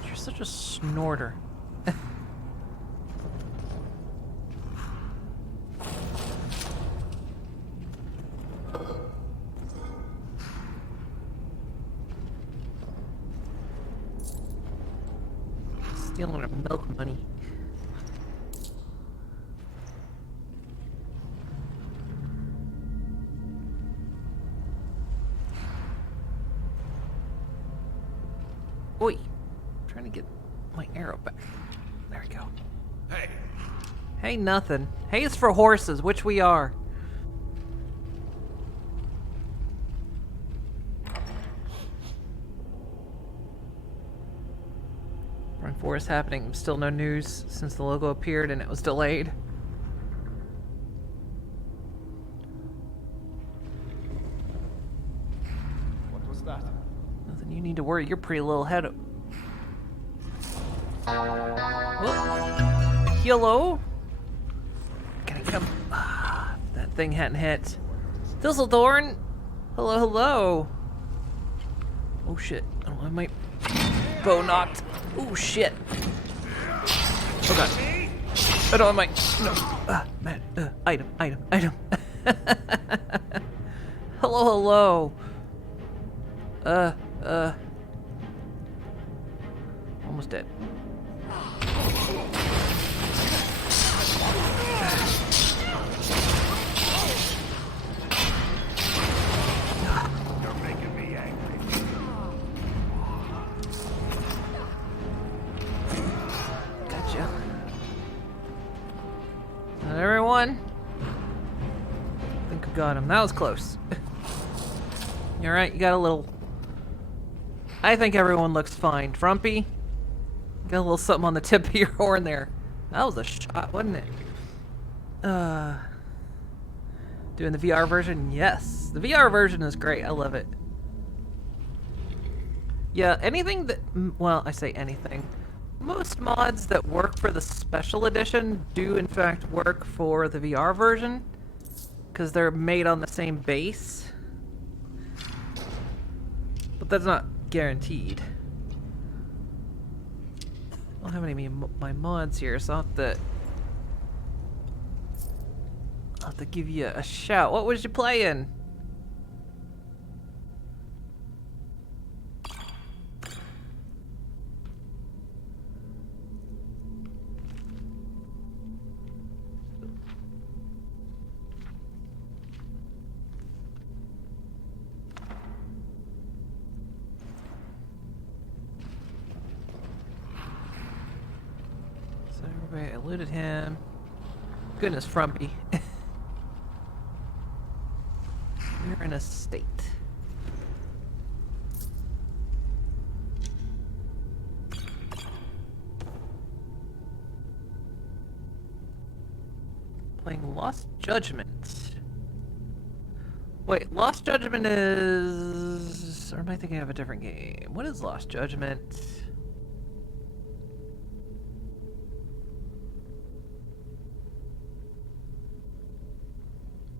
You're such a snorter. Stealing our milk money. Oi! Trying to get my arrow back. There we go. Hey! Hey, nothing. Hey is for horses, which we are. Run 4 is happening. Still no news since the logo appeared and it was delayed. What was that? Nothing you need to worry. You're pretty little head. Hello? Gotta come. That thing hadn't hit. Thistledorn? Hello, hello. Oh shit. Oh, I might bow knocked. Oh shit. Oh god. I don't have my. No. Man. Item. Hello, hello. Almost dead. You're making me angry. Gotcha. Not everyone. I think we got him. That was close. You're right. You got a little. I think everyone looks fine. Frumpy, got a little something on the tip of your horn there. That was a shot, wasn't it? Doing the VR version? Yes. The VR version is great. I love it. Yeah, anything that... Well, I say anything. Most mods that work for the special edition do in fact work for the VR version. because they're made on the same base. But that's not guaranteed. I don't have any of my mods here, so I'll have to give you a shout. What was you playing? So everybody eluded him. Goodness, Frumpy. You're in a state. Playing Lost Judgment. Wait, Lost Judgment is... Or am I thinking of a different game? What is Lost Judgment?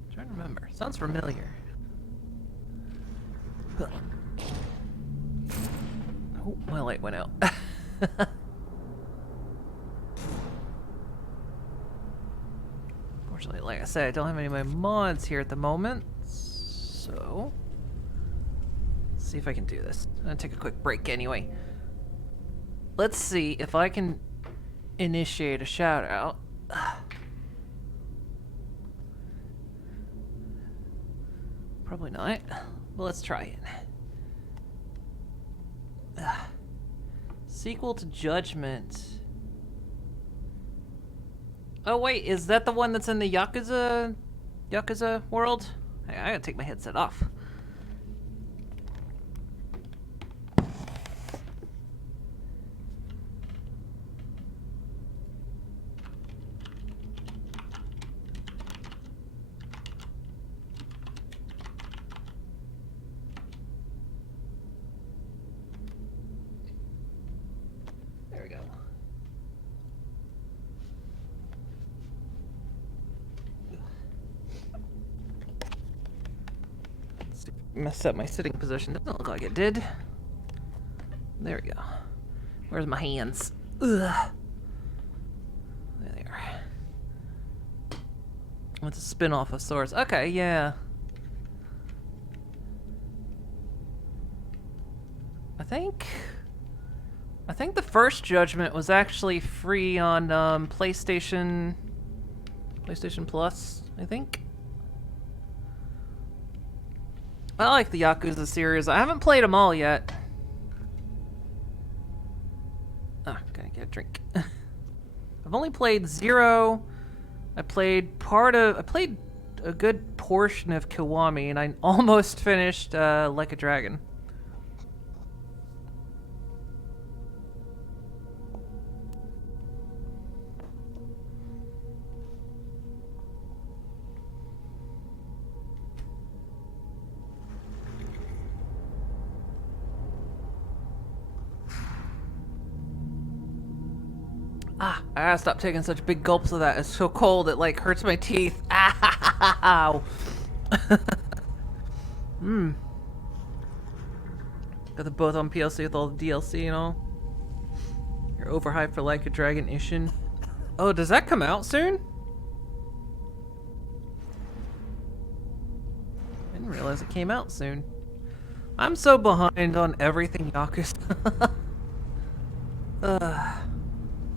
I'm trying to remember. Sounds familiar. Oh, my light went out. Unfortunately, like I said, I don't have any of my mods here at the moment. So, let's see if I can do this. I'm gonna take a quick break anyway. Let's see if I can initiate a shout out. Probably not. But let's try it. Sequel to Judgment. Oh wait, is that the one that's in the Yakuza world? I gotta take my headset off. There we go. Messed up my sitting position. Doesn't look like it did. There we go. Where's my hands? Ugh. There they are. It's a spin-off of Source. Okay, yeah. I think the first Judgment was actually free on PlayStation Plus, I think. I like the Yakuza series. I haven't played them all yet. Ah, gotta get a drink. I've only played 0. I played a good portion of Kiwami, and I almost finished Like a Dragon. Ah, I gotta stop taking such big gulps of that. It's so cold, it like hurts my teeth. Ow. Got them both on PLC with all the DLC and all. You're overhyped for Like a Dragon Ishin. Oh, does that come out soon? I didn't realize it came out soon. I'm so behind on everything Yakuza.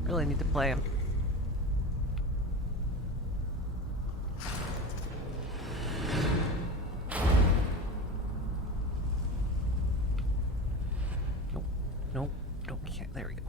Really need to play him. Nope. Can't. There we go.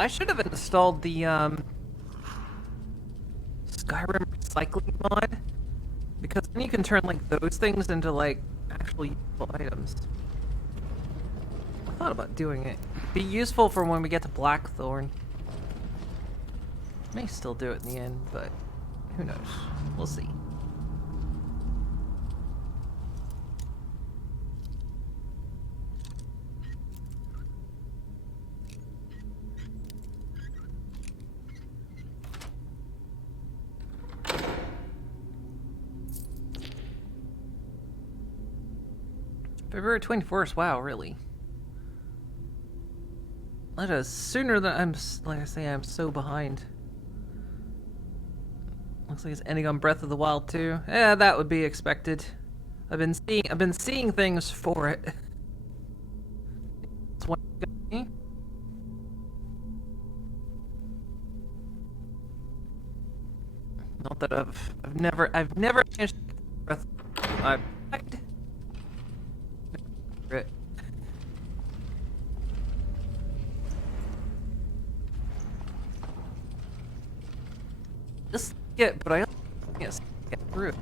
I should have installed the Skyrim recycling mod, because then you can turn like those things into like actual useful items. I thought about doing it. It'd be useful for when we get to Blackthorn. May still do it in the end, but who knows? We'll see. February 24th, wow, really? That is sooner than like I say, I'm so behind. Looks like it's ending on Breath of the Wild too. Yeah, that would be expected. I've been seeing things for it. It's one Not that I've never finished Breath. I've tried. Just get, but I can't get through.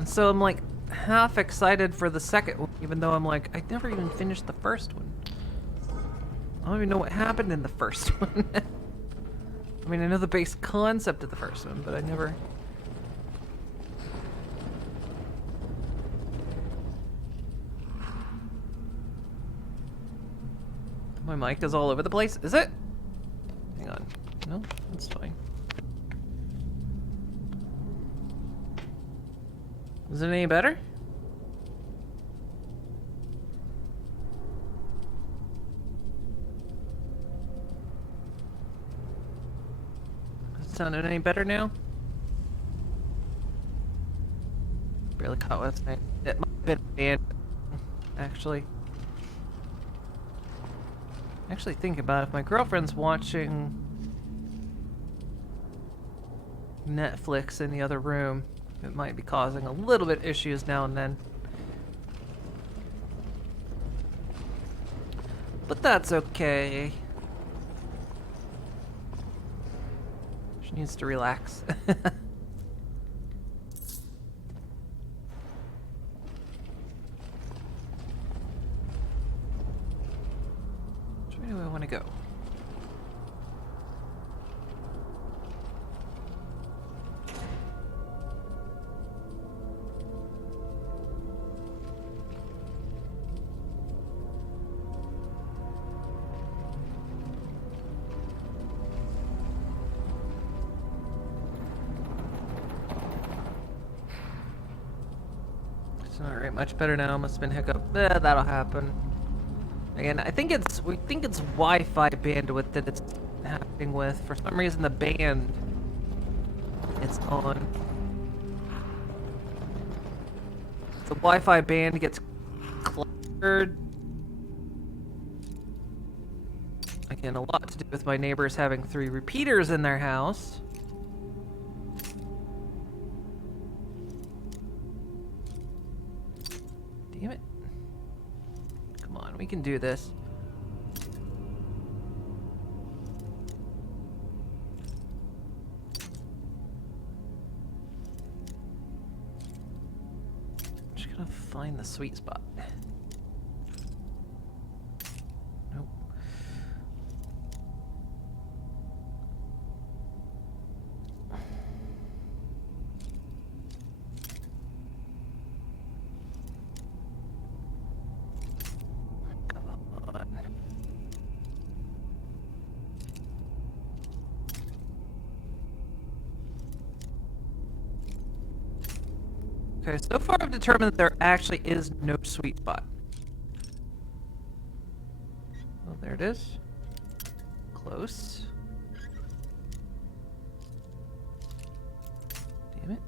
And so I'm like half excited for the second one, even though I'm like, I never even finished the first one. I don't even know what happened in the first one. I mean, I know the base concept of the first one, but I never... My mic is all over the place. Is it? Hang on. No, that's fine. Is it any better? Does it sound any better now? Barely caught what I was saying. It might have been banned, actually. Actually think about it, if my girlfriend's watching Netflix in the other room, it might be causing a little bit issues now and then. But that's okay. She needs to relax. Where do I want to go? It's not right, much better now. Must have been hiccup. That'll happen. Again, we think it's Wi-Fi bandwidth that it's happening with. For some reason, the band it's on. The Wi-Fi band gets cluttered. Again, a lot to do with my neighbors having 3 repeaters in their house. Damn it. Come on, we can do this. Just gotta find the sweet spot. Nope. Okay, so far I've determined that there actually is no sweet spot. Well, there it is. Close. Damn it.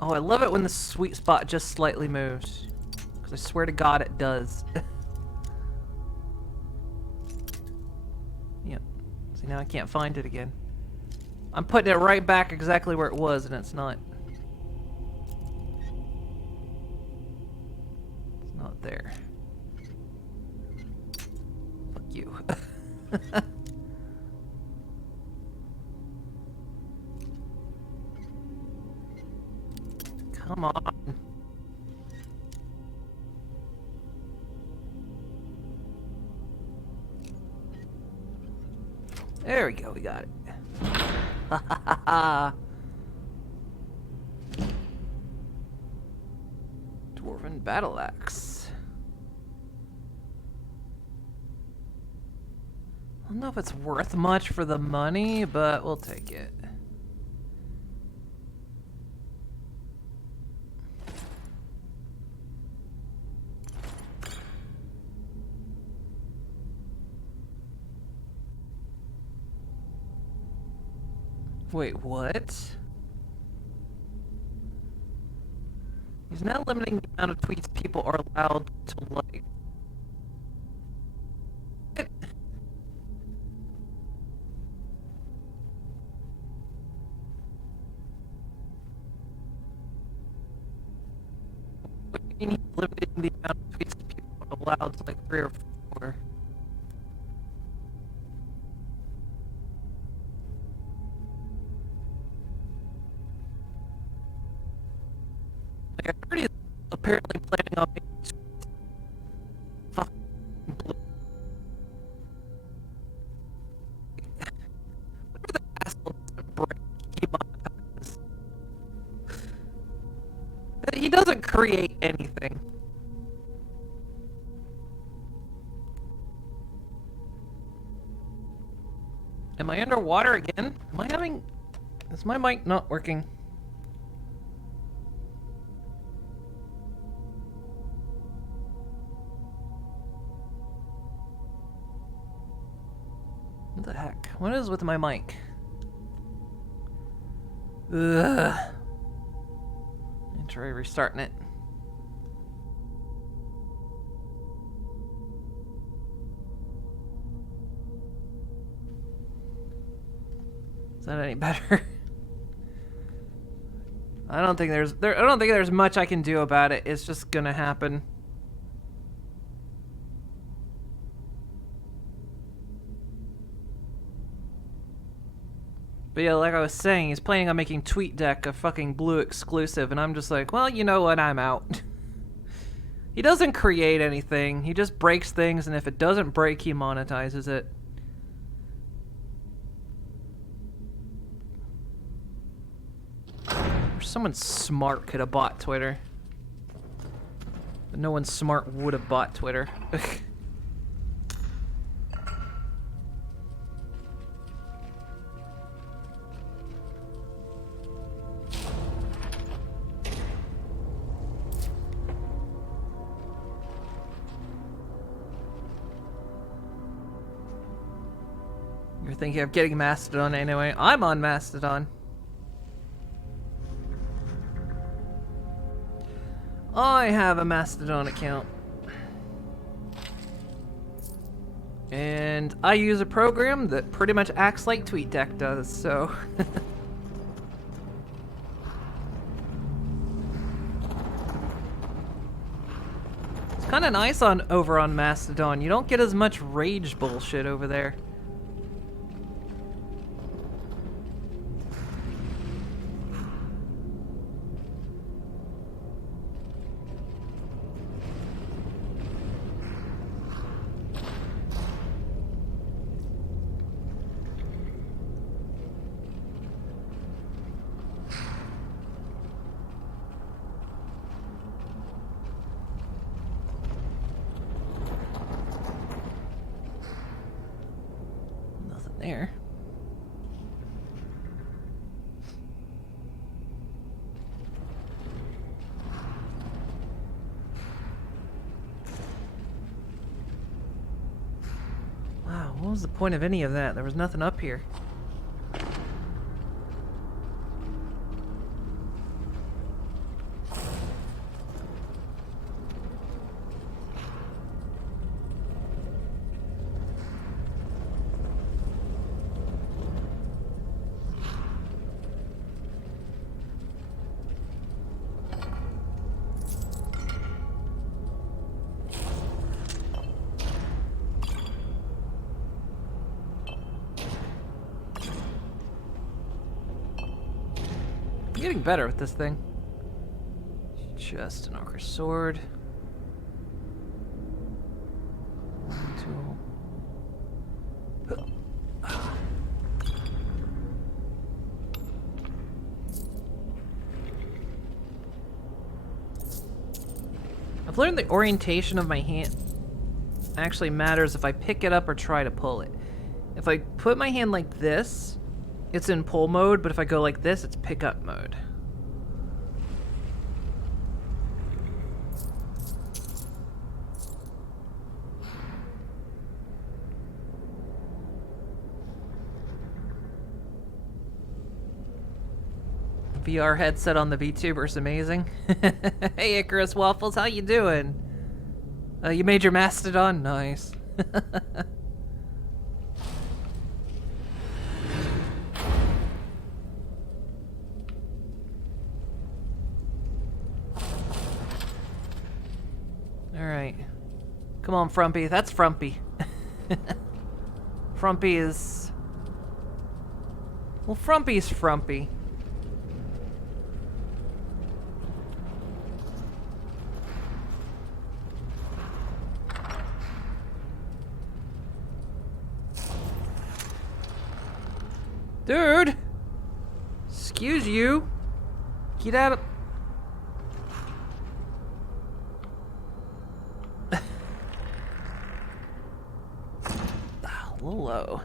Oh, I love it when the sweet spot just slightly moves. Because I swear to God it does. Yep. See, now I can't find it again. I'm putting it right back exactly where it was, and it's not. Not there. Fuck you. Come on. There we go, we got it. Ha ha ha ha. Dwarven battle axe. I don't know if it's worth much for the money, but we'll take it. Wait, what? He's now limiting the amount of tweets people are allowed to like. He's limiting the amount of tweets people are allowed to like 3 or 4. Like, I heard he's apparently planning on making fucking blue. Whatever the asshole doesn't break, he monetizes. He doesn't create anything. Am I underwater again? Am I having... Is my mic not working? What the heck? What is with my mic? Ugh. Let me try restarting it. Is that any better? I don't think there's much I can do about it. It's just gonna happen. But yeah, like I was saying, he's planning on making TweetDeck a fucking blue exclusive, and I'm just like, well, you know what, I'm out. He doesn't create anything, he just breaks things, and if it doesn't break, he monetizes it. Someone smart could have bought Twitter. But no one smart would have bought Twitter. You're thinking of getting Mastodon anyway. I'm on Mastodon. I have a Mastodon account. And I use a program that pretty much acts like TweetDeck does, so... It's kinda nice over on Mastodon. You don't get as much rage bullshit over there. There. Wow, what was the point of any of that? There was nothing up here. I'm getting better with this thing. Just an archer sword. Tool. I've learned the orientation of my hand actually matters if I pick it up or try to pull it. If I put my hand like this, it's in pull mode, but if I go like this, it's pick up mode. VR headset on the VTuber is amazing. Hey Icarus Waffles, how you doing? You made your Mastodon? Nice. Alright. Come on, Frumpy. That's Frumpy. Frumpy is... Well, Frumpy's Frumpy. Dude! Excuse you. Get out of... A little low.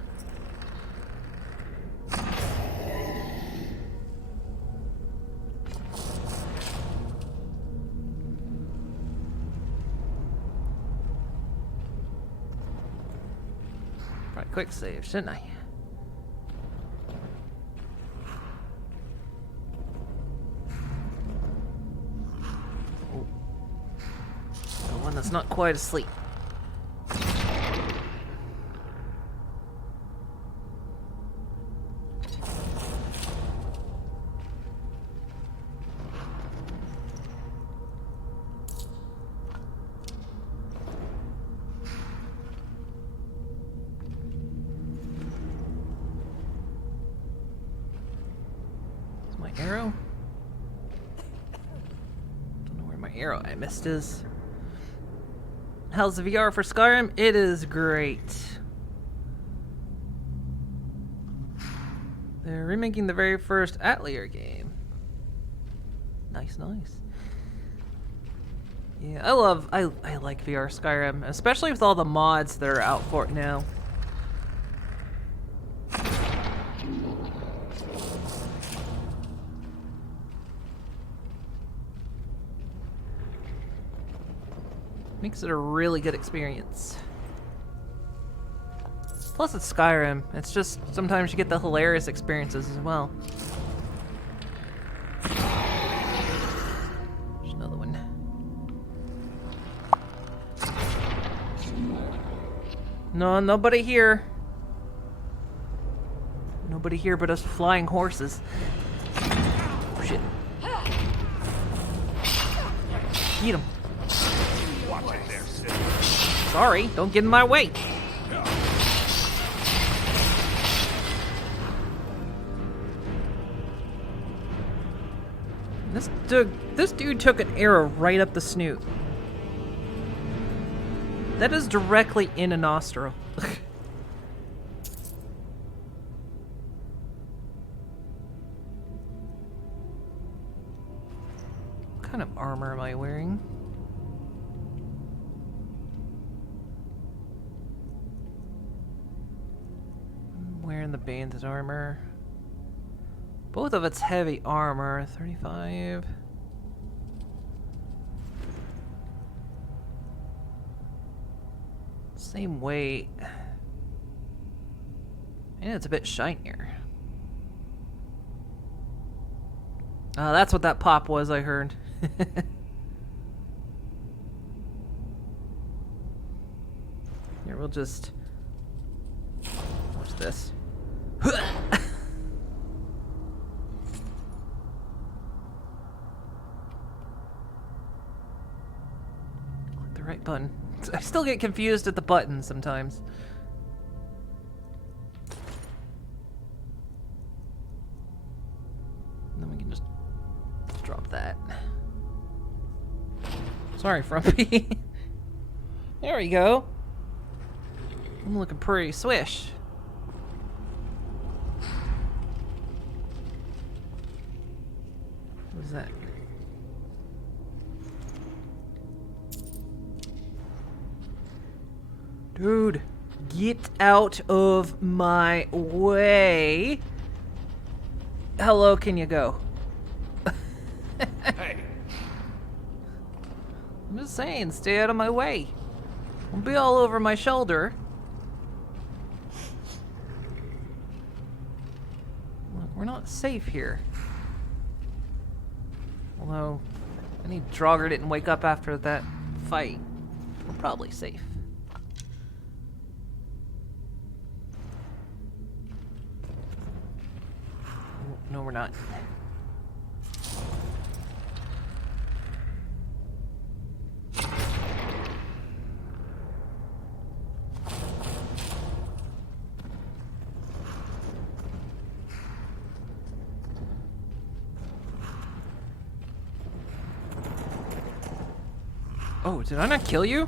Probably quick save, shouldn't I? That's not quite asleep. Is my arrow? Don't know where my arrow I missed is. How's the VR for Skyrim? It is great. They're remaking the very first Atelier game. Nice, nice. Yeah, I like VR Skyrim, especially with all the mods that are out for it now. Makes it a really good experience. Plus it's Skyrim. It's just sometimes you get the hilarious experiences as well. There's another one. No, nobody here. Nobody here but us flying horses. Oh, shit. Eat him. Sorry, don't get in my way. This dude took an arrow right up the snoot. That is directly in a nostril. What kind of armor am I wearing? Wearing the bandit armor. Both of it's heavy armor. 35. Same weight. And it's a bit shinier. That's what that pop was, I heard. Here, we'll just... What's this? Click the right button. I still get confused at the buttons sometimes. And then we can just drop that. Sorry, Frumpy. There we go. I'm looking pretty swish. What is that? Dude, get out of my way. How low can you go? Hey. I'm just saying, stay out of my way. Don't be all over my shoulder. Look, we're not safe here. Although, any Draugr didn't wake up after that fight. We're probably safe. No, we're not. Oh, did I not kill you?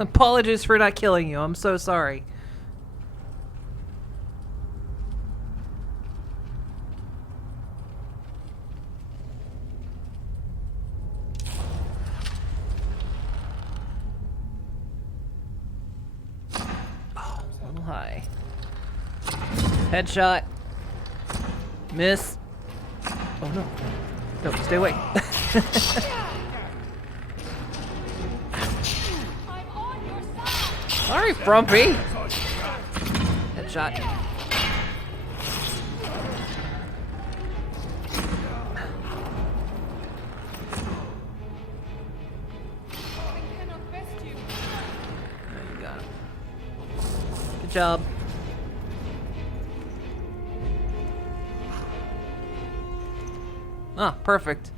Apologies for not killing you. I'm so sorry. Oh, a little high. Headshot. Miss. Oh no. No, stay away. Sorry, Frumpy. Headshot. There you go. Good job. Ah, perfect.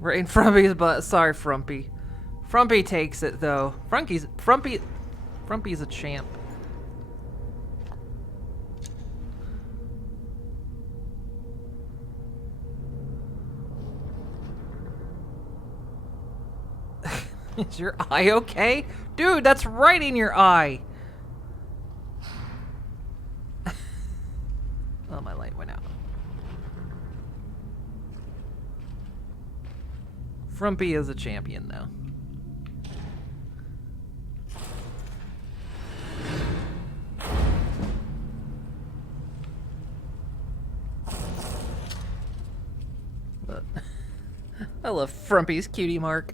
Right in Frumpy's butt. Sorry, Frumpy. Frumpy takes it though. Frumpy's a champ. Is your eye okay? Dude, that's right in your eye. Oh, my light went out. Frumpy is a champion though. But I love Frumpy's cutie mark.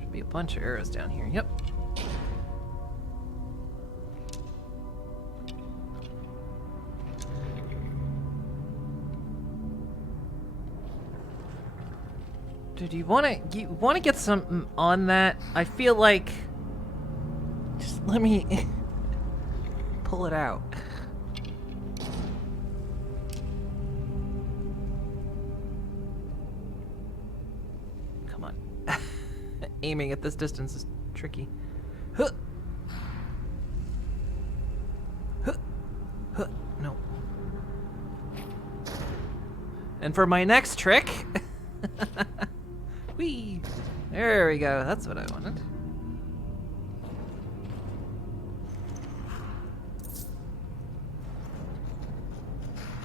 Should be a bunch of arrows down here. Yep. Dude, you wanna get something on that? I feel like just let me pull it out. Come on. Aiming at this distance is tricky. Huh. Huh. Huh. No. And for my next trick, whee! There we go. That's what I wanted.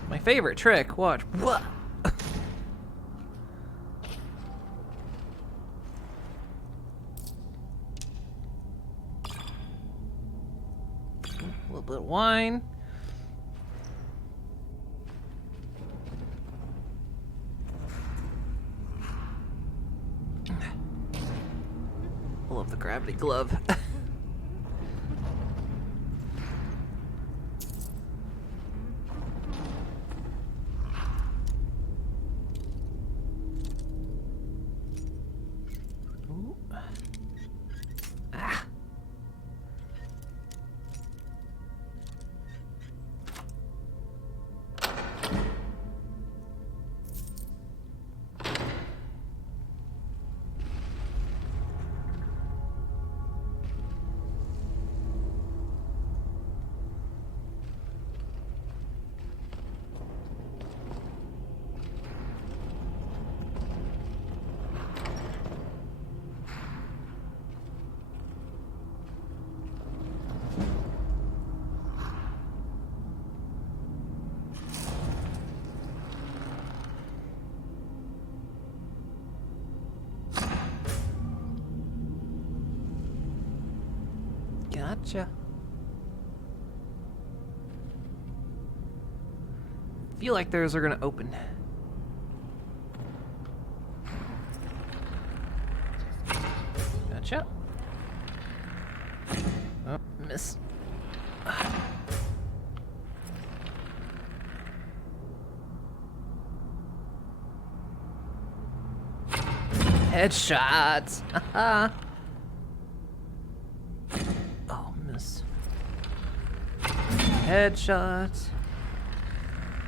My favorite trick. Watch. What? A little bit of wine. I love the gravity glove. Ooh. Ah. Gotcha. Feel like those are gonna open. Gotcha. Oh, miss. Headshots. Oh, miss. Headshots.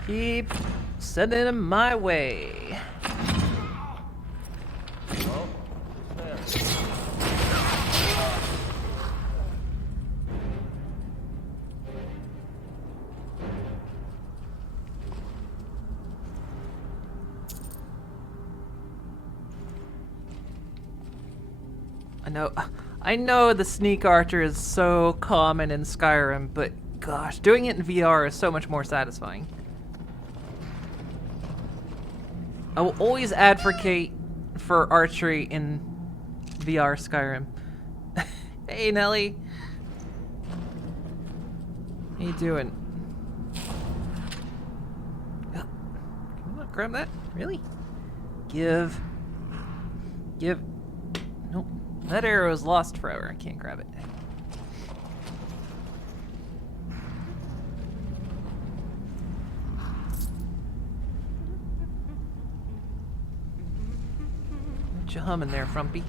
Keep sending them my way. Well, who's there? I know the sneak archer is so common in Skyrim, but gosh, doing it in VR is so much more satisfying. I will always advocate for archery in VR Skyrim. Hey, Nelly. How you doing? Can you not grab that? Really? Give. Nope. That arrow is lost forever. I can't grab it. What you humming there, Frumpy?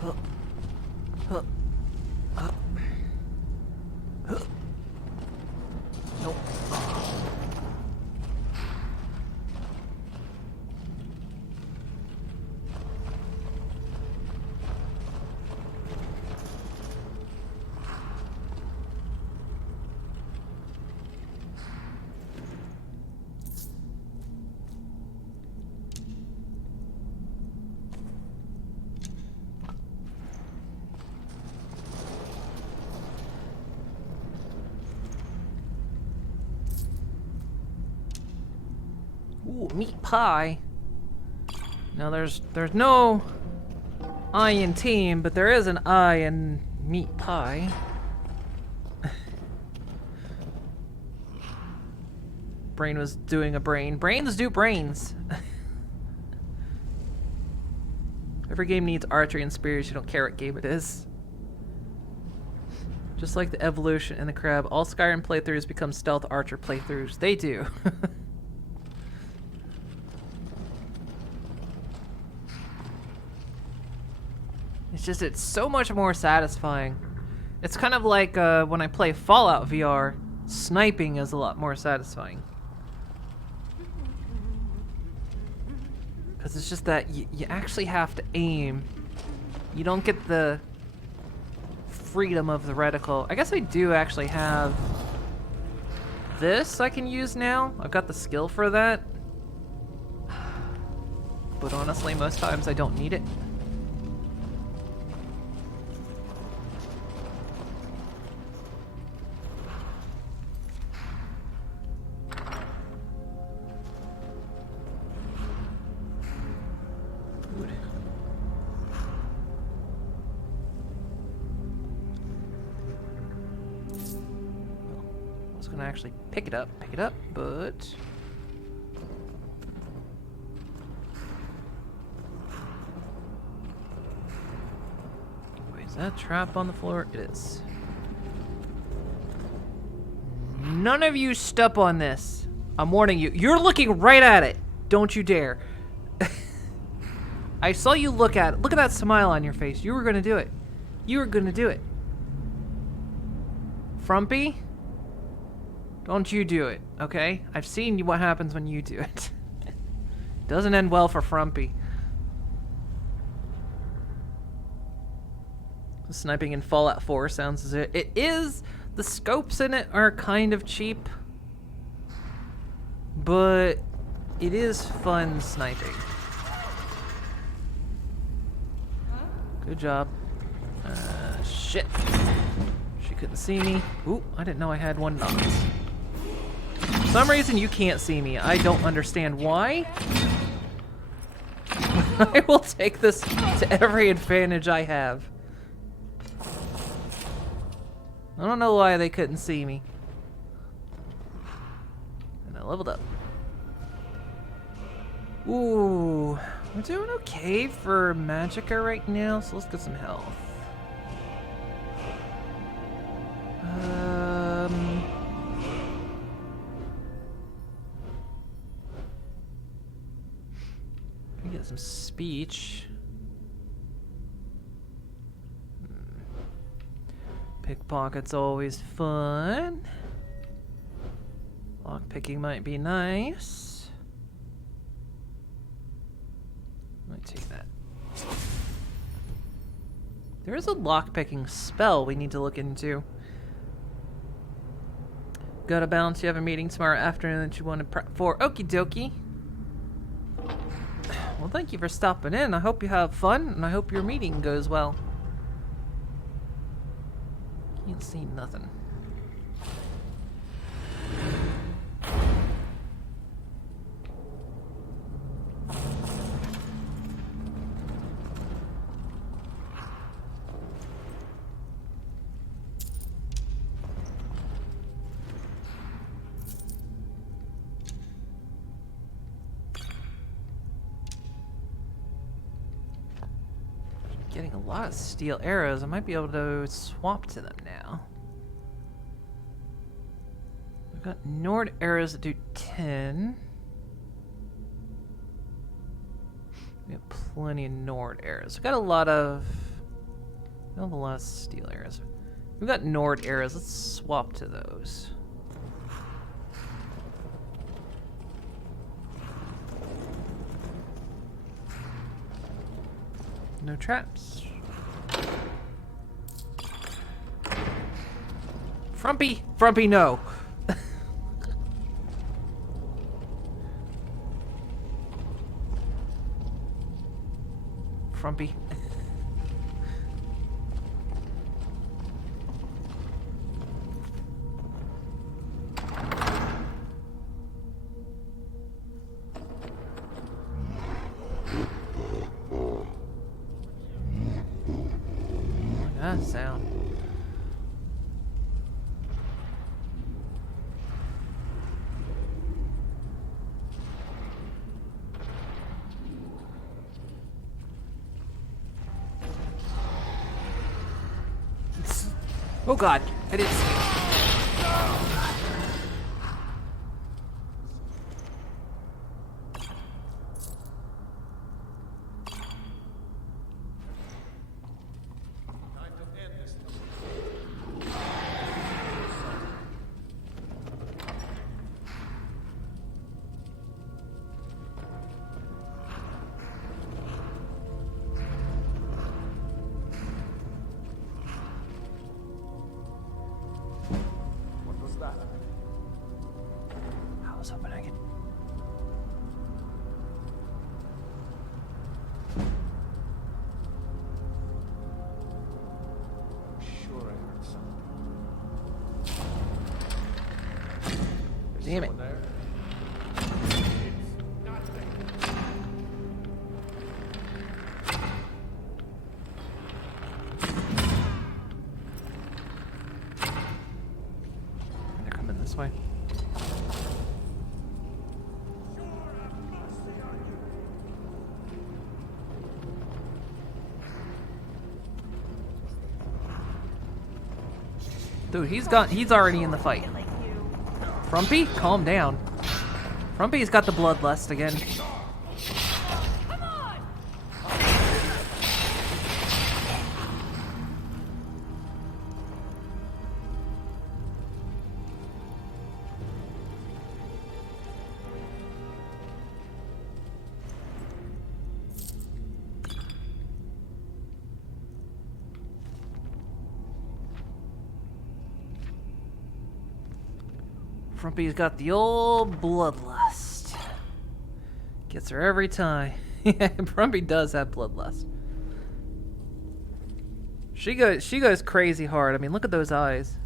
Huh. Huh. Huh. Huh. Nope. Ooh, meat pie. Now there's no I in team, but there is an I in meat pie. Brain was doing a brain. Brains do brains. Every game needs archery and spears. You don't care what game it is. Just like the evolution in the crab, all Skyrim playthroughs become stealth archer playthroughs. They do. It's so much more satisfying. It's kind of like when I play Fallout VR, sniping is a lot more satisfying. Because it's just that you actually have to aim. You don't get the freedom of the reticle. I guess I do actually have this I can use now. I've got the skill for that. But honestly, most times I don't need it. Actually pick it up, but wait, is that a trap on the floor? It is. None of you step on this. I'm warning you. You're looking right at it. Don't you dare. I saw you look at it. Look at that smile on your face. You were gonna do it. You were gonna do it. Frumpy? Don't you do it, okay? I've seen what happens when you do it. Doesn't end well for Frumpy. Sniping in Fallout 4 sounds as it is. The scopes in it are kind of cheap, but it is fun sniping. Good job. Shit. She couldn't see me. Ooh, I didn't know I had one knocked. For some reason you can't see me. I don't understand why. I will take this to every advantage I have. I don't know why they couldn't see me. And I leveled up. Ooh, we're doing okay for magicka right now, so let's get some health. We get some speech. Pickpocket's always fun. Lockpicking might be nice. Might take that. There is a lockpicking spell we need to look into. Gotta bounce. You have a meeting tomorrow afternoon that you want to prep for. Okie dokie. Well, thank you for stopping in. I hope you have fun, and I hope your meeting goes well. Can't see nothing. Getting a lot of steel arrows. I might be able to swap to them now. We've got Nord arrows that do 10. We have plenty of Nord arrows. We've got a lot of... We have a lot of steel arrows. We've got Nord arrows. Let's swap to those. No traps. Frumpy! Frumpy, no! Frumpy. That sound. Oh god, I didn't see it. I was hoping I could... Sure, I heard something. Damn it. There? They're coming this way. Dude, he's already in the fight. Frumpy, calm down. Frumpy's got the bloodlust again. Frumpy's got the old bloodlust. Gets her every time. Yeah, Frumpy does have bloodlust. She goes crazy hard. I mean, look at those eyes.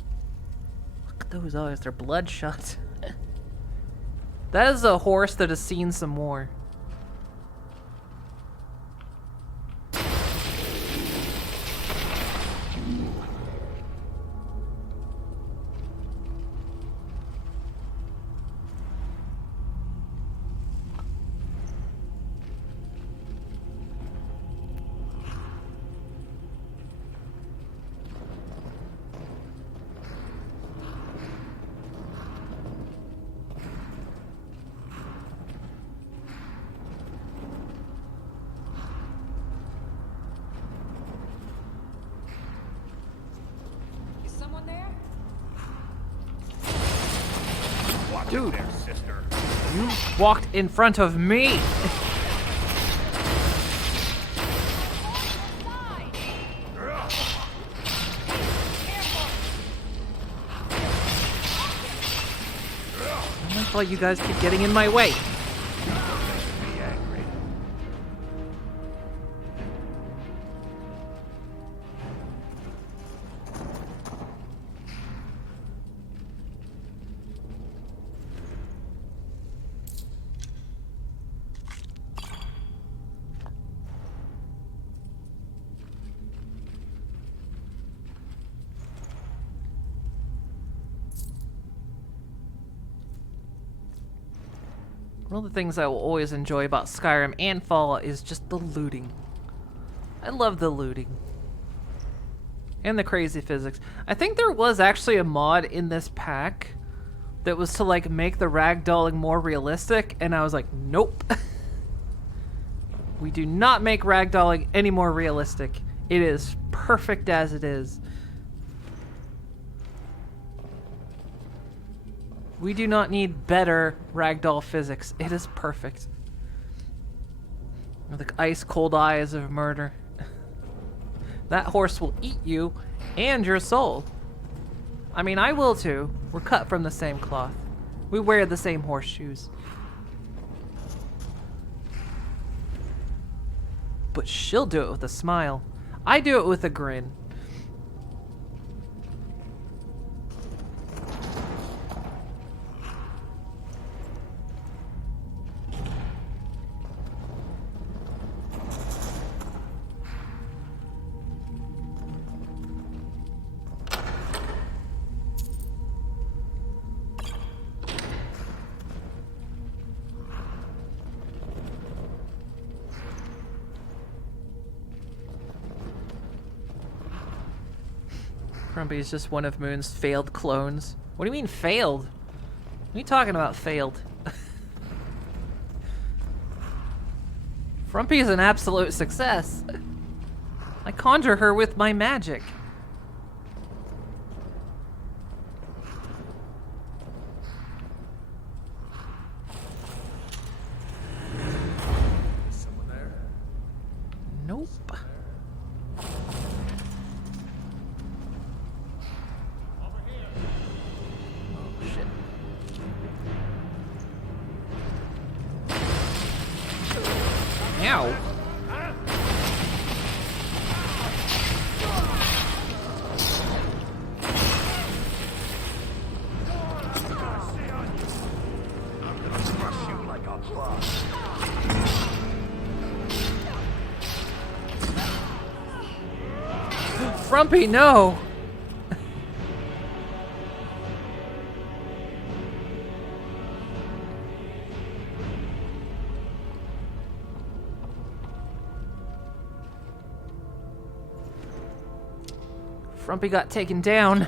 Look at those eyes. They're bloodshot. That is a horse that has seen some more. Dude, there, sister. you walked in front of me. Oh my god, you guys keep getting in my way. One of the things I will always enjoy about Skyrim and Fallout is just the looting. I love the looting. And the crazy physics. I think there was actually a mod in this pack that was to like make the ragdolling more realistic, and I was like, nope. We do not make ragdolling any more realistic. It is perfect as it is. We do not need better ragdoll physics. It is perfect. With the ice cold eyes of murder. That horse will eat you and your soul. I mean, I will too. We're cut from the same cloth. We wear the same horseshoes. But she'll do it with a smile. I do it with a grin. Grumpy is just one of Moon's failed clones. What do you mean failed? What are you talking about failed? Frumpy is an absolute success. I conjure her with my magic. Someone there? Nope. Ow. Frumpy, no! Frumpy got taken down.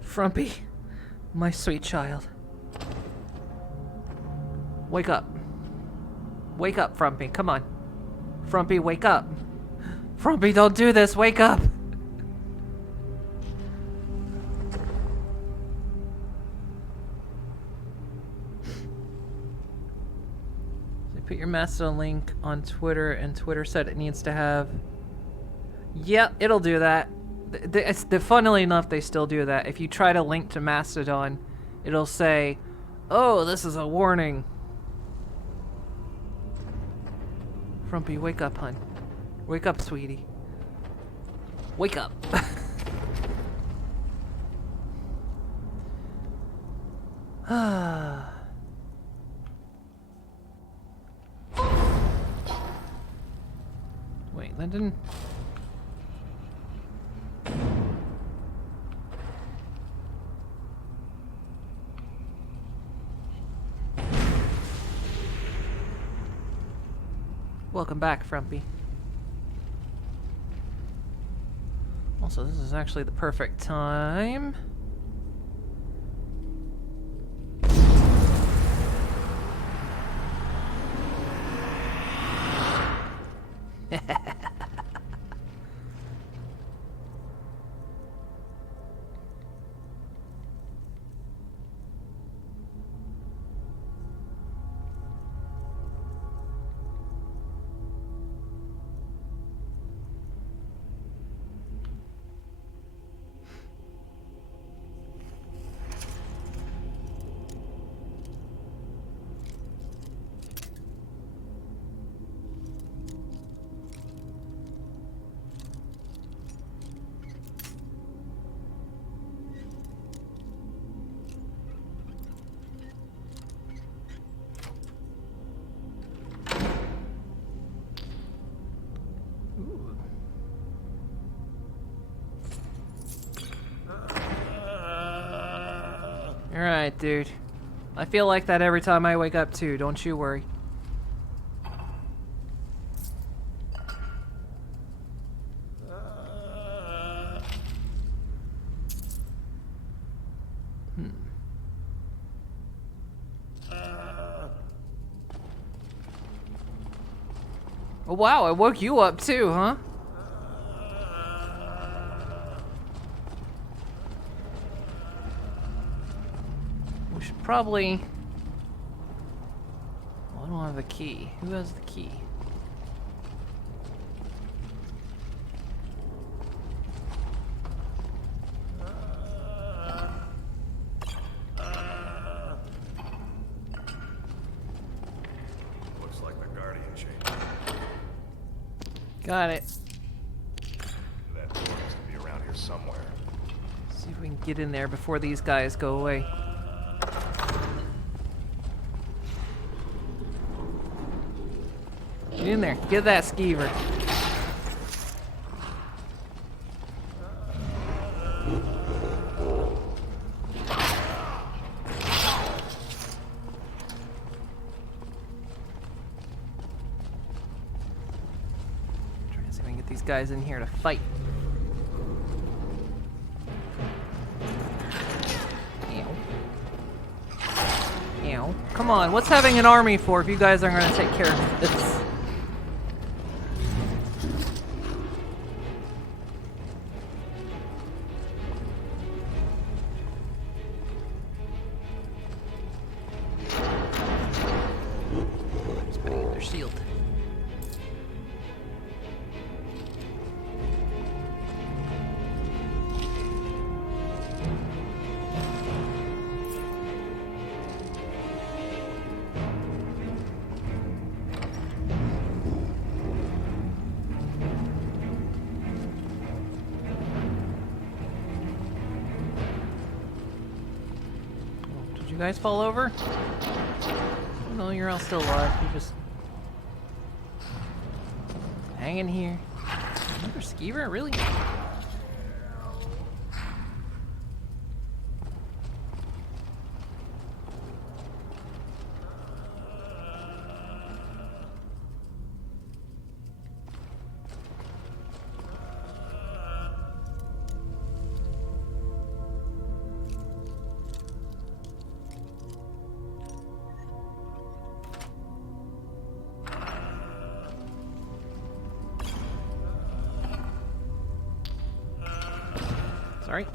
Frumpy, my sweet child. Wake up. Wake up, Frumpy. Come on. Frumpy, wake up. Frumpy, don't do this. Wake up. Put your Mastodon link on Twitter, and Twitter said it needs to have... Yep, it'll do that. Funnily enough, they still do that. If you try to link to Mastodon, it'll say, oh, this is a warning. Frumpy, wake up, hun. Wake up, sweetie. Wake up. Wait, that didn't... Welcome back, Frumpy. Also, this is actually the perfect time. Alright, dude. I feel like that every time I wake up too, don't you worry. Oh wow, I woke you up too, huh? We should probably... Well, I don't have the key. Who has the key? Looks like the Guardian chamber. Got it. That door has to be around here somewhere. See if we can get in there before these guys go away. Get in there. Get that skeever. Trying to see if we can get these guys in here to fight. Ow. Come on, what's having an army for if you guys aren't going to take care of this? Just banging their shield. Did you guys fall over? No, you're all still alive. You're just hanging here. Another skeever? Really? Sorry.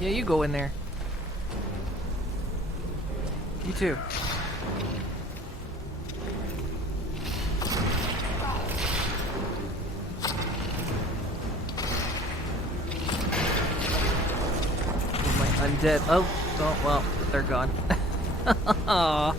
Yeah, you go in there. You too. Undead. Oh, well, they're gone. Aww.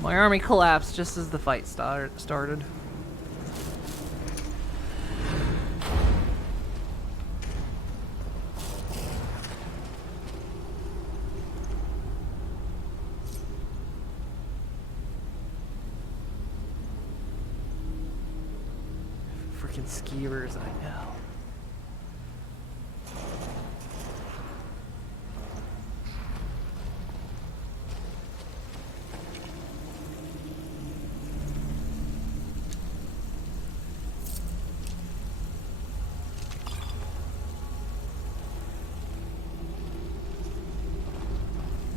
My army collapsed just as the fight started. Freaking skiers, I know.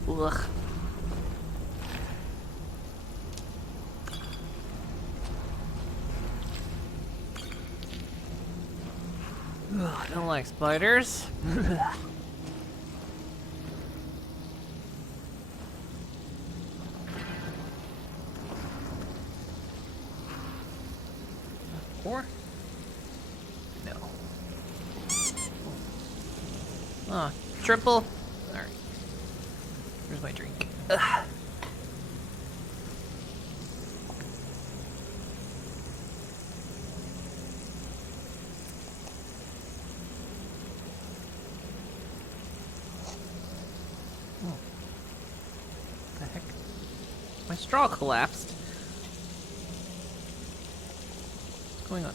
Ugh. Ugh, I don't like spiders. Four? Ah, triple. Alright. Here's my drink. Ugh. The heck? My straw collapsed. What's going on?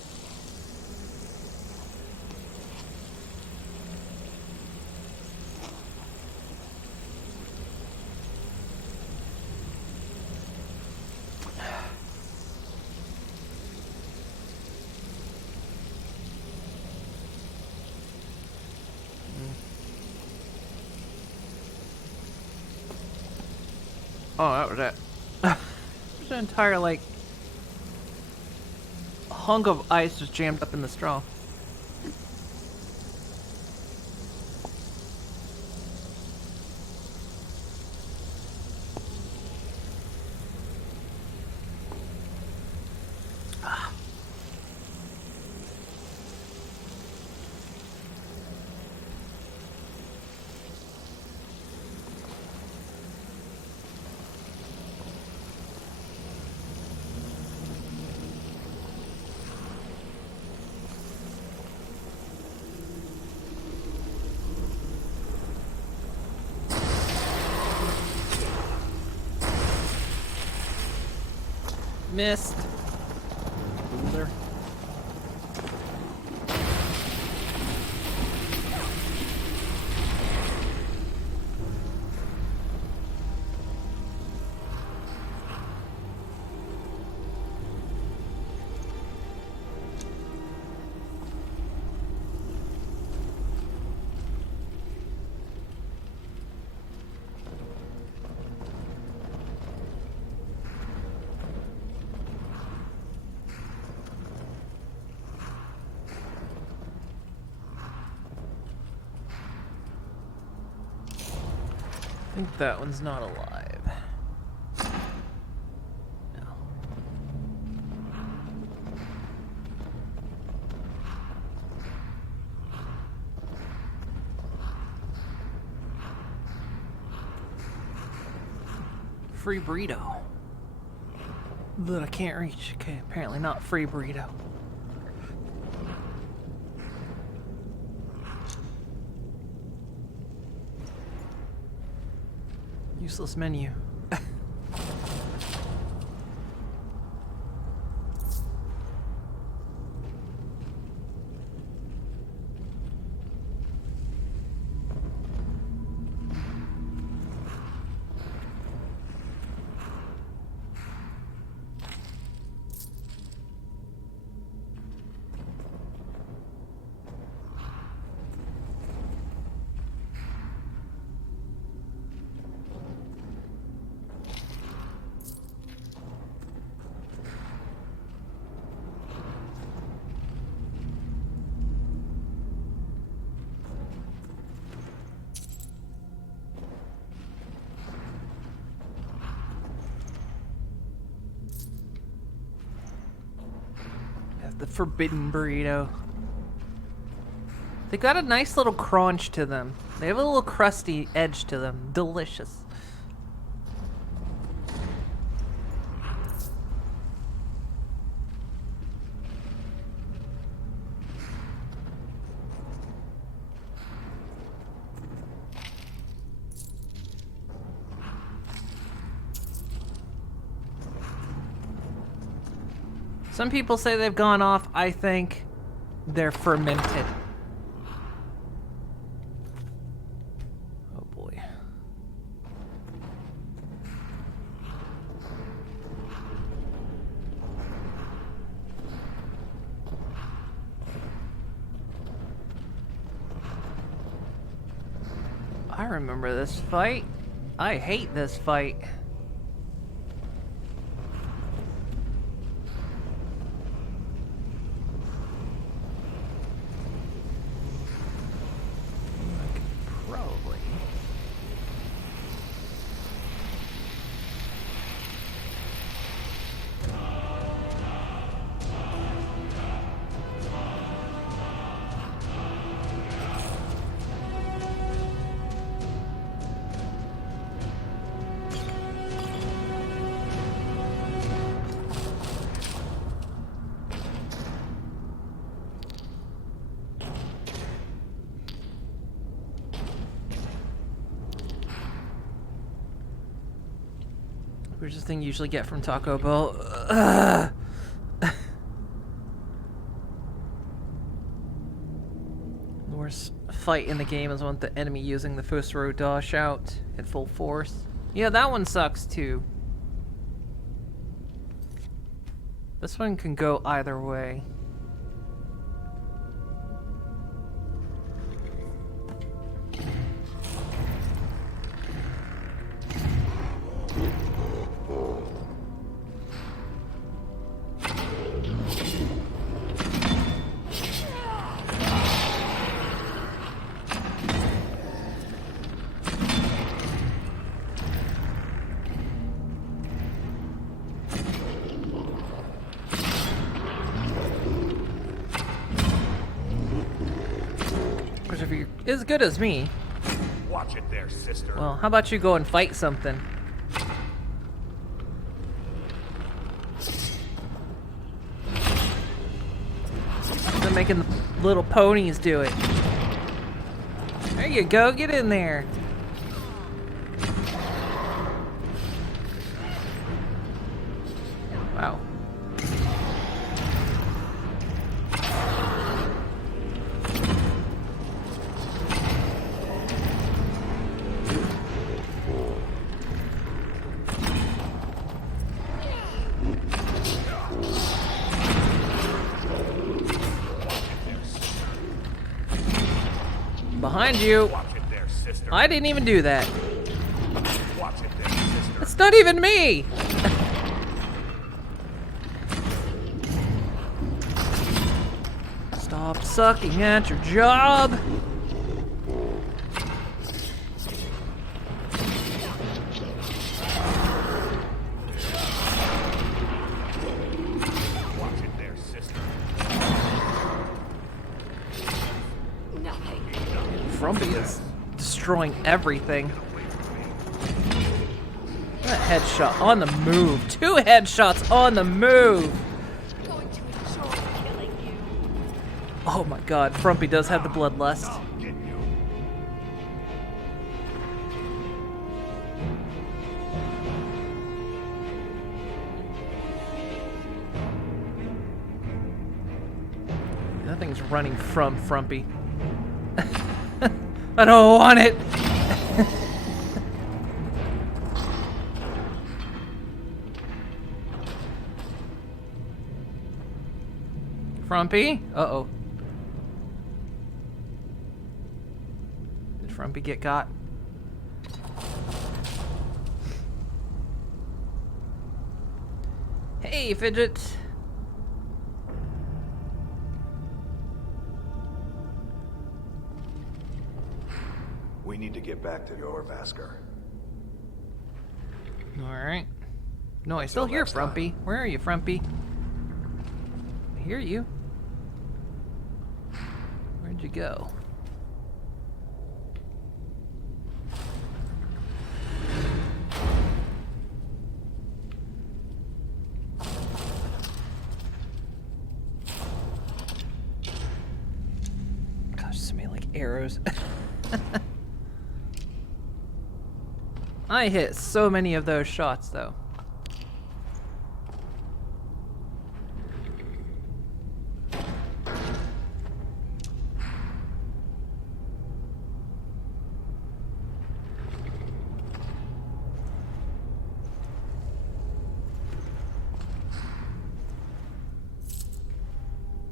Oh, that was it. There's an entire, like, hunk of ice just jammed up in the straw. Missed. Loser. I think that one's not alive. No. Free burrito. That I can't reach. Okay, apparently not free burrito. Useless menu. The forbidden burrito. They got a nice little crunch to them. They have a little crusty edge to them. Delicious. Some people say they've gone off. I think they're fermented. Oh boy. I remember this fight. I hate this fight. Where's this thing usually get from Taco Bell? Ugh. The worst fight in the game is when the enemy using the first row dash out at full force. Yeah, that one sucks too. This one can go either way. If you're as good as me, Watch it there, sister. well, how about you go and fight something? They're making the little ponies do it. There you go, get in there. Wow. Behind you. Watch it there, sister. I didn't even do that. Watch it there, sister. It's not even me. Stop sucking at your job. Watch it there, sister. Frumpy is destroying everything. A headshot on the move. 2 headshots on the move. Oh my god, Frumpy does have the bloodlust. Nothing's running from Frumpy. I don't want it. Frumpy? Uh-oh. Did Frumpy get got? Hey, Fidget. We need to get back to your Vasker. Alright. No, I still hear Frumpy. Where are you, Frumpy? I hear you. Where'd you go? Gosh, so many like arrows. I hit so many of those shots, though.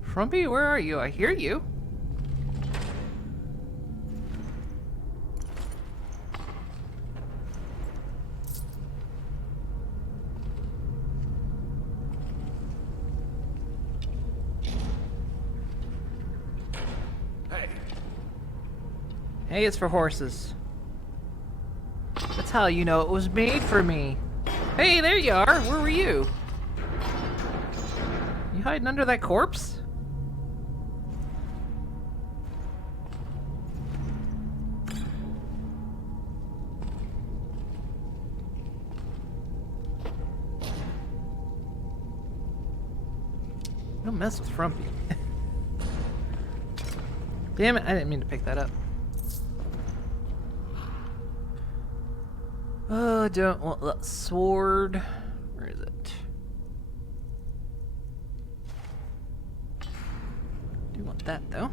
Frumpy, where are you? I hear you. Hey, it's for horses. That's how you know it was made for me. Hey, there you are. Where were you? You hiding under that corpse? Don't mess with Frumpy. Damn it, I didn't mean to pick that up. Oh, I don't want that sword. Where is it? Do want that though.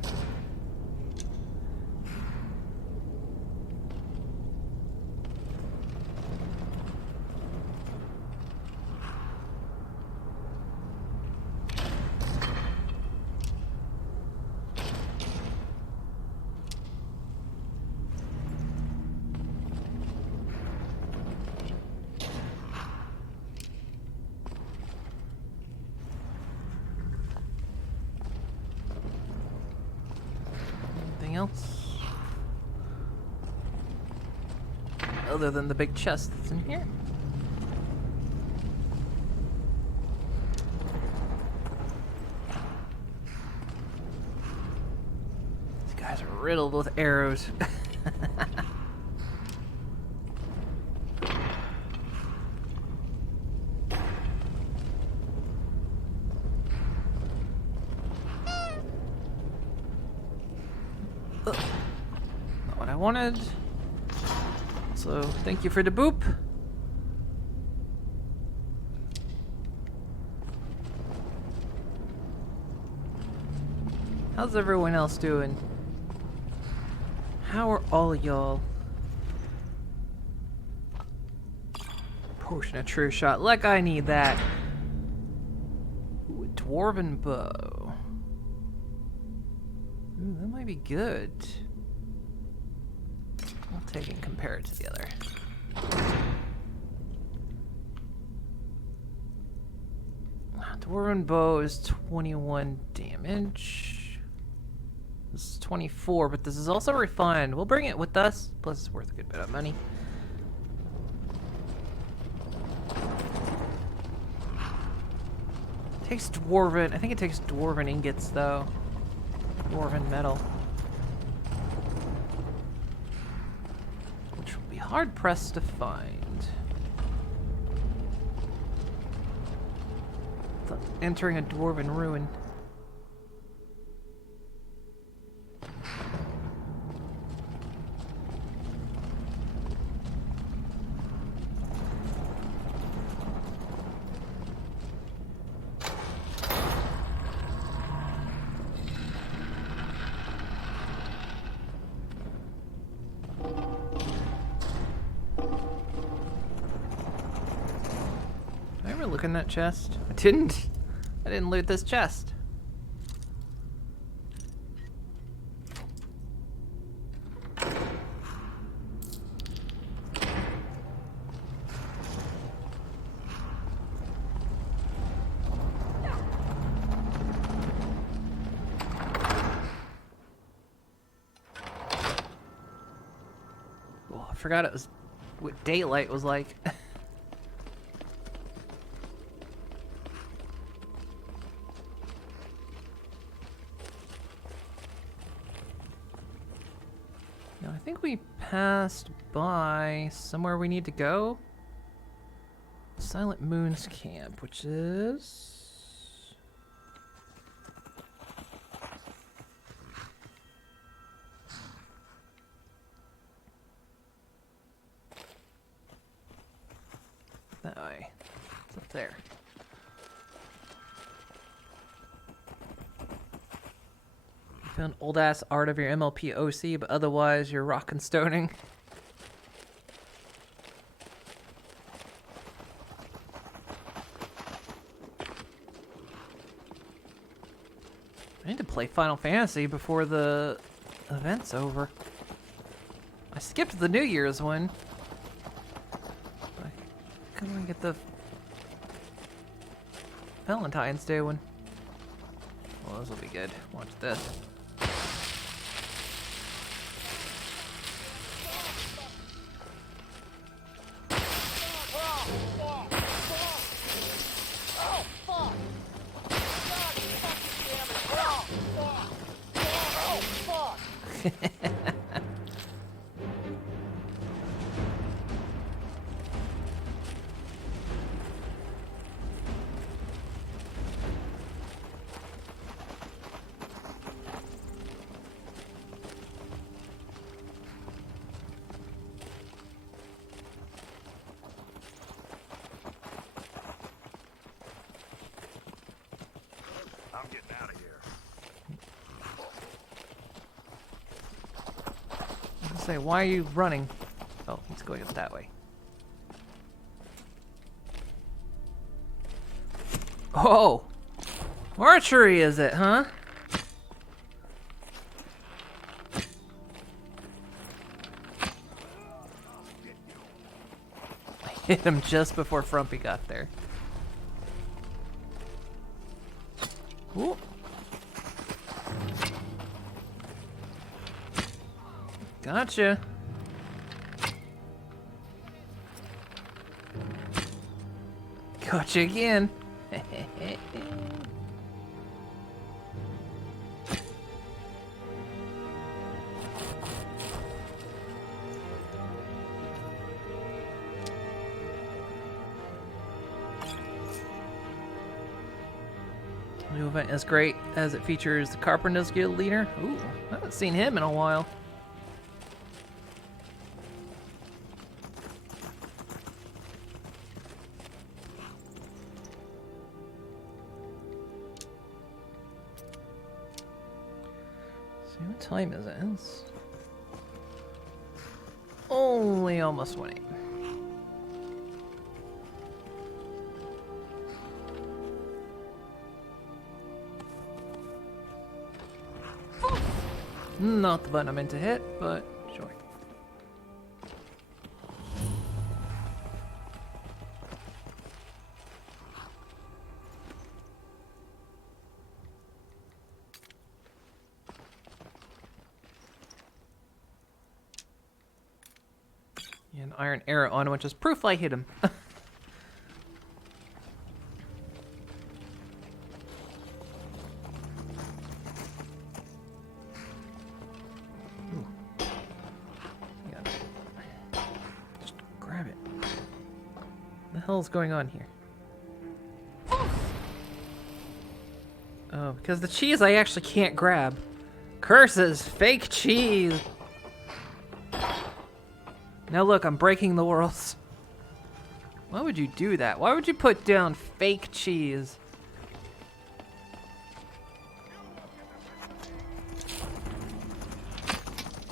Anything else? Other than the big chest that's in here? These guys are riddled with arrows. Not what I wanted. So, thank you for the boop. How's everyone else doing? How are all y'all? Potion of True Shot. Like I need that. Ooh, a Dwarven Bow. Ooh, that might be good. I'll take and compare it to the other. Dwarven Bow is 21 damage. This is 24, but this is also refined. We'll bring it with us. Plus, it's worth a good bit of money. Takes Dwarven. I think it takes Dwarven ingots, though. Dwarven metal. Which will be hard pressed to find. Entering a Dwarven ruin. Did I ever look in that chest? I didn't. I didn't loot this chest. Oh, I forgot it was what daylight was like. I think we passed by somewhere we need to go. Silent Moon's camp, which is... that way. It's up there. Found old ass art of your MLP OC, but otherwise you're rock and stoning. I need to play Final Fantasy before the event's over. I skipped the New Year's one. Come on, get the Valentine's Day one. Well, this will be good. Watch this. Say, why are you running? Oh, he's going up that way. Oh! Archery is it, huh? I hit him just before Frumpy got there. Ooh. Gotcha. Gotcha again. The new event is great as it features the Carpenters Guild leader. Ooh, I haven't seen him in a while. See, what time is it? It's only almost 1:08. Not the button I meant to hit, but sure. Yeah, an iron arrow on him, which is proof I hit him. What the hell's going on here? Oh, because the cheese I actually can't grab. Curses! Fake cheese! Now look, I'm breaking the worlds. Why would you do that? Why would you put down fake cheese?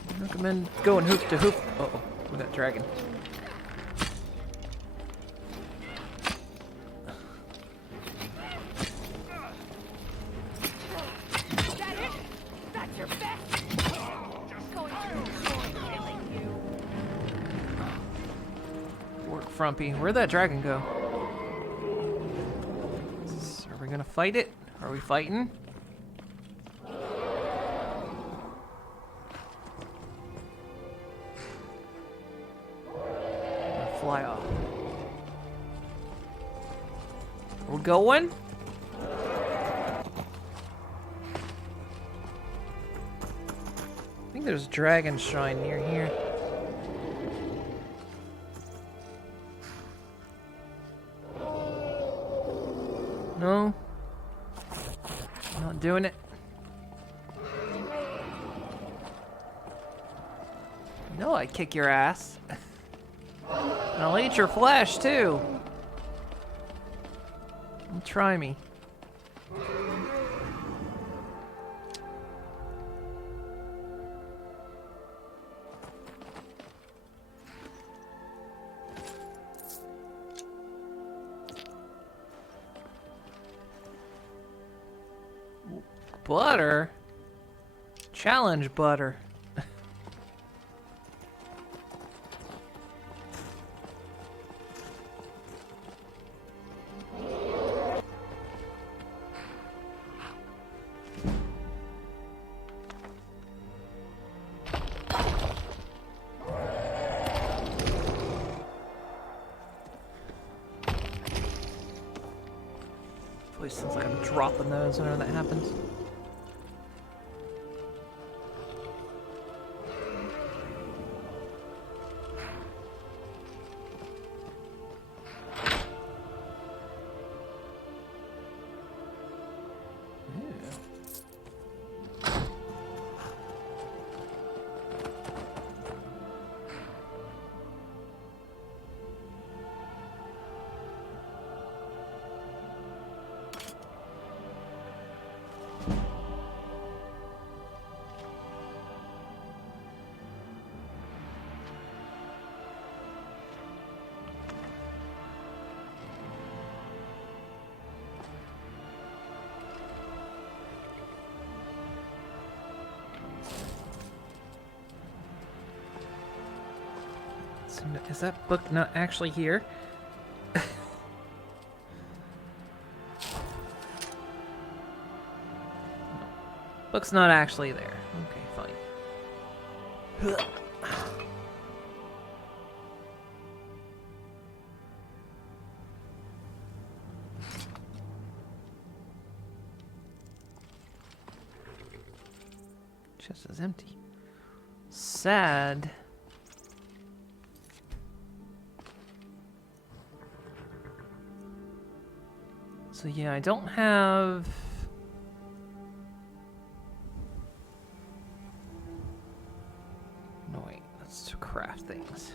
I recommend going hoop to hoop. Uh oh, with that dragon. Frumpy. Where'd that dragon go? Are we gonna fight it? Are we fighting? Fly off. We're going? I think there's a dragon shrine near here. No. Not doing it. No, I kick your ass. And I'll eat your flesh too. Try me. Butter? Challenge butter. Please, seems like I'm dropping those whenever that happens. Is that book not actually here? Book's not actually there. Okay, fine. Chest is empty. Sad. So yeah, I don't have... No, wait, that's to craft things.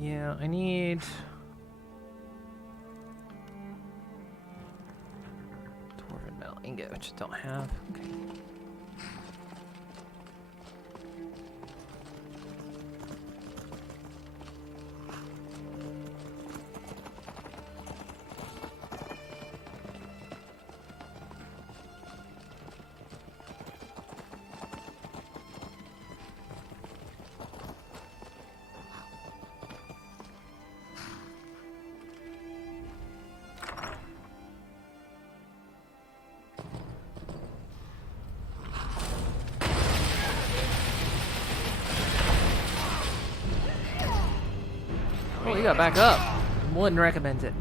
Yeah, I need... Dwarven metal ingot, which I don't have. Okay. Oh, you got back up. Wouldn't recommend it.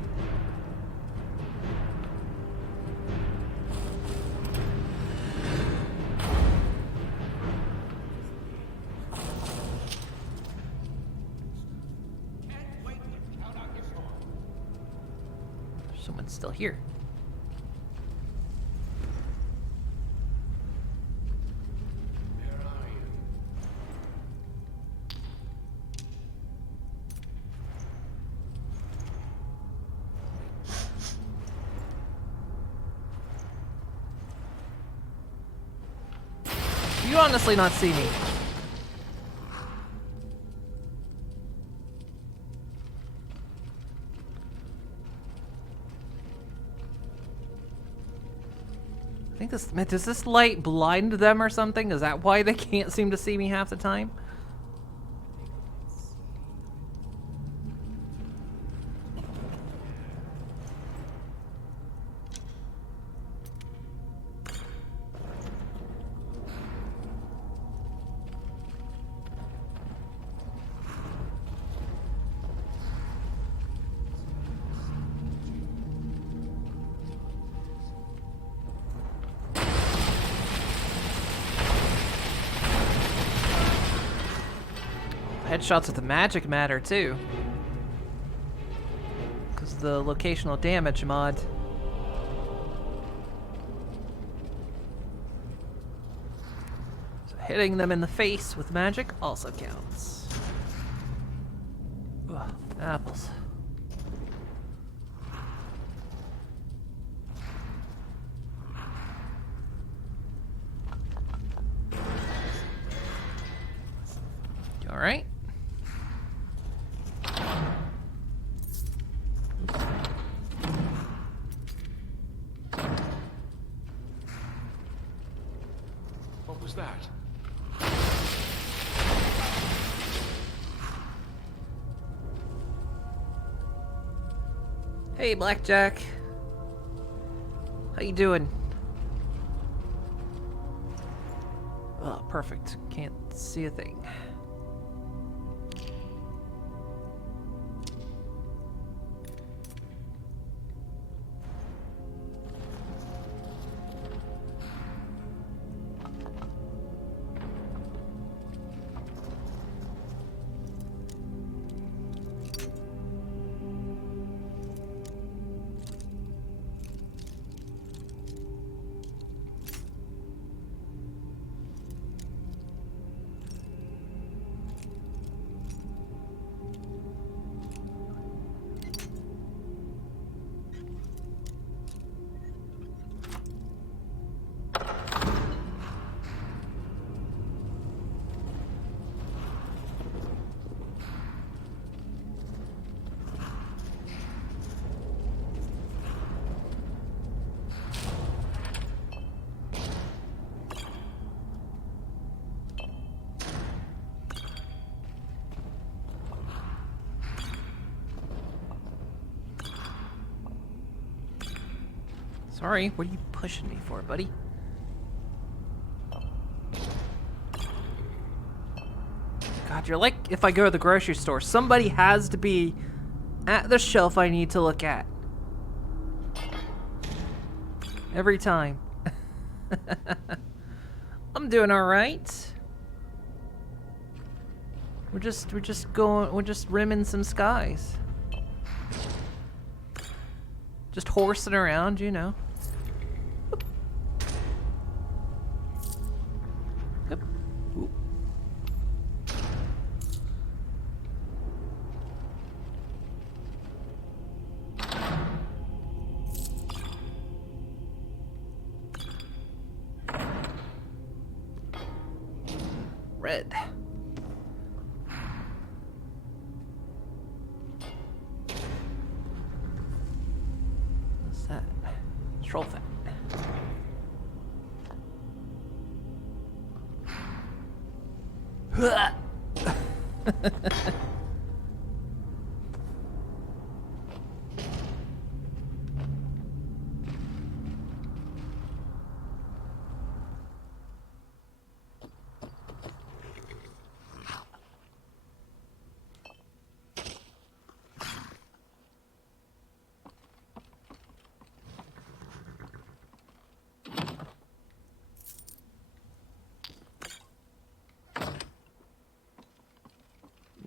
Someone's still here. You honestly not see me. I think this, does this light blind them or something? Is that why they can't seem to see me half the time? Headshots with the magic matter too, because of the locational damage mod. So hitting them in the face with magic also counts. Ugh, apples. You all right? What was that? Hey, Blackjack. How you doing? Oh, perfect. Can't see a thing. Sorry, what are you pushing me for, buddy? God, you're like if I go to the grocery store. Somebody has to be at the shelf I need to look at. Every time. I'm doing all right. We're just rimming some skies. Just horsing around, you know. Yep. Ooh. Red. What's that? Troll fat.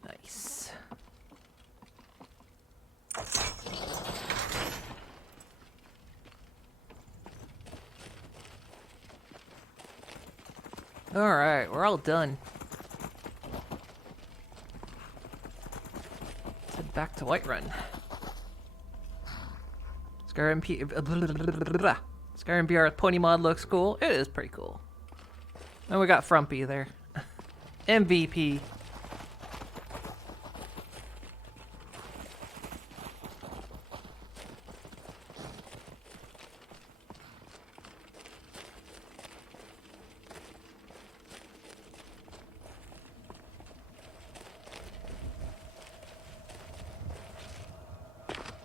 Nice. All right, we're all done. Let's head back to Whiterun. Skyrim VR with pony mod looks cool. It is pretty cool. And we got Frumpy there. MVP.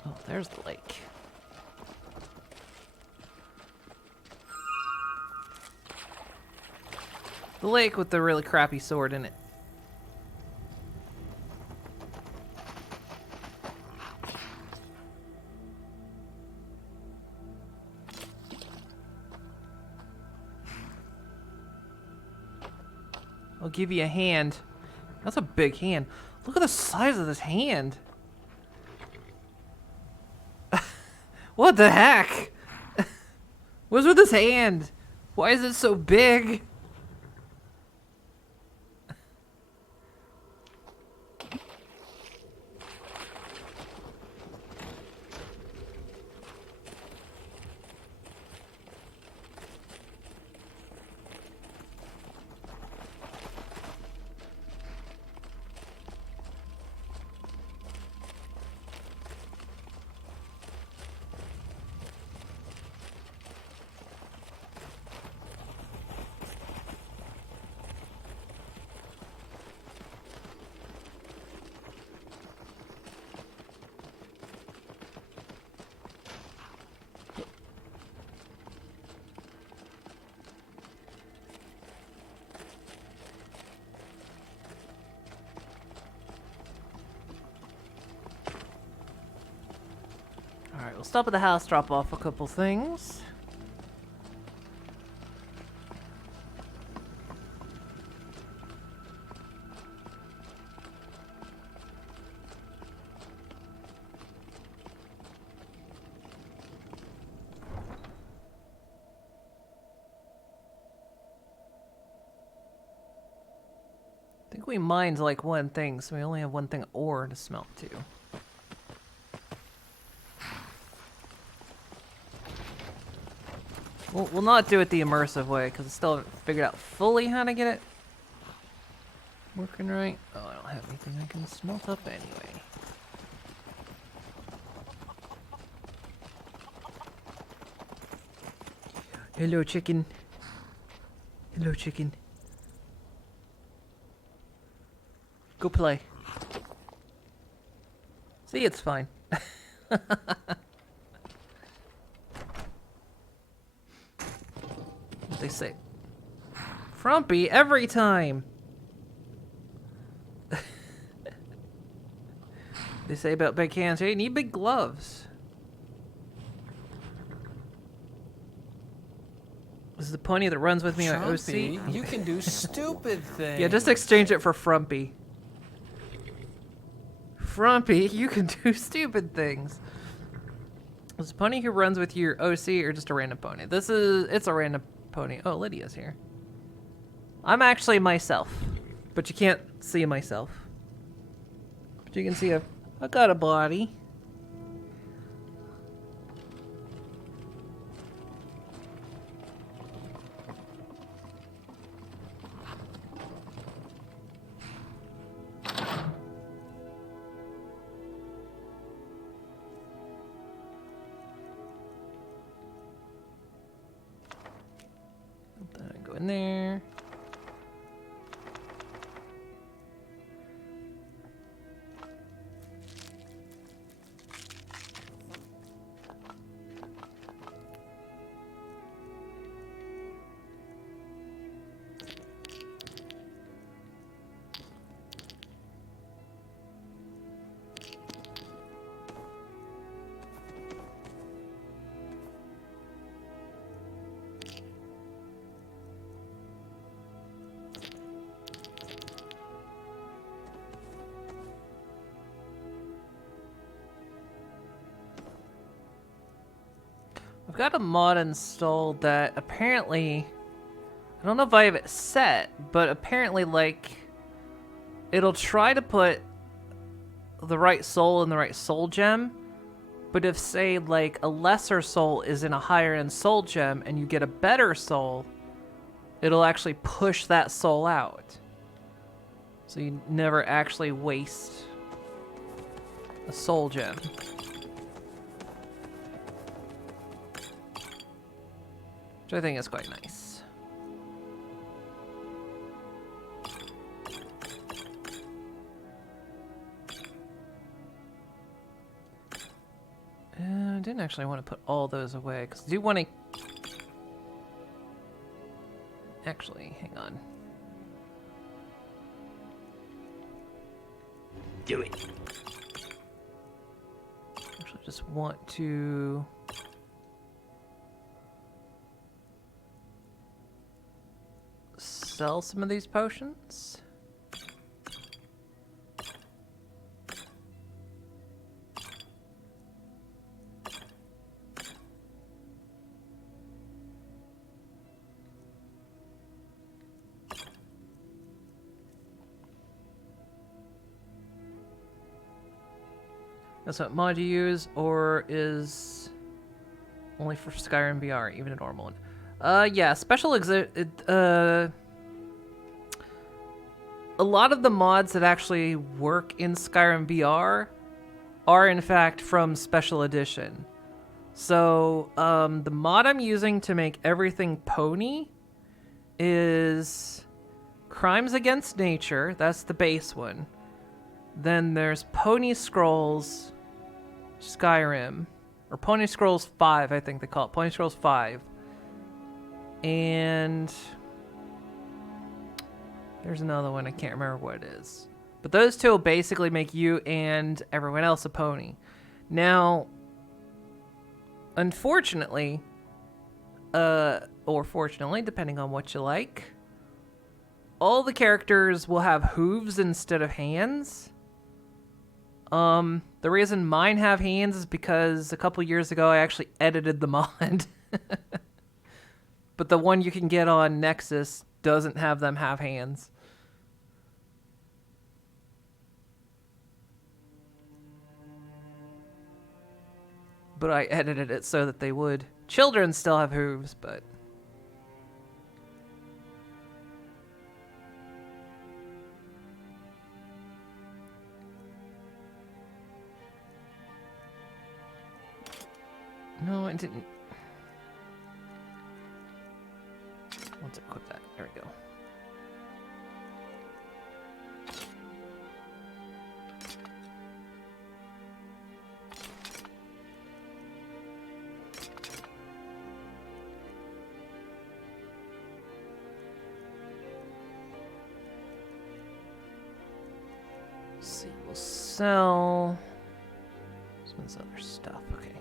Oh, there's the lake. The lake with the really crappy sword in it. I'll give you a hand. That's a big hand. Look at the size of this hand. What the heck? What's with this hand? Why is it so big? Alright, we'll stop at the house, drop off a couple things. I think we mined like one thing, so we only have one thing ore to smelt to. We'll not do it the immersive way, because I still haven't figured out fully how to get it working right. Oh, I don't have anything I can smelt up anyway. Hello, chicken. Hello, chicken. Go play. See, it's fine. They say. Frumpy every time. They say about big hands, hey, you need big gloves. This is the pony that runs with me on OC. Trumpy, you can do stupid things. Yeah, just exchange it for Frumpy. Frumpy, you can do stupid things. Is the pony who runs with your OC or just a random pony? It's a random pony. Oh, Lydia's here. I'm actually myself, but you can't see myself. But you can see I got a body. Go in there. I've got a mod installed that apparently, I don't know if I have it set, but apparently, like, it'll try to put the right soul in the right soul gem, but if, say, like, a lesser soul is in a higher end soul gem and you get a better soul, it'll actually push that soul out. So you never actually waste a soul gem. Which I think is quite nice. I didn't actually want to put all those away, because I do want to... Actually, hang on. Do it. Actually, just want to... sell some of these potions. That's what mod you use, or is only for Skyrim VR, even a normal one? Yeah, special a lot of the mods that actually work in Skyrim VR are in fact from Special Edition. So, the mod I'm using to make everything pony is Crimes Against Nature. That's the base one. Then there's Pony Scrolls Skyrim. Or Pony Scrolls 5, I think they call it. Pony Scrolls 5. And... there's another one, I can't remember what it is. But those two will basically make you and everyone else a pony. Now, unfortunately, or fortunately, depending on what you like, all the characters will have hooves instead of hands. The reason mine have hands is because a couple years ago I actually edited the mod. But the one you can get on Nexus doesn't have them have hands. But I edited it so that they would. Children still have hooves, but... no, I didn't. Let's equip that. There we go. sell some of this other stuff. Okay.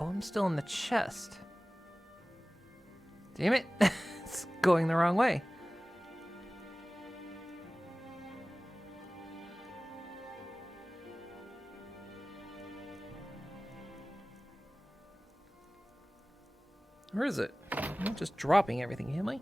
Oh, I'm still in the chest. Damn it. It's going the wrong way. Where is it? I'm not just dropping everything, am I?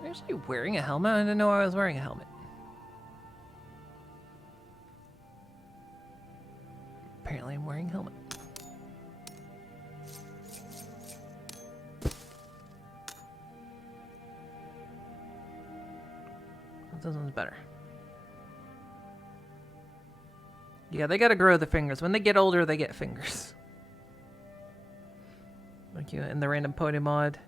Am I actually wearing a helmet? I didn't know I was wearing a helmet. Apparently I'm wearing a helmet. This one's better. Yeah, they gotta grow the fingers. When they get older, they get fingers. Like you in the random pony mod.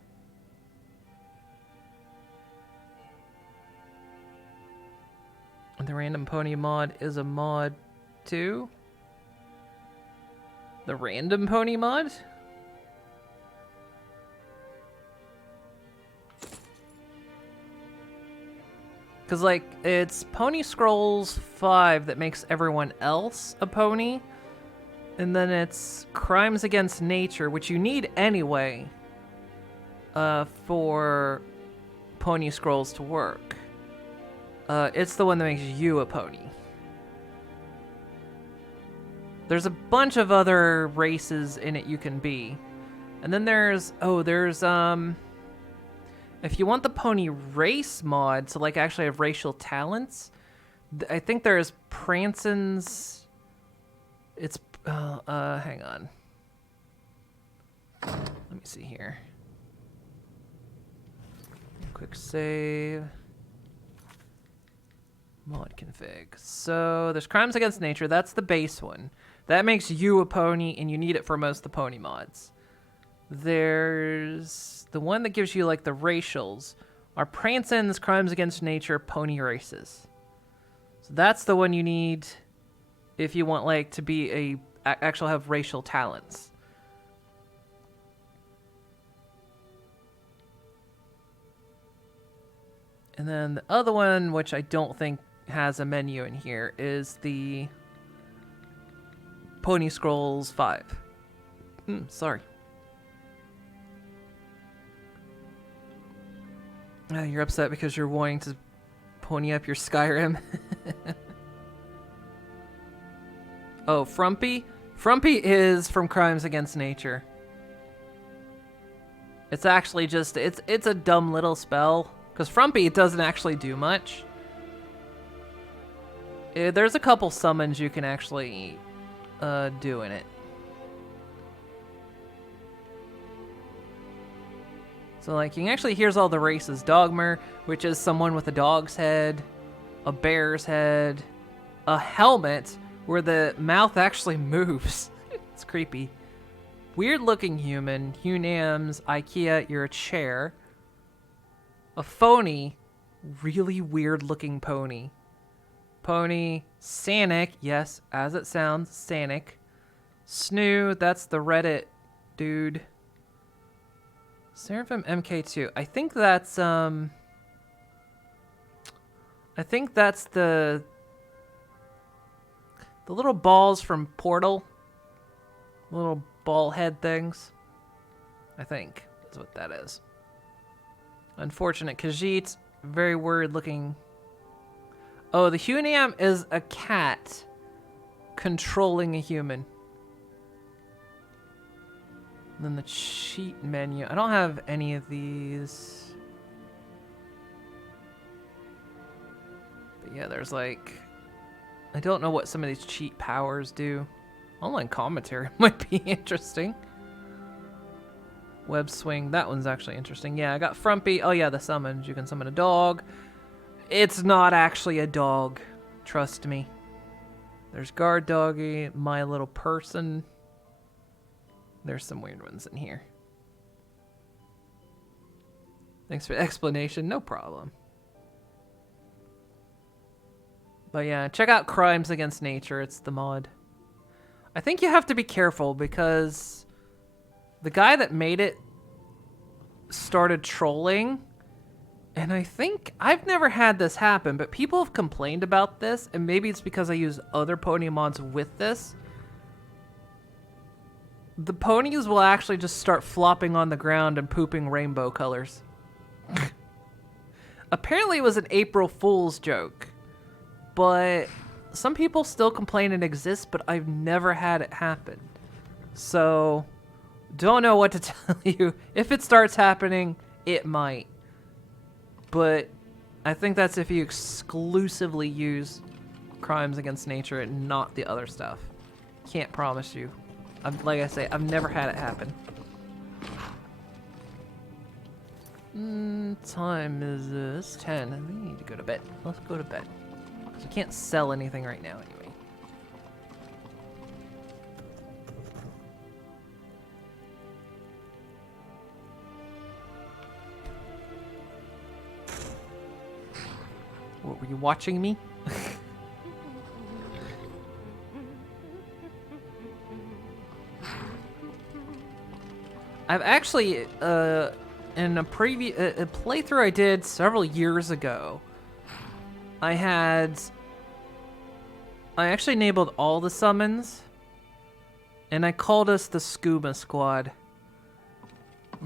The random pony mod is a mod too. The random pony mod? Because, like, it's Pony Scrolls 5 that makes everyone else a pony. And then it's Crimes Against Nature, which you need anyway for Pony Scrolls to work. It's the one that makes you a pony. There's a bunch of other races in it you can be. And then there's, if you want the pony race mod to, like, actually have racial talents, I think there's Pranson's, it's, hang on. Let me see here. Quick save. Mod config. So there's Crimes Against Nature. That's the base one. That makes you a pony, and you need it for most of the pony mods. There's the one that gives you, like, the racials are Pranson's Crimes Against Nature pony races. So that's the one you need if you want, like, to be actually have racial talents. And then the other one, which I don't think has a menu in here, is the Pony Scrolls 5. Sorry. You're upset because you're wanting to pony up your Skyrim. Oh, Frumpy? Frumpy is from Crimes Against Nature. It's actually just, it's a dumb little spell. Because Frumpy, it doesn't actually do much. There's a couple summons you can actually do in it. So, like, you can actually, here's all the races. Dogmer, which is someone with a dog's head, a bear's head, a helmet where the mouth actually moves. It's creepy. Weird-looking human. Hunam's IKEA, you're a chair. A phony, really weird-looking pony. Pony, Sanic, yes, as it sounds, Sanic. Snoo, that's the Reddit dude. Seraphim MK2. I think that's the little balls from Portal. Little ball head things. I think that's what that is. Unfortunate Khajiit, very weird looking. Oh, the Hunam is a cat controlling a human. And then the cheat menu. I don't have any of these. But yeah, there's like... I don't know what some of these cheat powers do. Online commentary might be interesting. Web swing, that one's actually interesting. Yeah, I got Frumpy. Oh yeah, the summons. You can summon a dog. It's not actually a dog. Trust me. There's Guard Doggy, My Little Person. There's some weird ones in here. Thanks for the explanation. No problem. But yeah, check out Crimes Against Nature. It's the mod. I think you have to be careful because the guy that made it started trolling. And I think I've never had this happen, but people have complained about this, and maybe it's because I use other pony mods with this. The ponies will actually just start flopping on the ground and pooping rainbow colors. Apparently it was an April Fool's joke, but some people still complain it exists, but I've never had it happen. So, don't know what to tell you. If it starts happening, it might. But I think that's if you exclusively use Crimes Against Nature and not the other stuff. Can't promise you. Like I say, I've never had it happen. Time is 10. We need to go to bed. Let's go to bed. Because we can't sell anything right now anyway. What, were you watching me? I've actually, in a playthrough I did several years ago, I actually enabled all the summons, and I called us the Scuba Squad.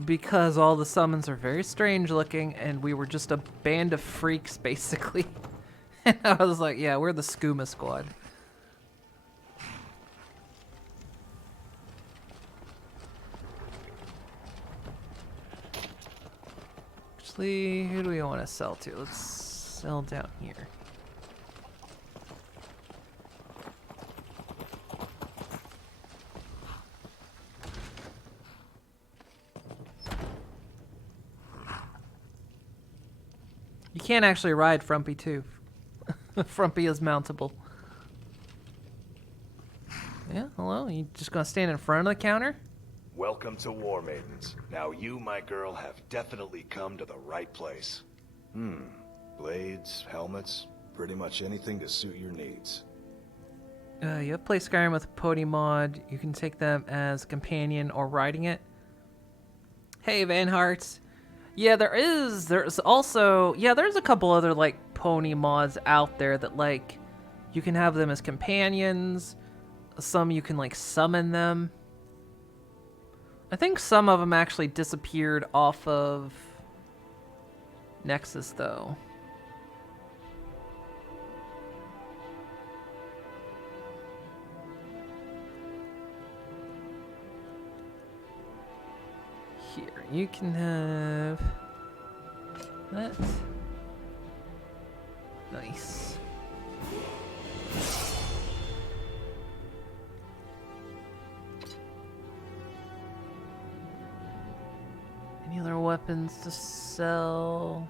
Because all the summons are very strange looking, and we were just a band of freaks, basically. And I was like, yeah, we're the Scuba Squad. Actually, who do we want to sell to? Let's sell down here. You can't actually ride Frumpy too. Frumpy is mountable. Yeah, hello? You just gonna stand in front of the counter? Welcome to War Maidens. Now you, my girl, have definitely come to the right place. Blades, helmets, pretty much anything to suit your needs. You have play Skyrim with a pony mod. You can take them as companion or riding it. Hey, Van Hart. Yeah, there's also, yeah, there's a couple other, like, pony mods out there that, like, you can have them as companions. Some you can, like, summon them. I think some of them actually disappeared off of Nexus, though. Here, you can have that. Nice. Any other weapons to sell?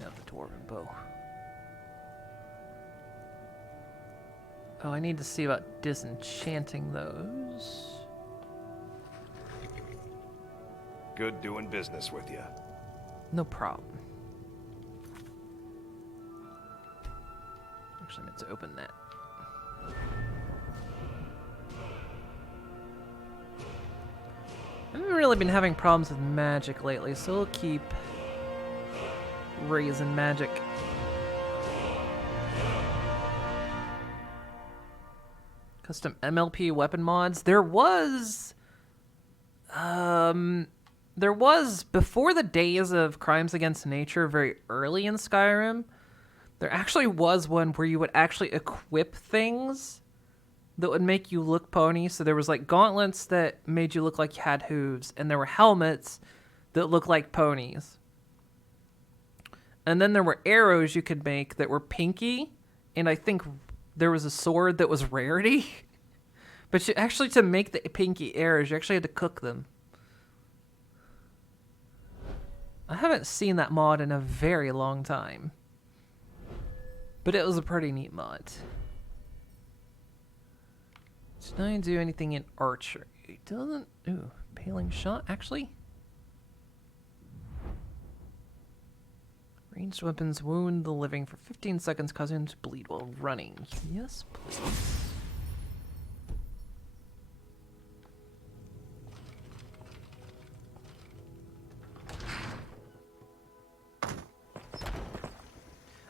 No, the dwarven bow. Oh, I need to see about disenchanting those. Good doing business with you. No problem. Actually, I meant to open that. I haven't really been having problems with magic lately, so we'll keep raising magic. Custom MLP weapon mods. There was before the days of Crimes Against Nature, very early in Skyrim, There actually was one where you would actually equip things that would make you look pony. So there was like gauntlets that made you look like you had hooves, and there were helmets that looked like ponies. And then there were arrows you could make that were pinky, and I think there was a sword that was rarity. But you actually, to make the pinky arrows, you actually had to cook them. I haven't seen that mod in a very long time. But it was a pretty neat mod. Does not do anything in archery. It doesn't... Ooh, paling shot, actually? Ranged weapons wound the living for 15 seconds, causing them to bleed while running. Yes, please.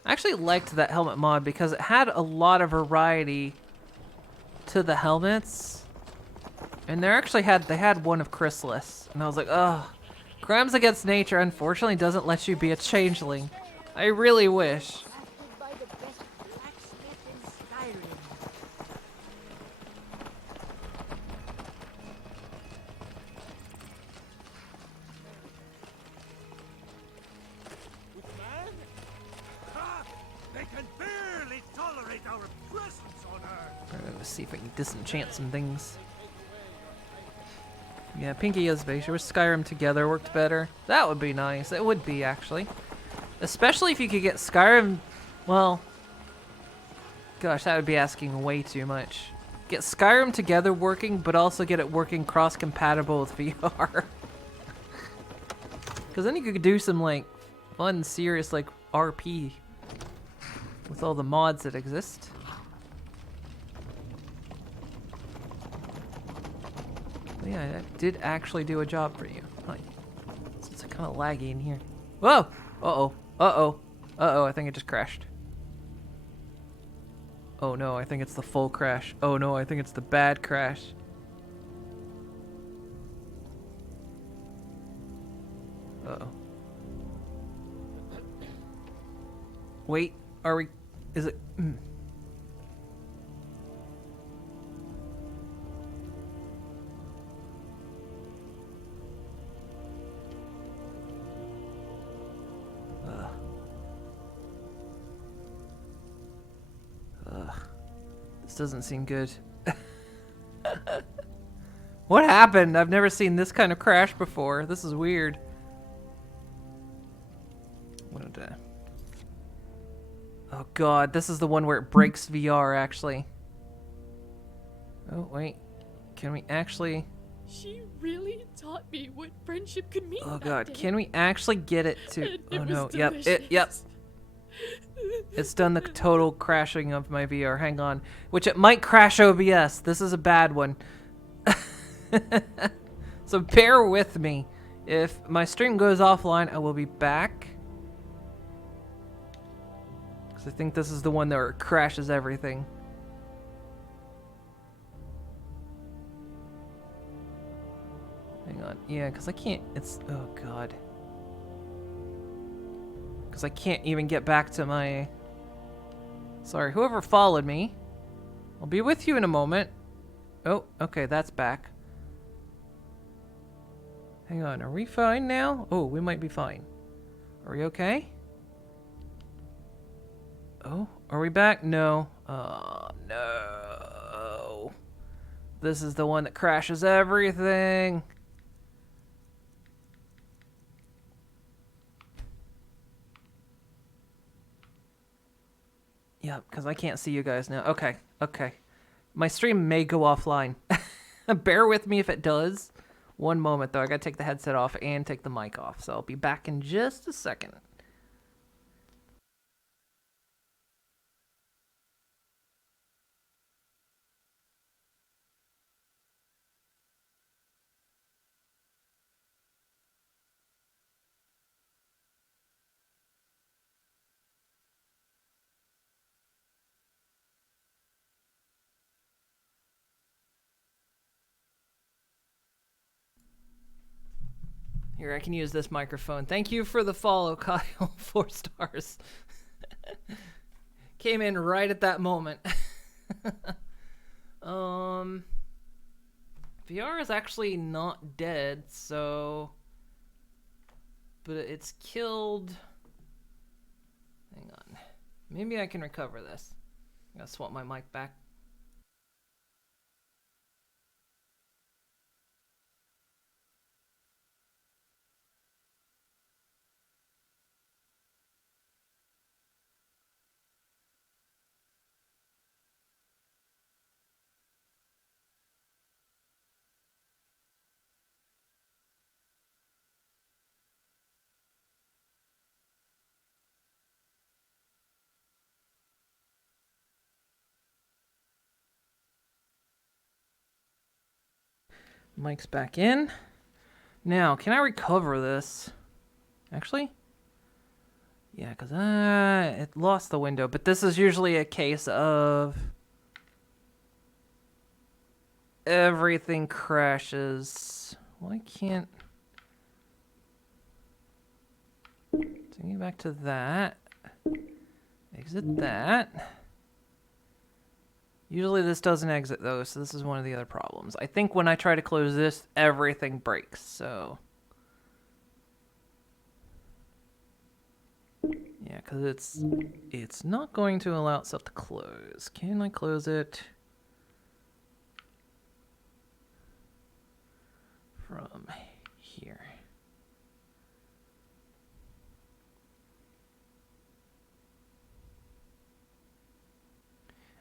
I actually liked that helmet mod because it had a lot of variety to the helmets. And they had one of Chrysalis. And I was like, ugh. Crimes Against Nature unfortunately doesn't let you be a changeling. I really wish. They can barely tolerate our presence on Earth. Let's see if I can disenchant some things. Yeah, Pinky is base. I wish Skyrim together worked better. That would be nice. It would be, actually. Especially if you could get Skyrim... Well... Gosh, that would be asking way too much. Get Skyrim together working, but also get it working cross-compatible with VR. Because then you could do some, like, fun, serious, like, RP. With all the mods that exist. Yeah, that did actually do a job for you. Hi. It's kind of laggy in here. Whoa! Uh-oh. Uh-oh. Uh-oh, I think it just crashed. Oh no, I think it's the full crash. Oh no, I think it's the bad crash. Uh-oh. Wait, are we... Is it... This doesn't seem good. What happened? I've never seen this kind of crash before. This is weird. What did I... Oh god, this is the one where it breaks VR, actually. Oh, wait. Can we actually... She really taught me what friendship could mean. Oh god, can we actually get it to... Oh no, yep, yep. It's done the total crashing of my VR. Hang on. Which it might crash OBS. This is a bad one. So bear with me. If my stream goes offline, I will be back. Because I think this is the one that crashes everything. Hang on. Yeah, because I can't... It's... Oh, God. Because I can't even get back to my... Sorry, whoever followed me. I'll be with you in a moment. Oh, okay, that's back. Hang on, are we fine now? Oh, we might be fine. Are we okay? Oh, are we back? No. Oh, no. This is the one that crashes everything. Yeah, because I can't see you guys now. Okay, okay. My stream may go offline. Bear with me if it does. One moment, though. I gotta take the headset off and take the mic off. So I'll be back in just a second. Here, I can use this microphone. Thank you for the follow, Kyle. 4 stars. Came in right at that moment. VR is actually not dead, so... But it's killed... Hang on. Maybe I can recover this. I'm gonna swap my mic back. Mic's back in. Now, can I recover this? Actually? Yeah, because it lost the window. But this is usually a case of... everything crashes. Why can't... Take me back to that. Exit that. Usually this doesn't exit though, so this is one of the other problems. I think when I try to close this, everything breaks, so... Yeah, because it's not going to allow itself to close. Can I close it? From here.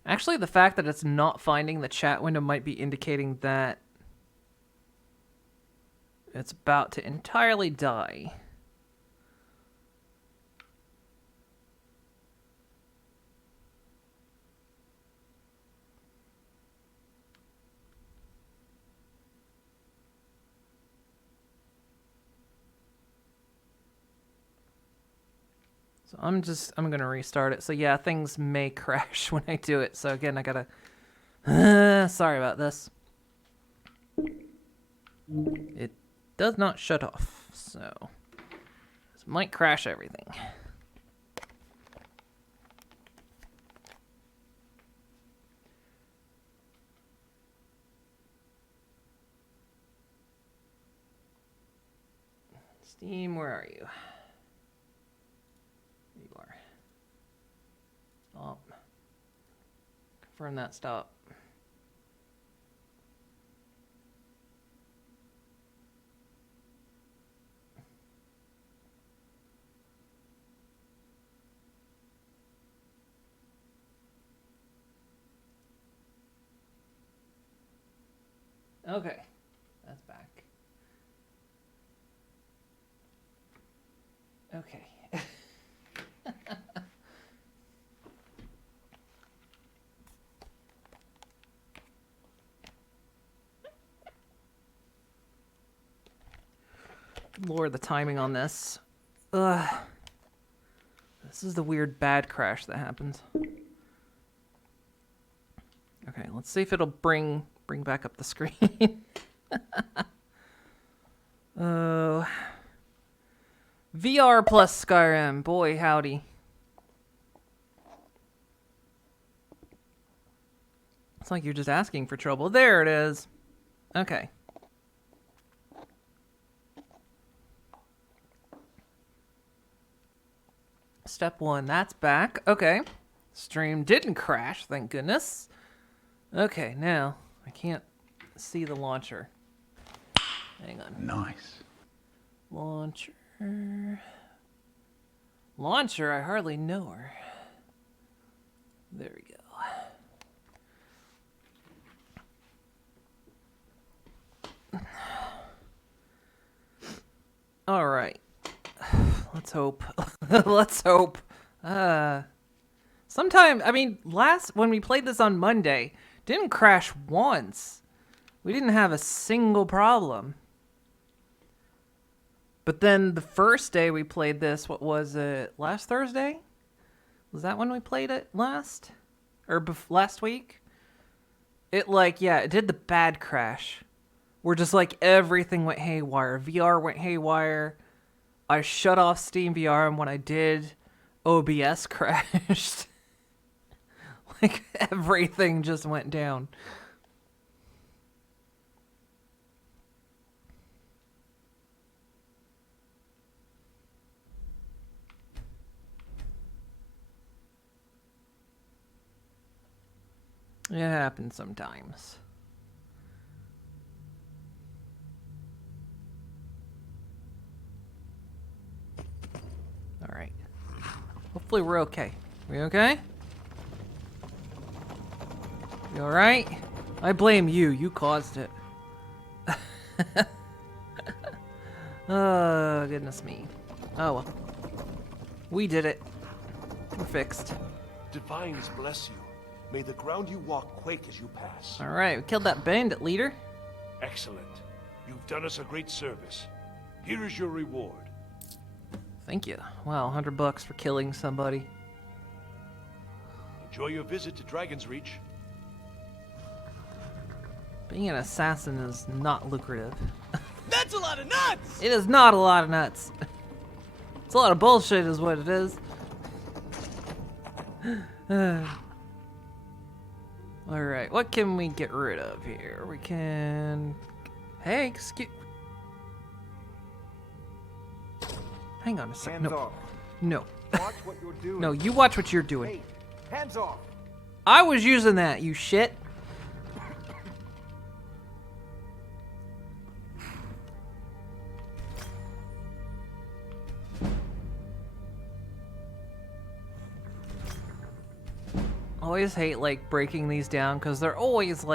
Actually, the fact that it's not finding the chat window might be indicating that it's about to entirely die. So I'm gonna restart it. So yeah, things may crash when I do it. So again, I gotta, sorry about this. It does not shut off, so this might crash everything. Steam, where are you? Stop. Confirm that stop. Okay, that's back. Okay. Lord, the timing on this. Ugh. This is the weird bad crash that happens. Okay, let's see if it'll bring back up the screen. Oh. VR plus Skyrim. Boy, howdy. It's like you're just asking for trouble. There it is. Okay. Step 1, that's back. Okay. Stream didn't crash, thank goodness. Okay, now I can't see the launcher. Hang on. Nice. Launcher. Launcher, I hardly know her. There we go. All right. Let's hope. Let's hope. Sometime, I mean, when we played this on Monday, didn't crash once. We didn't have a single problem. But then the first day we played this, what was it, last Thursday? Was that when we played it last? Or last week? It it did the bad crash. Where just everything went haywire. VR went haywire. I shut off Steam VR, and when I did, OBS crashed. Like, everything just went down. It happens sometimes. All right. Hopefully we're okay. We okay? You all right? I blame you. You caused it. Oh, goodness me. Oh, well. We did it. We're fixed. Divines bless you. May the ground you walk quake as you pass. All right, we killed that bandit leader. Excellent. You've done us a great service. Here is your reward. Thank you. Wow, $100 for killing somebody. Enjoy your visit to Dragon's Reach. Being an assassin is not lucrative. That's a lot of nuts! It is not a lot of nuts. It's a lot of bullshit is what it is. Alright, what can we get rid of here? We can... Hey, excuse... Hang on a second. Hands No. off. No. Watch what you're doing. No, you watch what you're doing. Hey, hands off. I was using that, you shit. Always hate like breaking these down because they're always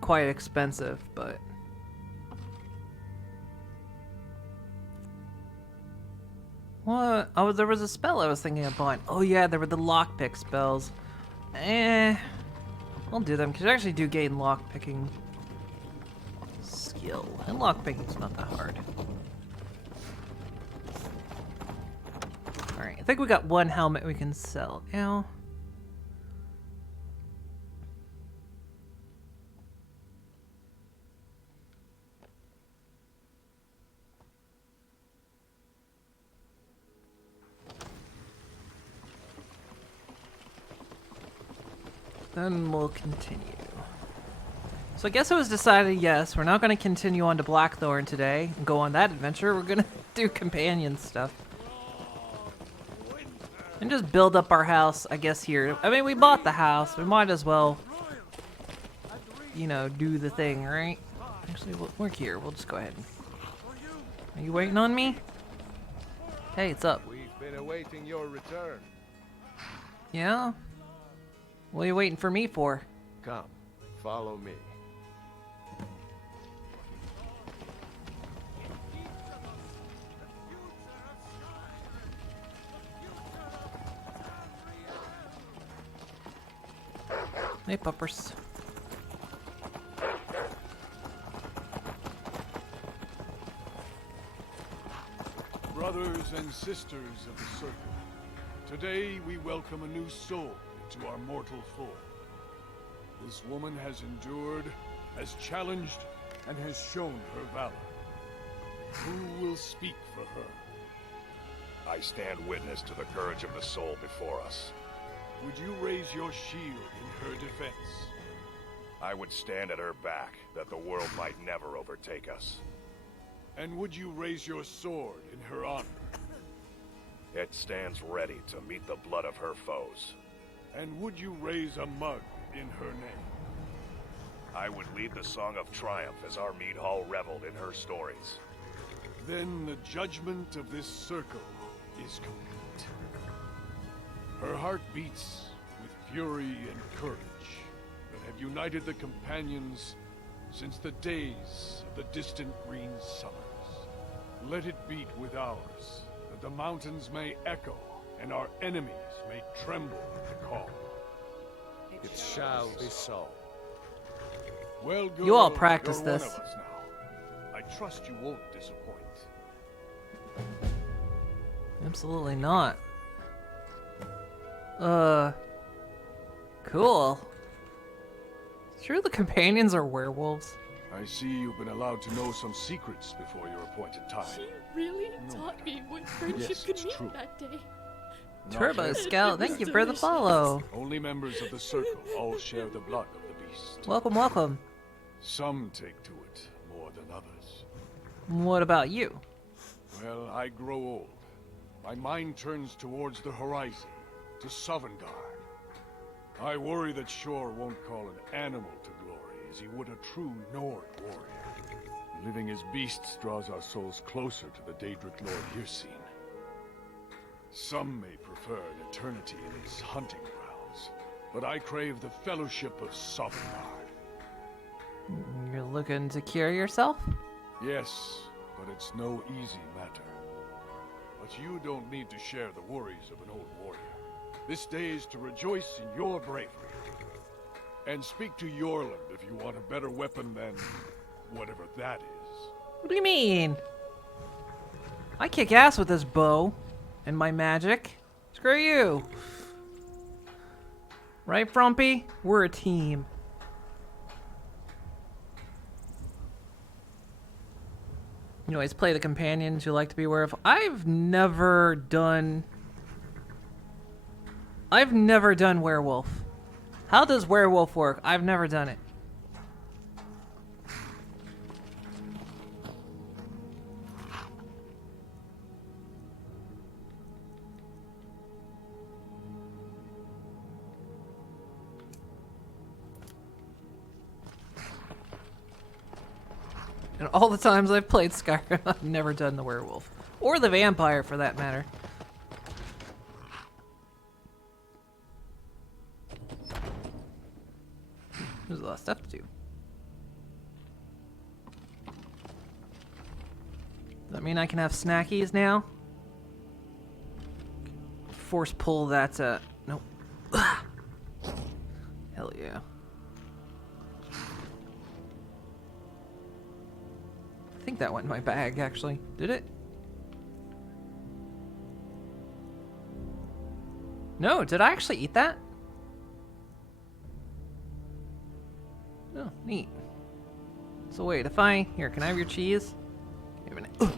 quite expensive, but what? Oh, there was a spell I was thinking of buying. Oh yeah, there were the lockpick spells. I'll do them because I actually do gain lockpicking skill, and lockpicking's not that hard. Alright, I think we got one helmet we can sell. Ow. Then we'll continue. So I guess it was decided, yes, we're not going to continue on to Blackthorn today and go on that adventure. We're going to do companion stuff. And just build up our house, I guess, here. I mean, we bought the house. We might as well, you know, do the thing, right? Actually, we're here. We'll just go ahead. Are you waiting on me? Hey, it's up. We've been awaiting your return. Yeah? What are you waiting for me for? Come, follow me. Hey, puppers. Brothers and sisters of the Circle, today we welcome a new soul into our mortal fold. This woman has endured, has challenged, and has shown her valor. Who will speak for her? I stand witness to the courage of the soul before us. Would you raise your shield in her defense? I would stand at her back, that the world might never overtake us. And would you raise your sword in her honor? It stands ready to meet the blood of her foes. And would you raise a mug in her name? I would lead the song of triumph as our mead hall reveled in her stories. Then the judgment of this circle is complete. Her heart beats with fury and courage that have united the companions since the days of the distant green summers. Let it beat with ours, that the mountains may echo and our enemies may tremble at the call. It shall be so. Well, girl, You all practice you're this. one of us now. I trust you won't disappoint. Absolutely not. Cool. Sure the companions are werewolves. I see you've been allowed to know some secrets before your appointed time. She really taught me what friendship Yes, could it's mean true. that day. Turbo Scout, thank you for the follow. Only members of the Circle all share the blood of the beast. Welcome, welcome. Some take to it more than others. What about you? Well, I grow old. My mind turns towards the horizon, to Sovngarde. I worry that Shor won't call an animal to glory as he would a true Nord warrior. Living as beasts draws our souls closer to the Daedric Lord Hircine. Some may prefer an eternity in his hunting grounds, but I crave the fellowship of Sovngarde. You're looking to cure yourself? Yes, but it's no easy matter. But you don't need to share the worries of an old warrior. This day is to rejoice in your bravery. And speak to Yorland if you want a better weapon than whatever that is. What do you mean? I kick ass with this bow and my magic. Screw you. Right, Frumpy? We're a team. You always play the companions you like to be aware of. I've never done werewolf. How does werewolf work? I've never done it. And all the times I've played Skyrim, I've never done the werewolf. Or the vampire, for that matter. There's a lot of stuff to do. Does that mean I can have snackies now? Force pull that, nope. Hell yeah. I think that went in my bag, actually. Did it? No, did I actually eat that? Oh, neat. So wait, if I... Here, can I have your cheese? Give me a minute.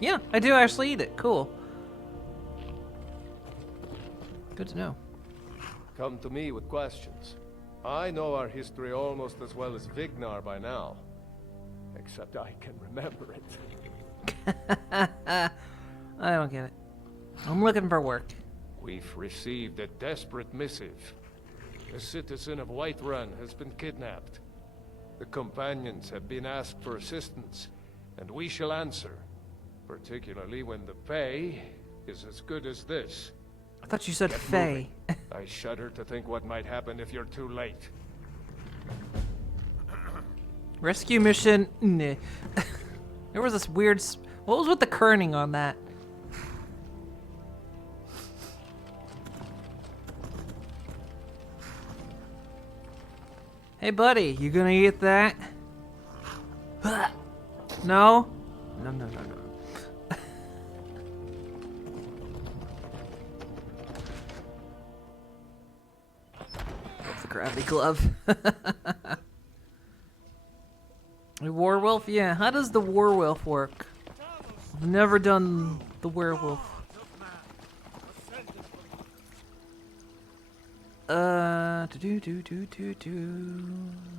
Yeah, I do actually eat it. Cool. Good to know. Come to me with questions. I know our history almost as well as Vignar by now. Except I can remember it. I don't get it. I'm looking for work. We've received a desperate missive. A citizen of Whiterun has been kidnapped. The companions have been asked for assistance, and we shall answer. Particularly when the pay is as good as this. I thought you said Fae. I shudder to think what might happen if you're too late. Rescue mission? Nah. There was this weird... What was with the kerning on that? Hey buddy, you gonna eat that? No? No, no, no, no. Love the gravity glove. Werewolf? Yeah, how does the werewolf work? I've never done the werewolf.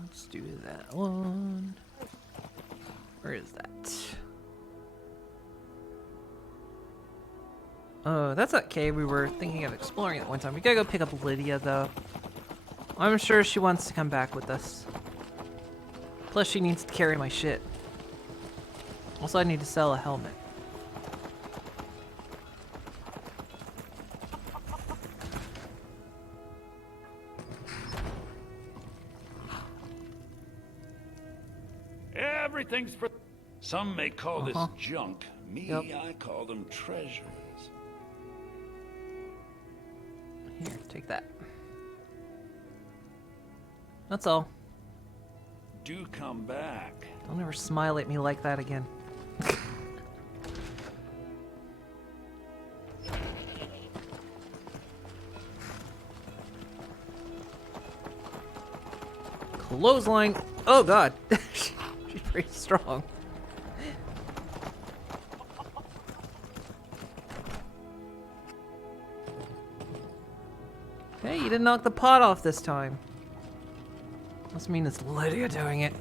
Let's do that one. Where is that? Oh, that's that cave we were thinking of exploring at one time. We gotta go pick up Lydia, though. I'm sure she wants to come back with us. Plus, she needs to carry my shit. Also, I need to sell a helmet. Everything's for... Some may call this junk. Me, I call them treasures. Here, take that. That's all. Do come back. Don't ever smile at me like that again. Clothesline. Oh god. She's pretty strong. Hey, you didn't knock the pot off this time. Must mean it's Lydia doing it.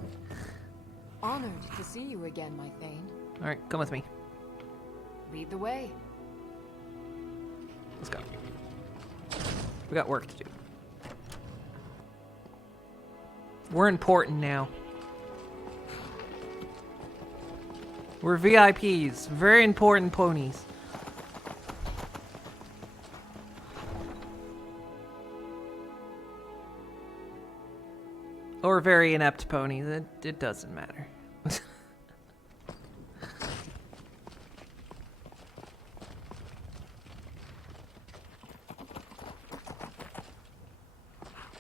Honored to see you again, my Thane. Alright, come with me. Lead the way. Let's go. We got work to do. We're important now. We're VIPs. Very important ponies. Or very inept ponies. It doesn't matter.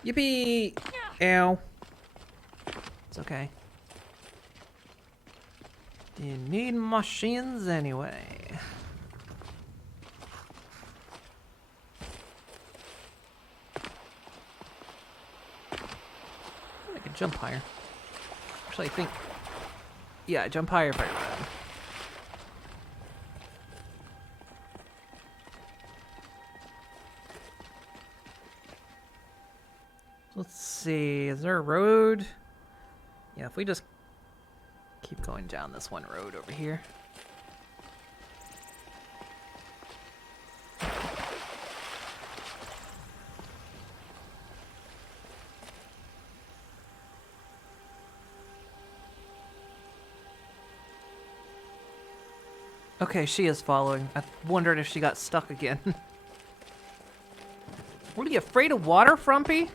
Yippee! Ow. It's okay. You need machines anyway. I could jump higher. Actually, I think... Yeah, jump higher if I run. Let's see, is there a road? Yeah, if we just keep going down this one road over here. Okay, she is following. I wondered if she got stuck again. What are you afraid of water, Frumpy?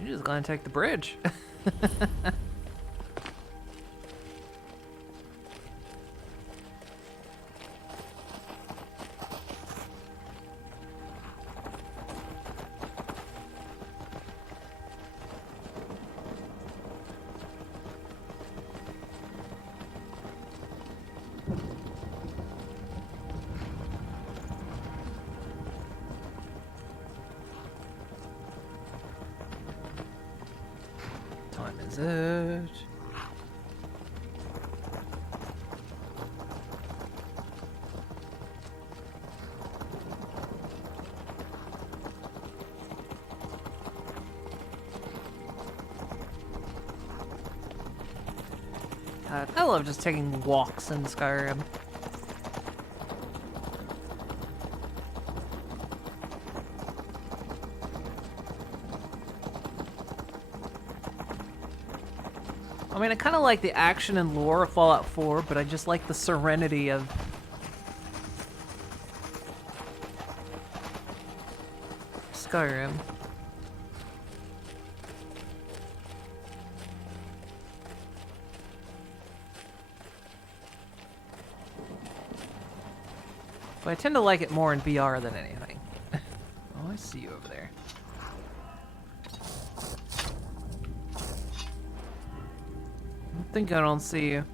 She's just gonna take the bridge. Time is it? God, I love just taking walks in Skyrim. I mean, I kind of like the action and lore of Fallout 4, but I just like the serenity of Skyrim. But I tend to like it more in VR than anything. Oh, I see you over there. I think I don't see you.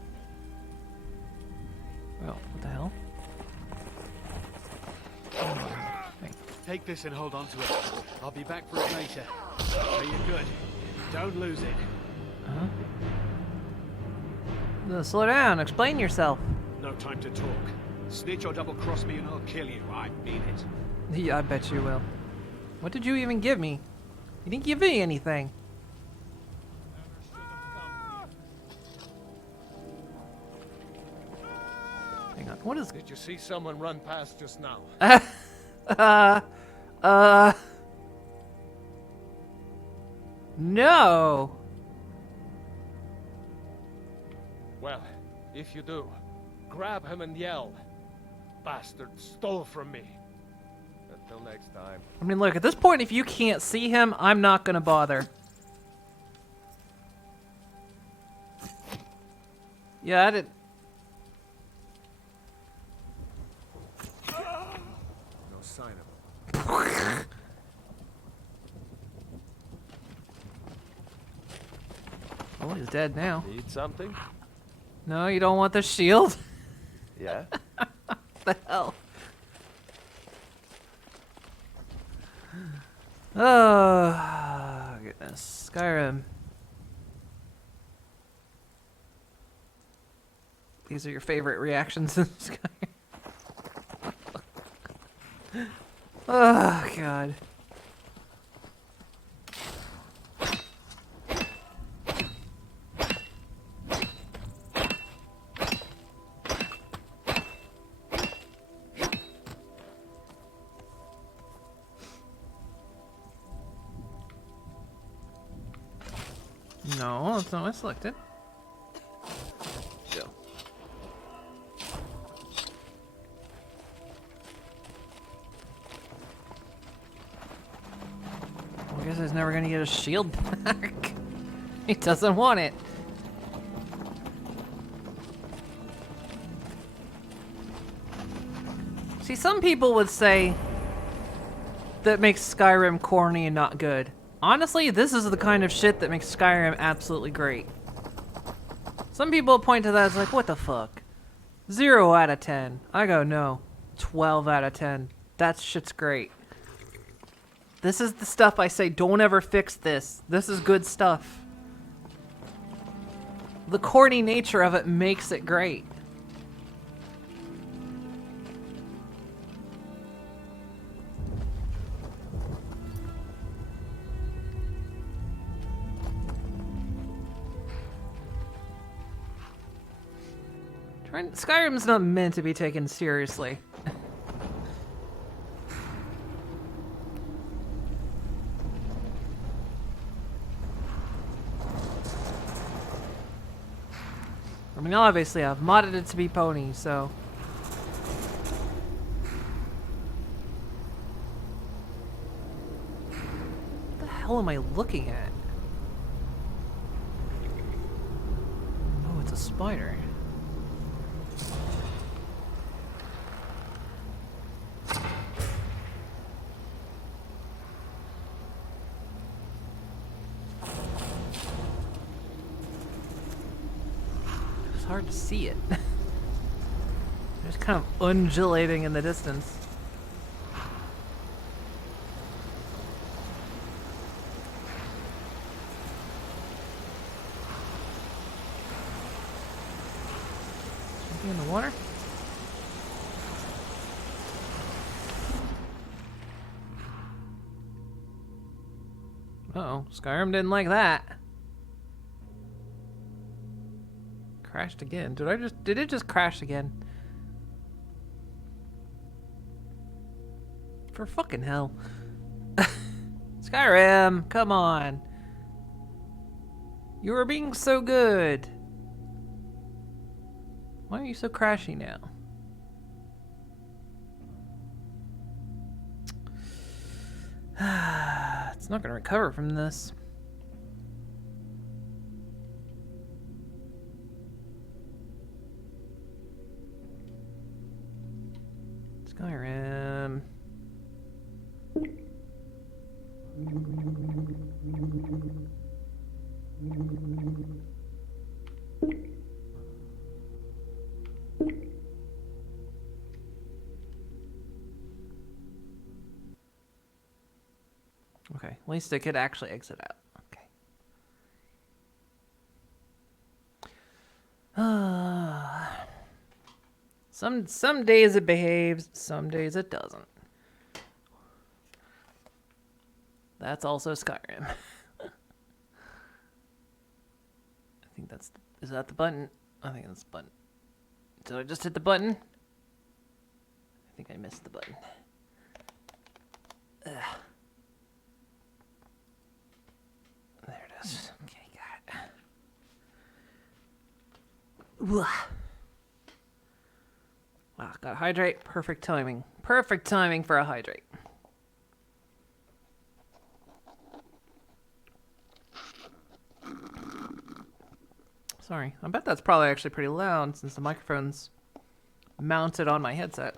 Oh, what the hell? Hey. Take this and hold on to it. I'll be back for it later. Are you good? Don't lose it. Uh-huh. Slow down. Explain yourself. No time to talk. Snitch or double-cross me and I'll kill you. I mean it. Yeah, I bet you will. What did you even give me? You didn't give me anything. Hang on. What is... Did you see someone run past just now? No. Well, if you do, grab him and yell. Bastard stole from me. Until next time. I mean, look, at this point, if you can't see him, I'm not gonna bother. Yeah, I did. No sign of him. Oh, he's dead now. Need something? No, you don't want the shield? Yeah. What the hell? Oh, goodness. Skyrim. These are your favorite reactions in Skyrim. Oh, God. No, that's not what I selected. Go. Well, I guess he's never gonna get a shield back. He doesn't want it. See, some people would say that makes Skyrim corny and not good. Honestly, this is the kind of shit that makes Skyrim absolutely great. Some people point to that as like, what the fuck? 0 out of 10. I go, no. 12 out of 10. That shit's great. This is the stuff I say, don't ever fix this. This is good stuff. The corny nature of it makes it great. Skyrim's not meant to be taken seriously. I mean, obviously I've modded it to be pony, so... What the hell am I looking at? Oh, it's a spider. Hard to see it. Just kind of undulating in the distance. Something in the water? Uh-oh, Skyrim didn't like that. Crashed again. Did it just crash again? For fucking hell. Skyrim, come on. You were being so good. Why are you so crashy now? It's not gonna recover from this. Skyrim. Okay, at least it could actually exit out. Okay. Some days it behaves, some days it doesn't. That's also Skyrim. I think that's... Is that the button? I think that's the button. Did I just hit the button? I think I missed the button. Ugh. There it is. Okay, got it. Ugh. Wow, got hydrate. Perfect timing. Perfect timing for a hydrate. Sorry. I bet that's probably actually pretty loud since the microphone's mounted on my headset.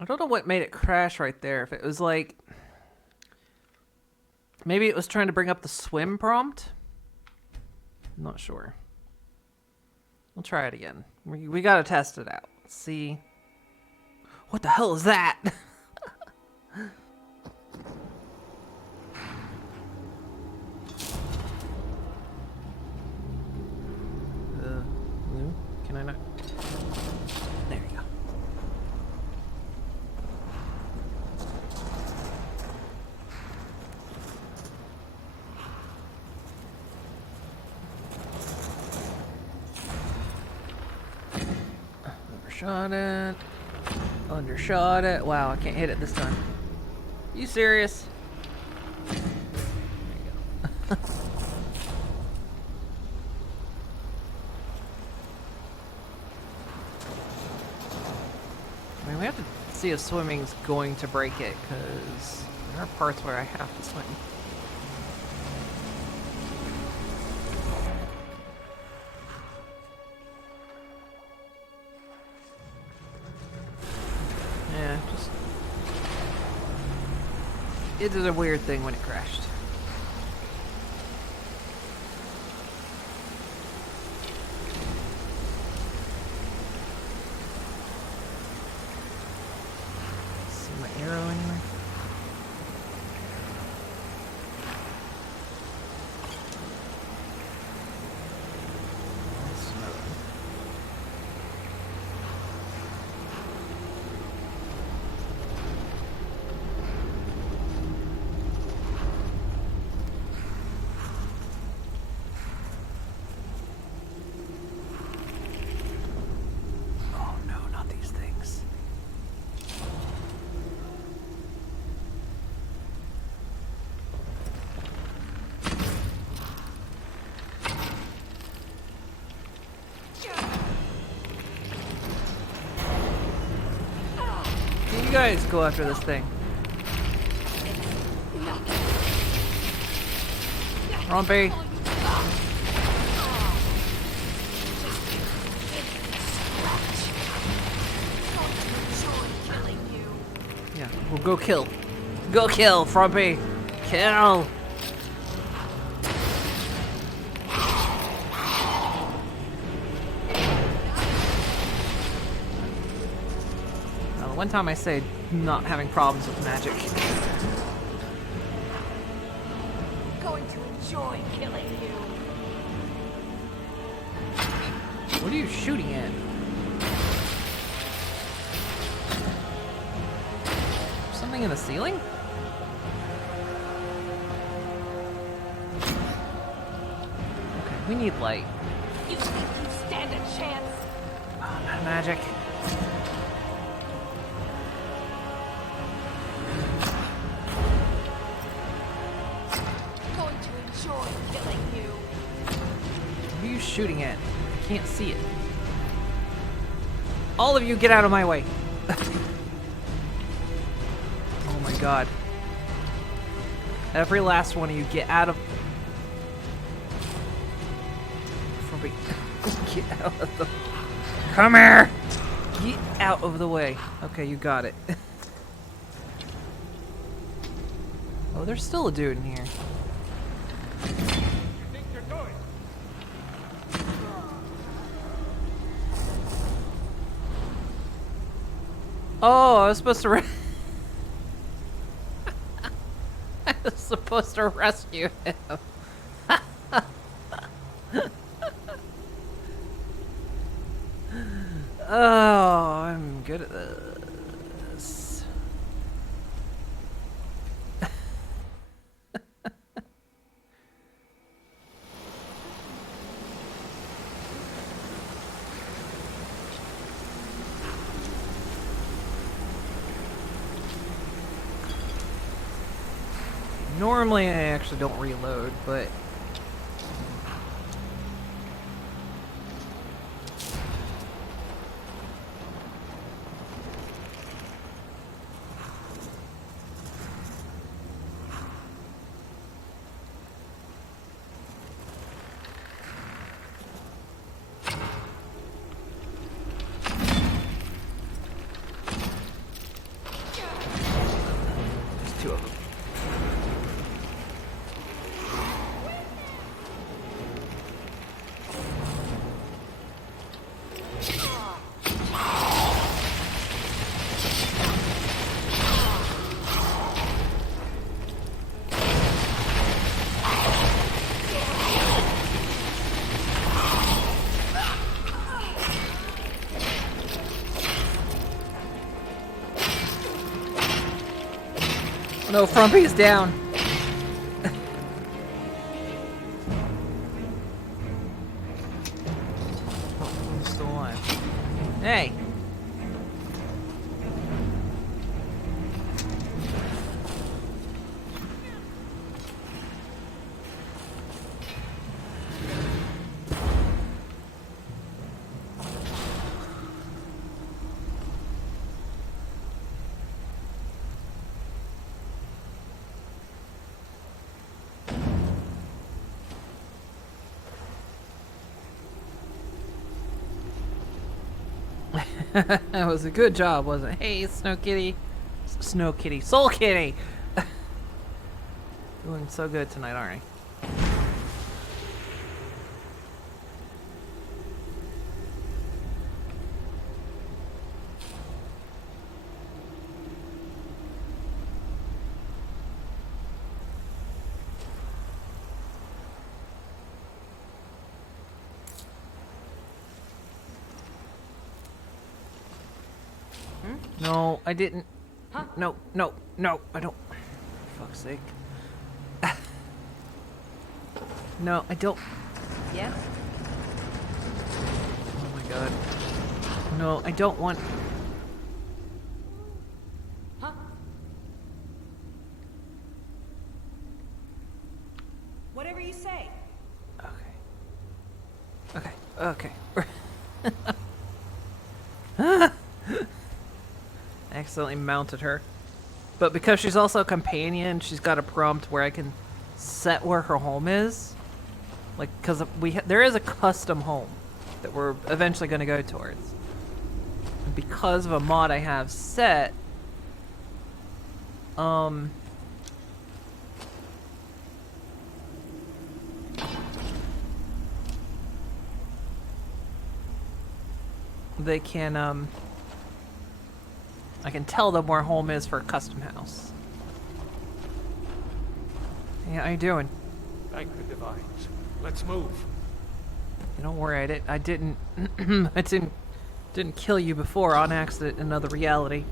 I don't know what made it crash right there. If it was like Maybe it was trying to bring up the swim prompt? I'm not sure. We'll try it again. We gotta test it out. Let's see. What the hell is that? No? Can I not? There you go. Overshot it. Undershot it. Wow, I can't hit it this time. You serious? There you go. I mean, we have to see if swimming's going to break it, because there are parts where I have to swim. Yeah, just... It did a weird thing when it crashed. See my arrow anywhere? You guys go after this thing. Rompy. Yeah, we'll go kill. Go kill, Frumpy. Kill. One time I say not having problems with magic. Going to enjoy killing you. What are you shooting at? Something in the ceiling? Okay, we need light. You think you stand a chance? Oh, not magic. Shooting at? I can't see it. All of you get out of my way. Oh my god. Every last one of you get out of... Get out of the... Come here! Get out of the way. Okay, you got it. Oh, there's still a dude in here. Oh, I was supposed to I was supposed to rescue him. Oh, I'm good at this. Normally I actually don't reload, but No, Frumpy's down. Oh, he's still alive. Hey. That was a good job, wasn't it? Hey, Snow Kitty. Snow Kitty. Soul Kitty! Doing so good tonight, aren't I? No, I didn't. Huh? No, no, no, I don't. For fuck's sake. No, I don't. Yeah? Oh my god. No, I don't want. Huh? Whatever you say. Okay. Okay. I accidentally mounted her. But because she's also a companion, she's got a prompt where I can set where her home is. Like, because there is a custom home that we're eventually going to go towards. And because of a mod I have set, they can, I can tell them where home is for a custom house. Yeah, how you doing? Thank the divines. Let's move. Don't worry, I didn't I didn't kill you before on accident in another reality.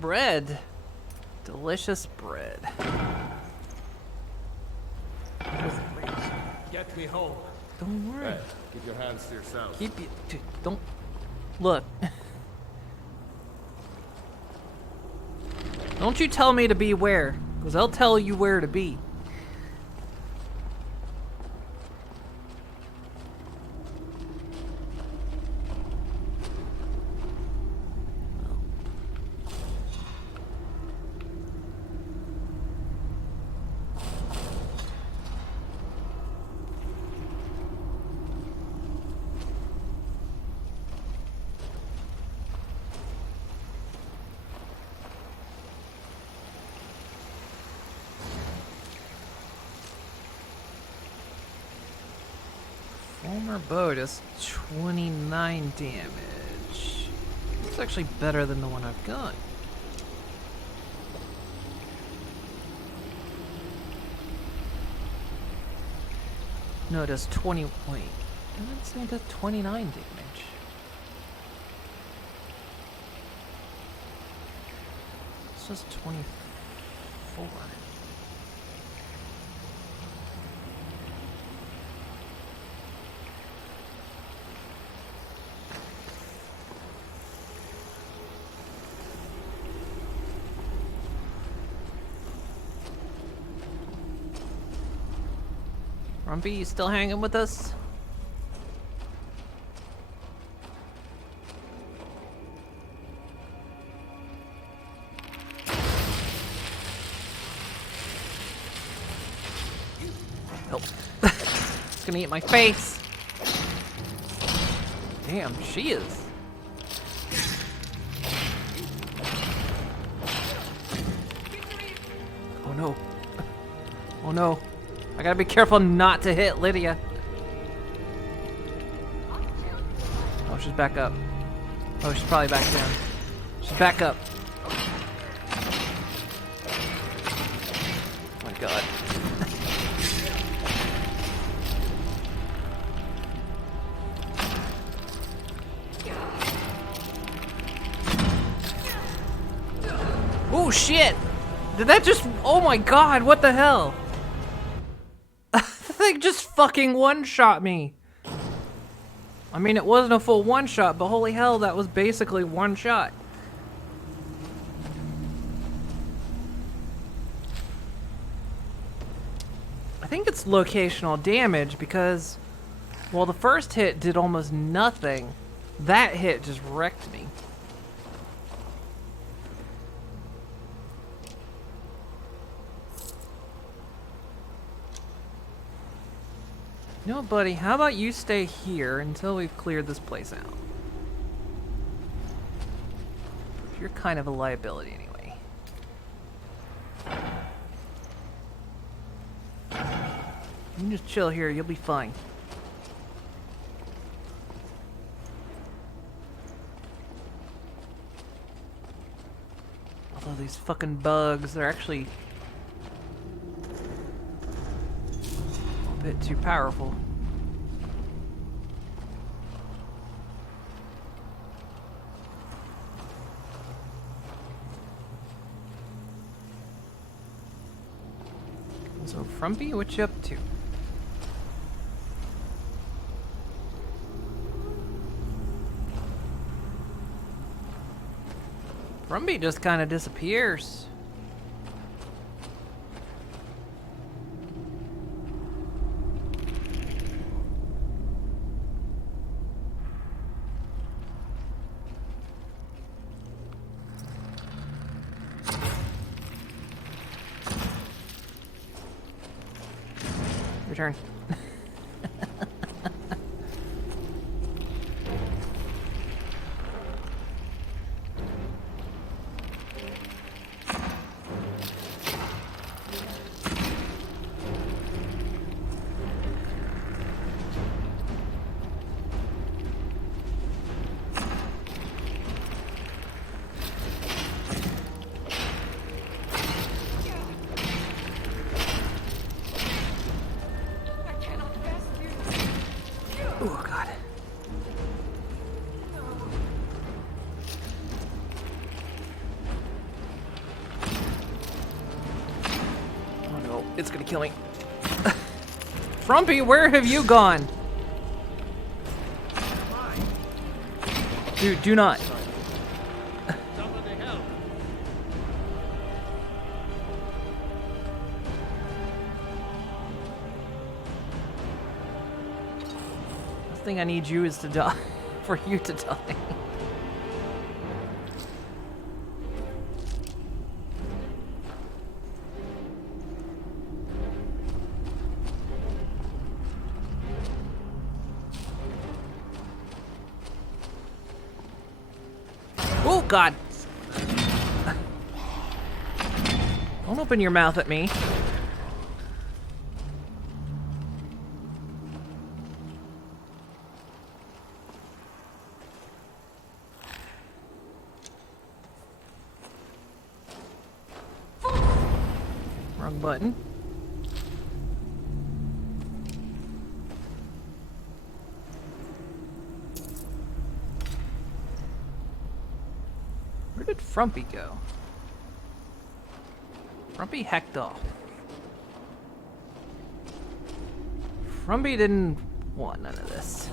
Bread. Delicious bread. Get me home. Don't worry. Hey, keep your hands to yourself. Keep it. Dude, don't. Look. Don't you tell me to be where, because I'll tell you where to be. Former bow does 29 damage. It's actually better than the one I've got. No, it does 20. Wait, I didn't say it does 29 damage. It's just 24. Rumpy, you still hanging with us? Help. It's gonna eat my face. Damn, she is. Oh no. Oh no. I gotta be careful not to hit Lydia. Oh, she's back up. Oh, she's probably back down. She's back up. Oh my god. Oh shit! Did that just... Oh my god, what the hell? The thing just fucking one-shot me. I mean, it wasn't a full one-shot, but holy hell, that was basically one shot. I think it's locational damage because, well, the first hit did almost nothing. That hit just wrecked me. No, buddy, how about you stay here until we've cleared this place out? You're kind of a liability anyway. You can just chill here, you'll be fine. Although these fucking bugs, they're actually a bit too powerful. So, Frumpy, what you up to? Frumpy just kind of disappears. Return. Oh god. Oh no, it's gonna kill me. Frumpy, where have you gone? Dude, do not. The thing I need you is to die. For you to die. Oh god! Don't open your mouth at me. Wrong button. Where did Frumpy go? Frumpy hecked off. Frumpy didn't want none of this.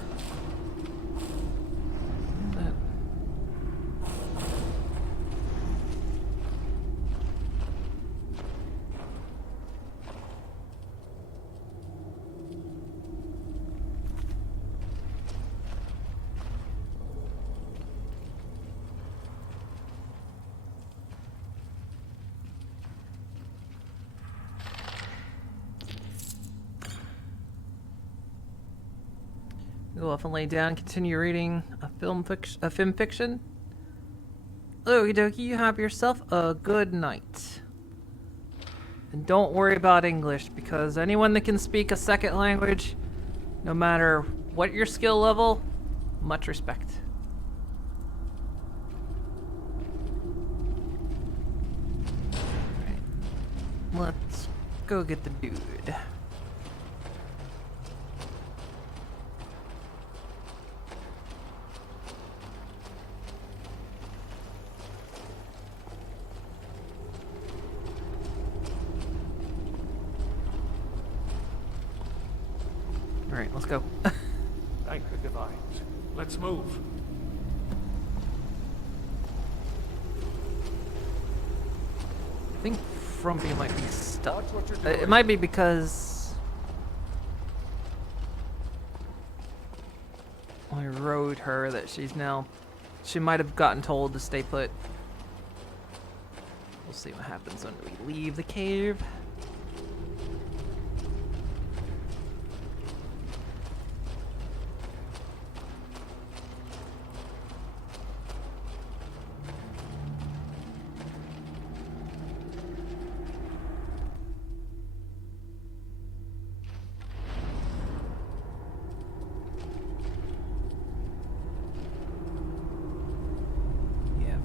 Go off and lay down. Continue reading a film fiction. Okie dokie, you have yourself a good night. And don't worry about English, because anyone that can speak a second language, no matter what your skill level, much respect. Let's go get the dude. Alright, let's go. Thank the divines. Let's move. I think Frumpy might be stuck. It might be because I rode her that she's now... She might have gotten told to stay put. We'll see what happens when we leave the cave.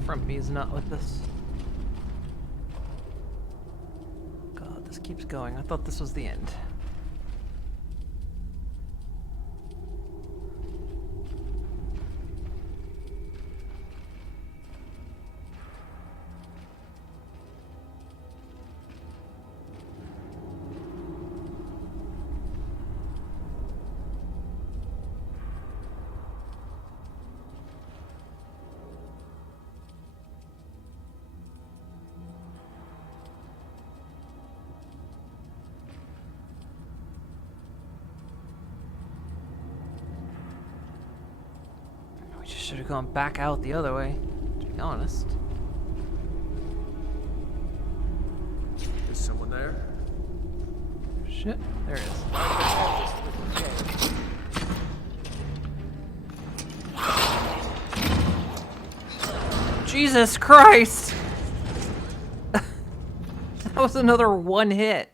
Frumpy is not with us. God, this keeps going. I thought this was the end. Should have gone back out the other way, to be honest. Is someone there? Shit, there it is. Jesus Christ! That was another one hit.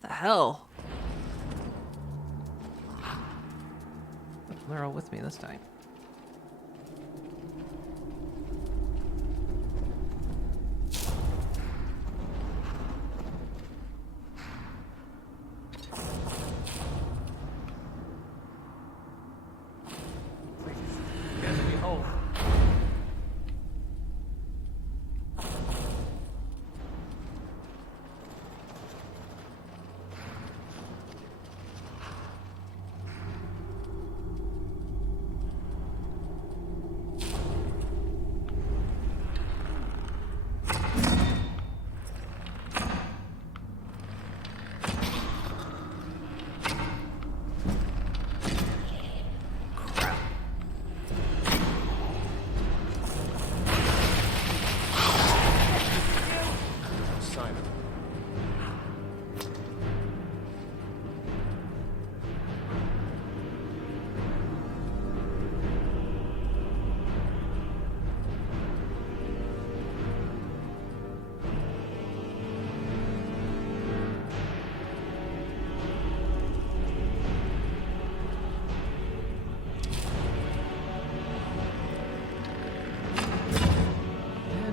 What the hell? They're all with me this time.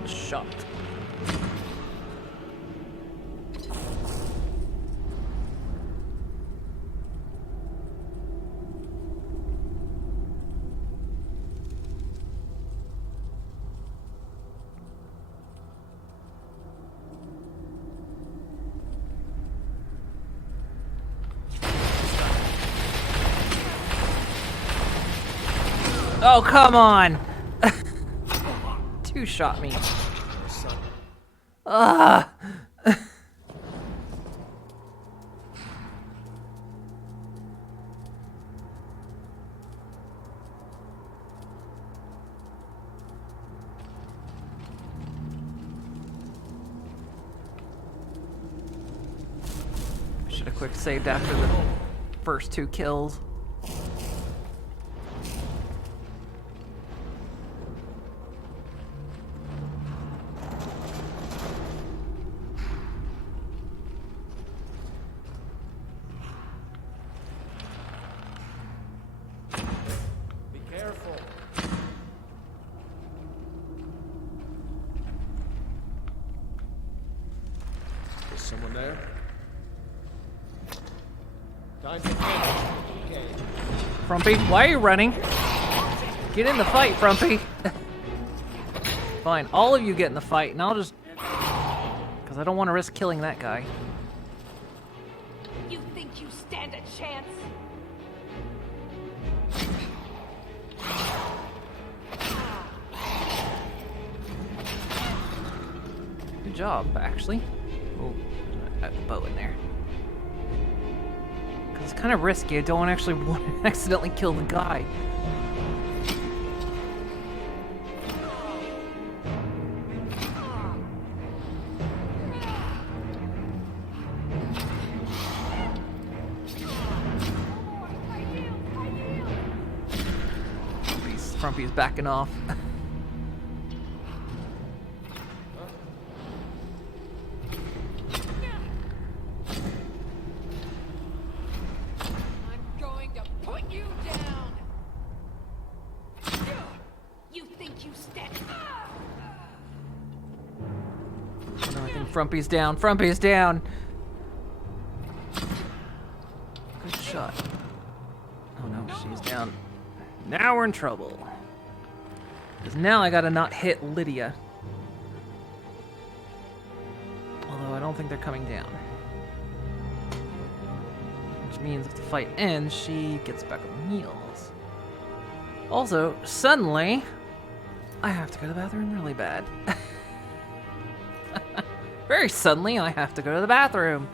Shot. Oh, come on! Two shot me. Ah! Should have quick saved after the first two kills. Someone there? Time to finish. Okay. Frumpy, why are you running? Get in the fight, Frumpy. Fine, all of you get in the fight, and I'll just... Because I don't want to risk killing that guy. You think you stand a chance? Good job, actually. Oh, there's a bow in there. Because it's kind of risky. I don't actually want to accidentally kill the guy. Frumpy's backing off. I'm going to put you down. You think you stand? No, I think Frumpy's down. Frumpy's down. Good shot. Oh no, she's down. Now we're in trouble. Because now I gotta not hit Lydia. Although I don't think they're coming down. Which means if the fight ends, she gets back on heels. Also, suddenly, I have to go to the bathroom really bad. Very suddenly, I have to go to the bathroom.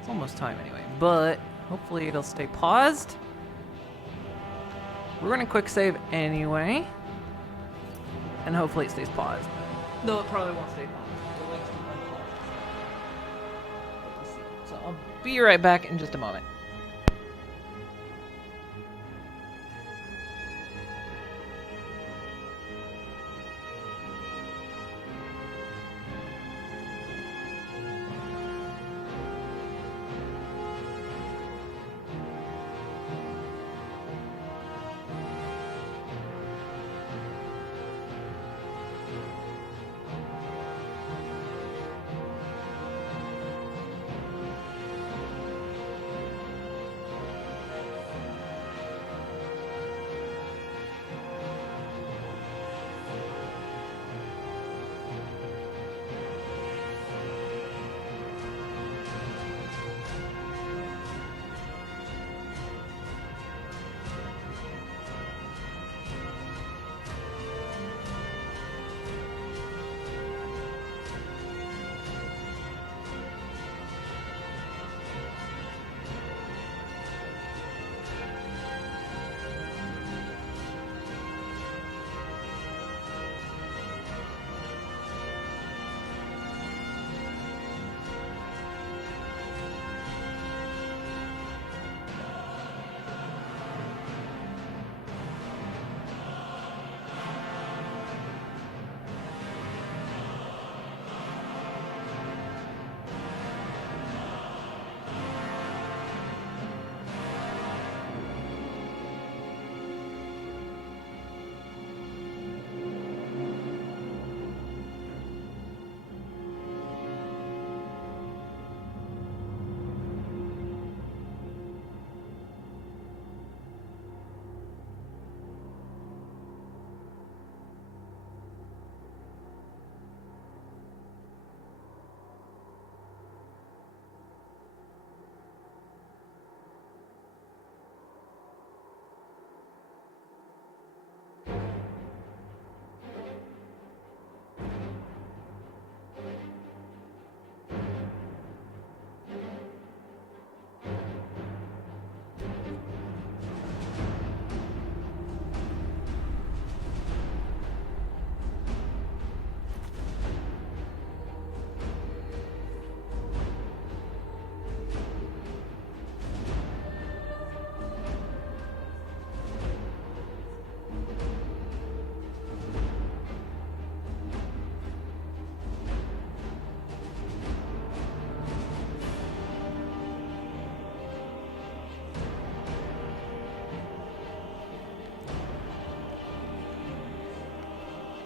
It's almost time anyway, but hopefully it'll stay paused. We're gonna quick save anyway, and hopefully it stays paused. Though it probably won't stay paused. So I'll be right back in just a moment.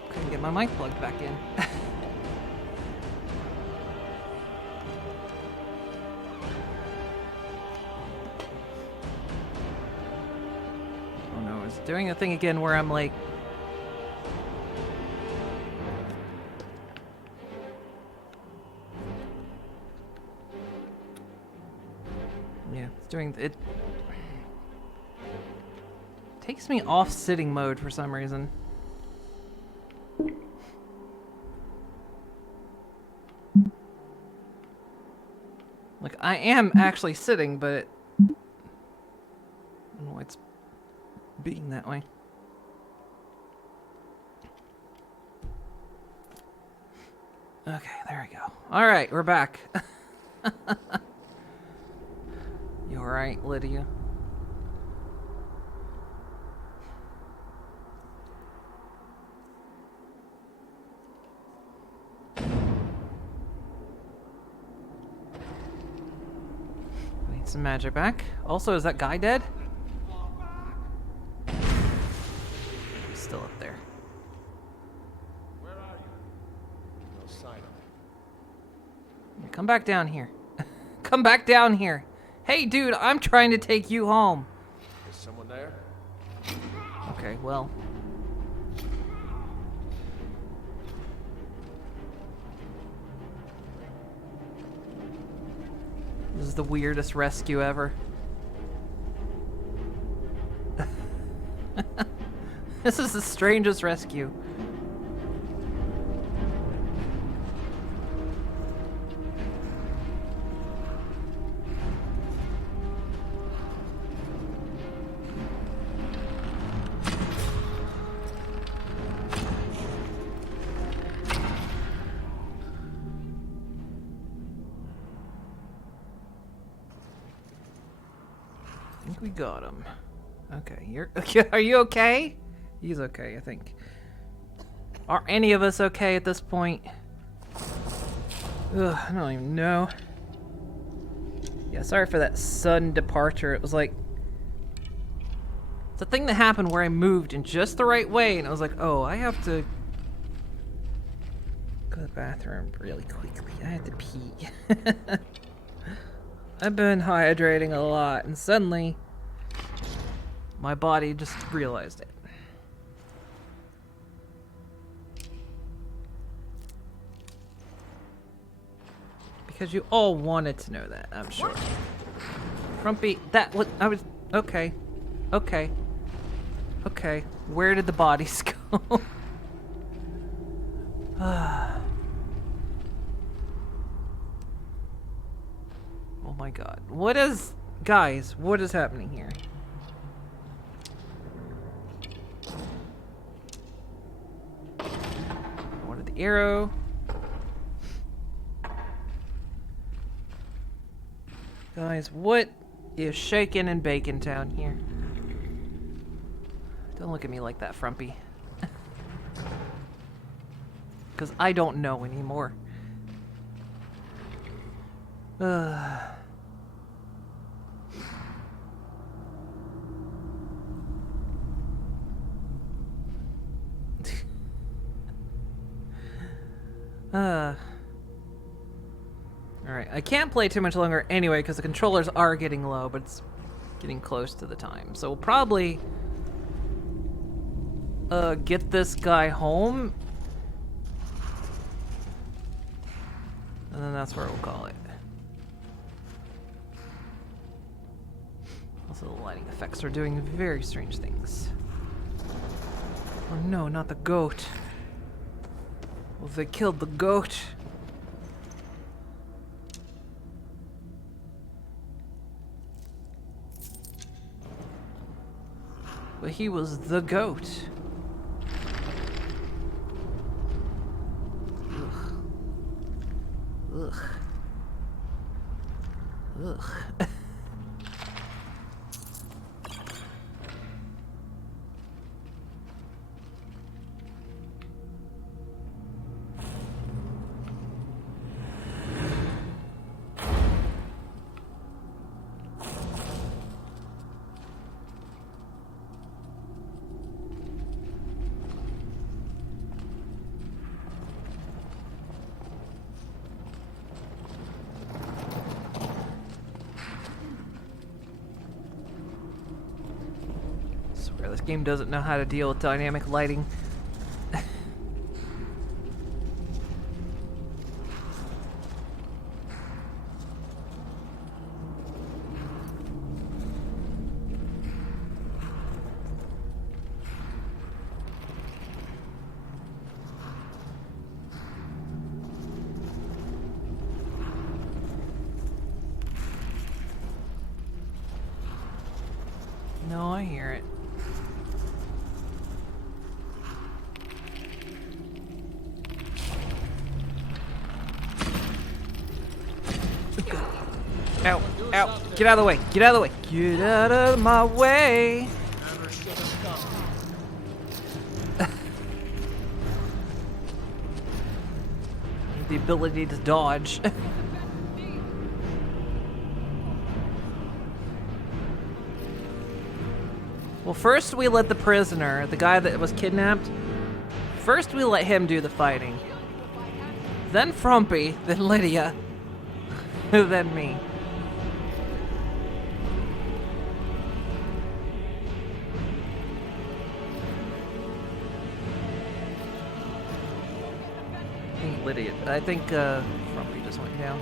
Couldn't get my mic plugged back in. doing a thing again where I'm like... Yeah, it's doing... It takes me off sitting mode for some reason. Like, I am actually sitting, but... I don't know why it's being that way. Okay, there we go. Alright, we're back. You alright, Lydia? Need some magic back. Also, is that guy dead? He's still up there. Where are you? No sign of him. Come back down here. Come back down here. Hey, dude, I'm trying to take you home. Is someone there? Okay, well. This is the weirdest rescue ever. This is the strangest rescue. I think we got him. Okay, you're okay. Are you okay? He's okay, I think. Are any of us okay at this point? Ugh, I don't even know. Yeah, sorry for that sudden departure. It was like... It's a thing that happened where I moved in just the right way, and I was like, oh, I have to... go to the bathroom really quickly. I had to pee. I've been hydrating a lot, and suddenly... my body just realized it. Because you all wanted to know that, I'm sure. Frumpy, that was... I was... Okay. Okay. Okay. Where did the bodies go? Oh my god. What is... Guys, what is happening here? I wanted the arrow. Guys, what is shaking in Bacon Town here? Don't look at me like that, Frumpy. Because I don't know anymore. Alright, I can't play too much longer anyway because the controllers are getting low, but it's getting close to the time. So we'll probably get this guy home. And then that's where we'll call it. Also, the lighting effects are doing very strange things. Oh no, not the goat. Well, they killed the goat. But he was the goat. Ugh. Ugh. Ugh. game doesn't know how to deal with dynamic lighting. No, I hear it. Ow, ow, get out of the way, get out of the way, get out of my way. The ability to dodge. Well, first we let the prisoner, the guy that was kidnapped, first we let him do the fighting. Then Frumpy, then Lydia, then me. I think Frumpy just went down.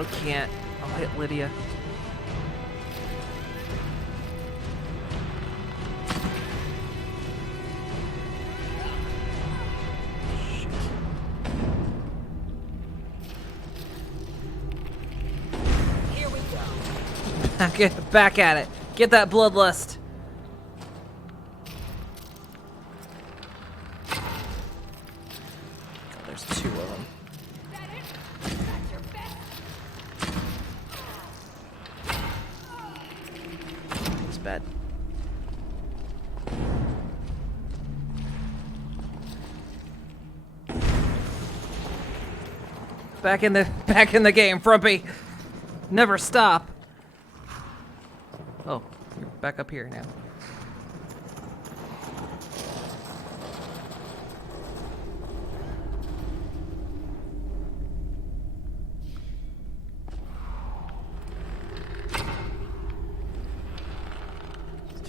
I can't. I'll hit Lydia. Shit. Here we go. Get back at it. Get that bloodlust. God, there's two of them. Bad. Back in the game, Frumpy. Never stop. Oh, you're back up here now.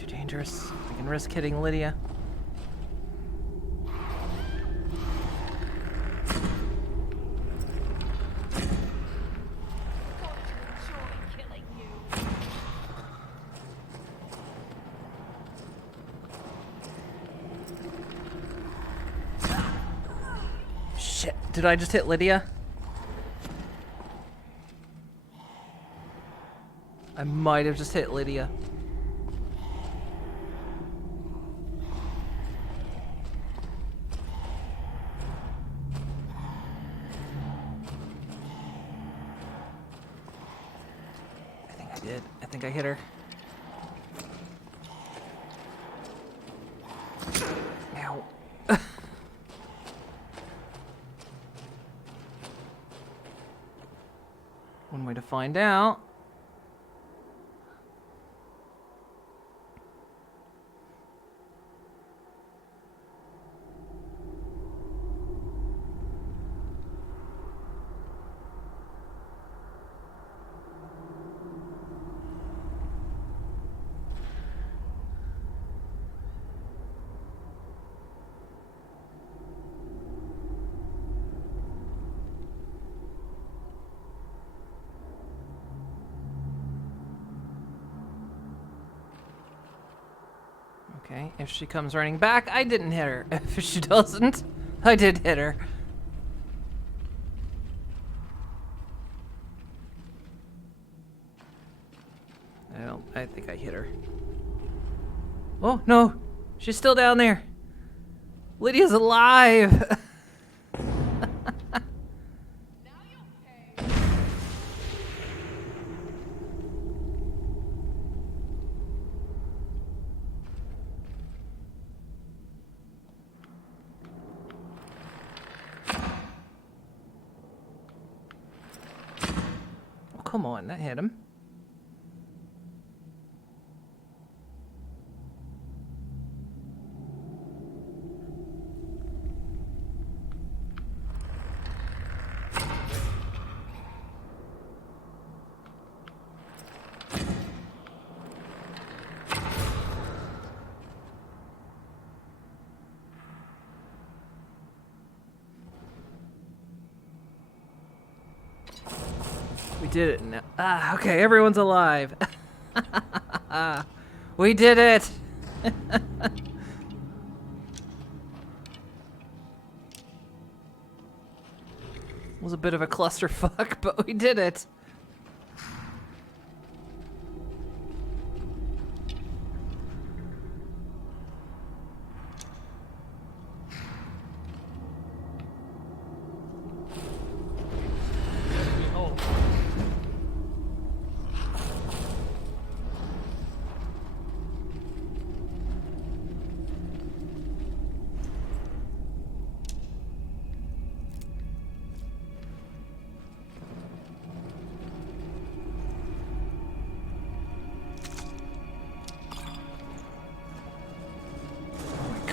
Dangerous. I can risk hitting Lydia. Shit, did I just hit Lydia? I might have just hit Lydia. I think I hit her. Ow. One way to find out. Okay, if she comes running back, I didn't hit her. If she doesn't, I did hit her. I think I hit her. Oh, no! She's still down there! Lydia's alive! come on, that hit him. We did it now. Ah, okay, everyone's alive. We did it! Was a bit of a clusterfuck, but we did it.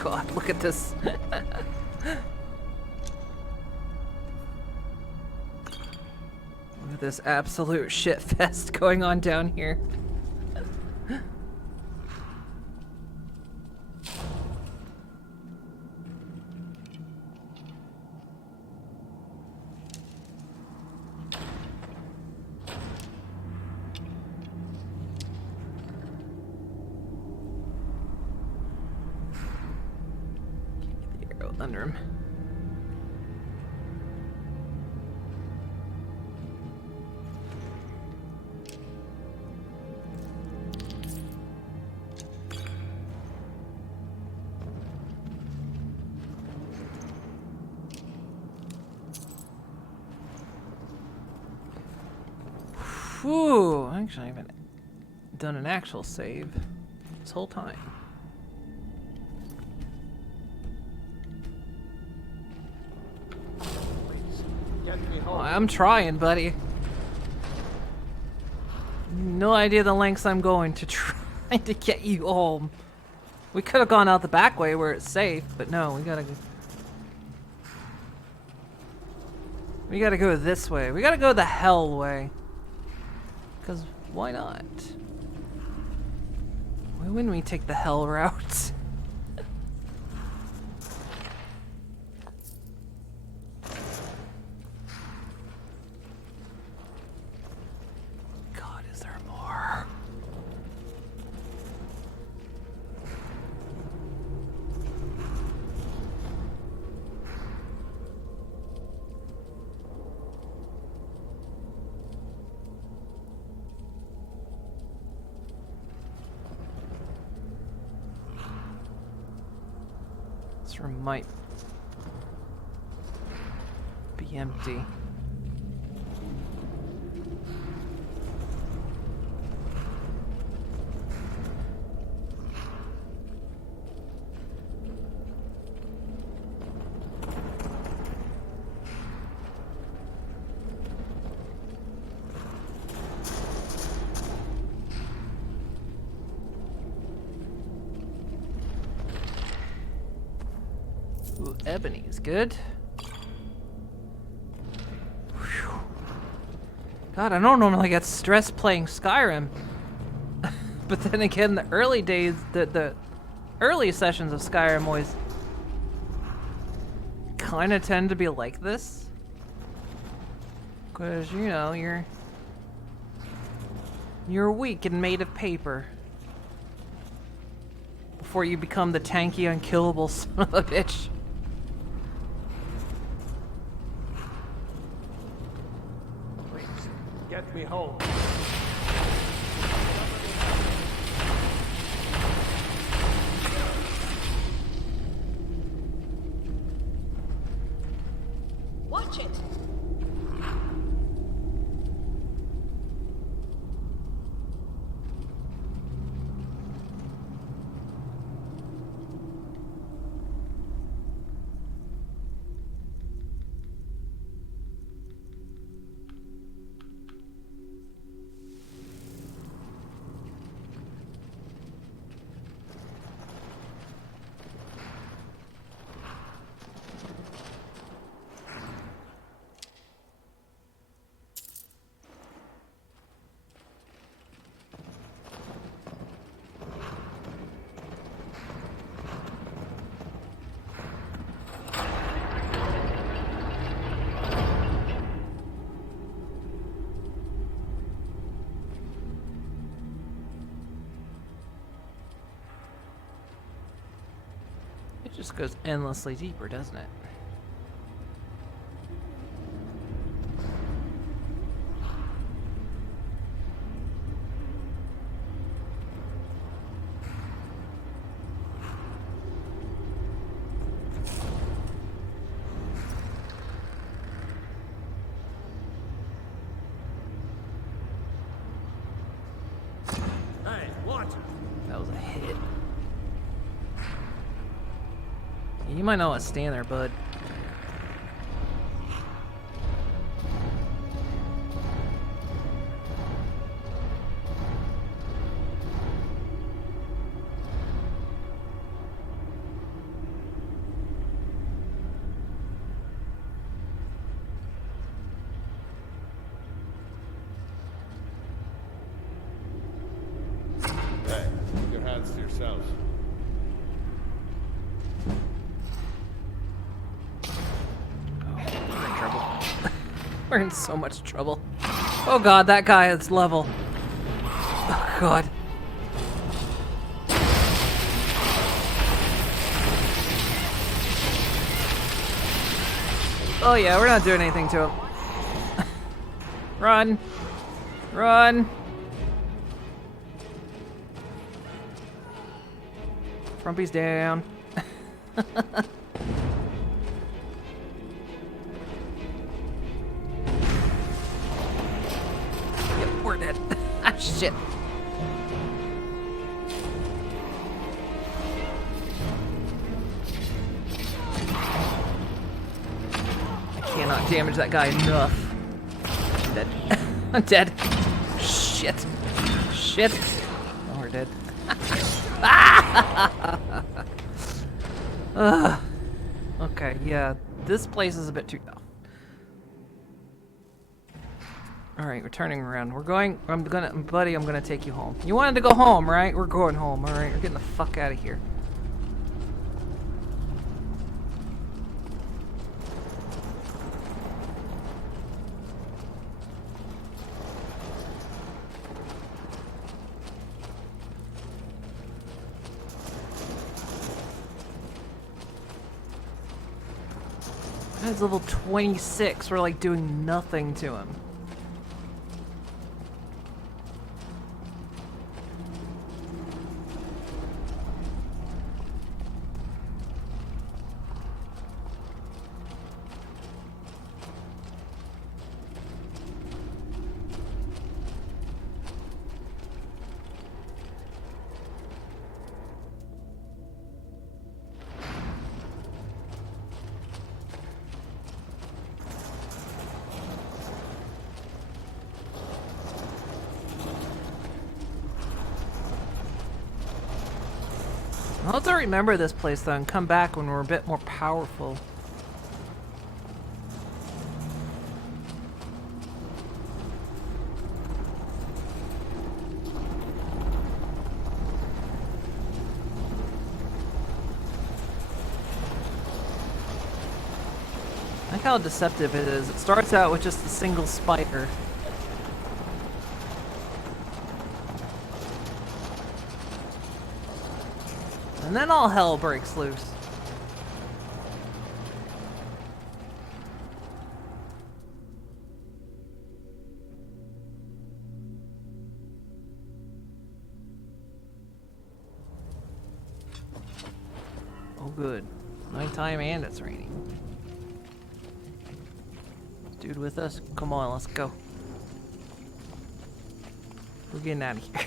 God, look at this. Look at this absolute shit fest going on down here. Under him. Whew, actually I haven't done an actual save this whole time. Oh, I'm trying, buddy. No idea the lengths I'm going to try to get you home. We could have gone out the back way where it's safe, but no, we gotta go this way. We gotta go the hell way. Because why not? Why wouldn't we take the hell route? This room might be empty. Ooh, ebony is good. Whew. God, I don't normally get stressed playing Skyrim. But then again, the early days, the early sessions of Skyrim always kind of tend to be like this. Because, you know, you're weak and made of paper. Before you become the tanky, unkillable son of a bitch. Get me home. Watch it! Just goes endlessly deeper, doesn't it? Hey, watch it. That was a hit. You might not want to stand there, bud. Hey, keep your hands to yourselves. We're in trouble. We're in so much trouble. Oh god, that guy is level. Oh god. Oh yeah, we're not doing anything to him. Run. Run. Frumpy's down. Yep, we're dead. Ah, shit. I cannot damage that guy enough. I'm dead. I'm dead. Shit. Shit. Oh, we're dead. Okay, yeah. This place is a bit too tough. Alright, we're turning around. Buddy, I'm gonna take you home. You wanted to go home, right? We're going home, alright? We're getting the fuck out of here. Guy's level 26. We're like doing nothing to him. I'll have to remember this place though and come back when we're a bit more powerful. I like how deceptive it is. It starts out with just a single spider. And then all hell breaks loose. Oh good. Nighttime and it's raining. Dude with us? Come on, let's go. We're getting out of here.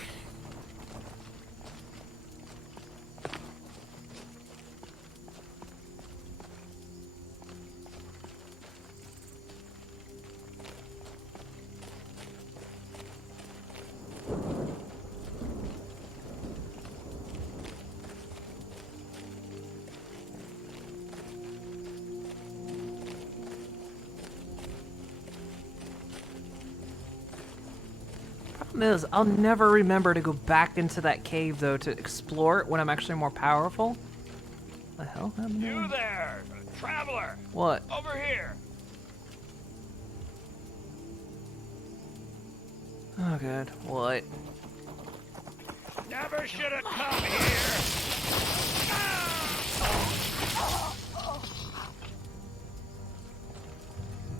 Is I'll never remember to go back into that cave though to explore it when I'm actually more powerful. The hell happened? You there, traveler! What? Over here! Oh god, what? Never should have come here!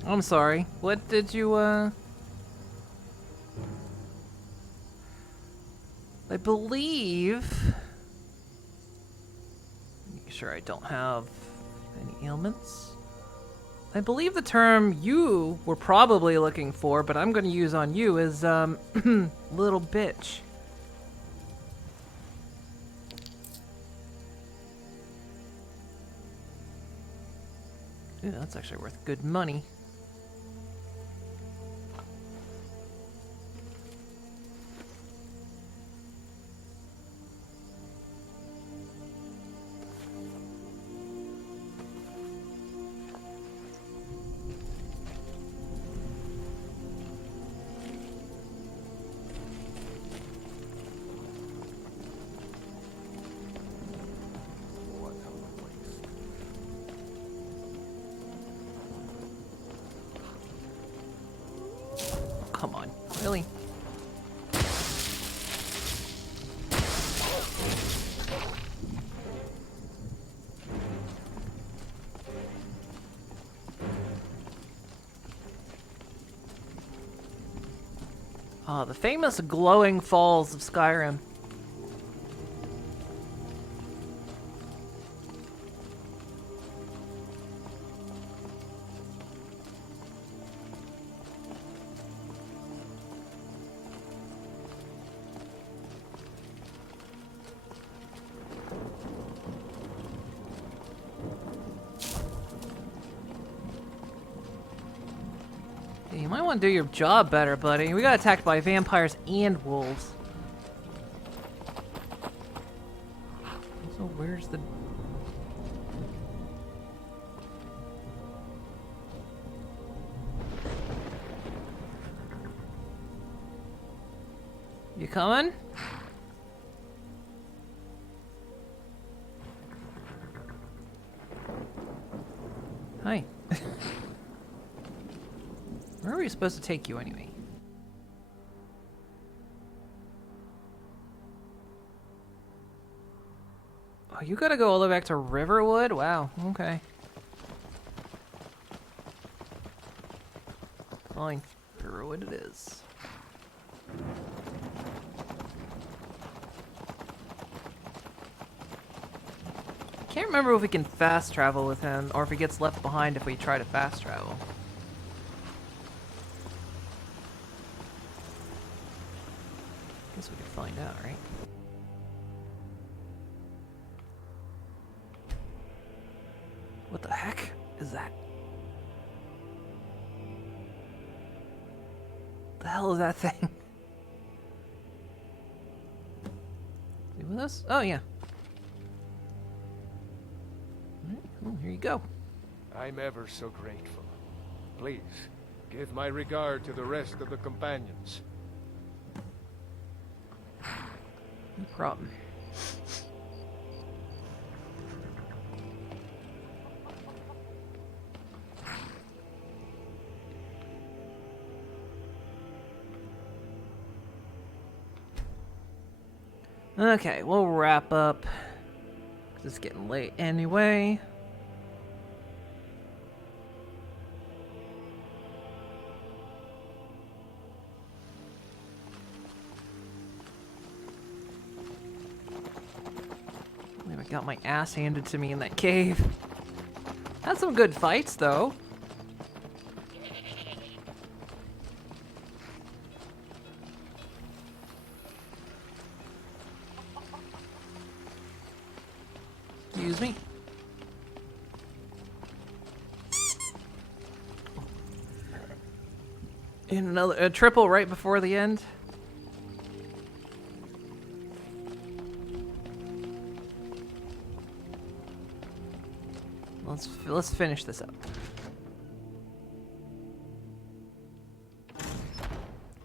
I'm sorry. What did you, I believe... Make sure I don't have any ailments. I believe the term you were probably looking for, but I'm going to use on you, is, little bitch. Ooh, that's actually worth good money. Come on, really? Ah, the famous glowing falls of Skyrim. You might want to do your job better, buddy. We got attacked by vampires and wolves. So where's the... You coming? Hi. Where are we supposed to take you anyway? Oh, you gotta go all the way back to Riverwood? Wow, okay. Fine. Riverwood it is. Can't remember if we can fast travel with him, or if he gets left behind if we try to fast travel. Guess we can find out, right? What the heck is that? The hell is that thing? See with us? Oh yeah. Alright, well, here you go. I'm ever so grateful. Please, give my regard to the rest of the companions. No problem. Okay, we'll wrap up. 'Cause it's getting late anyway. I got my ass handed to me in that cave. Had some good fights, though. Excuse me. And a triple right before the end. Let's finish this up.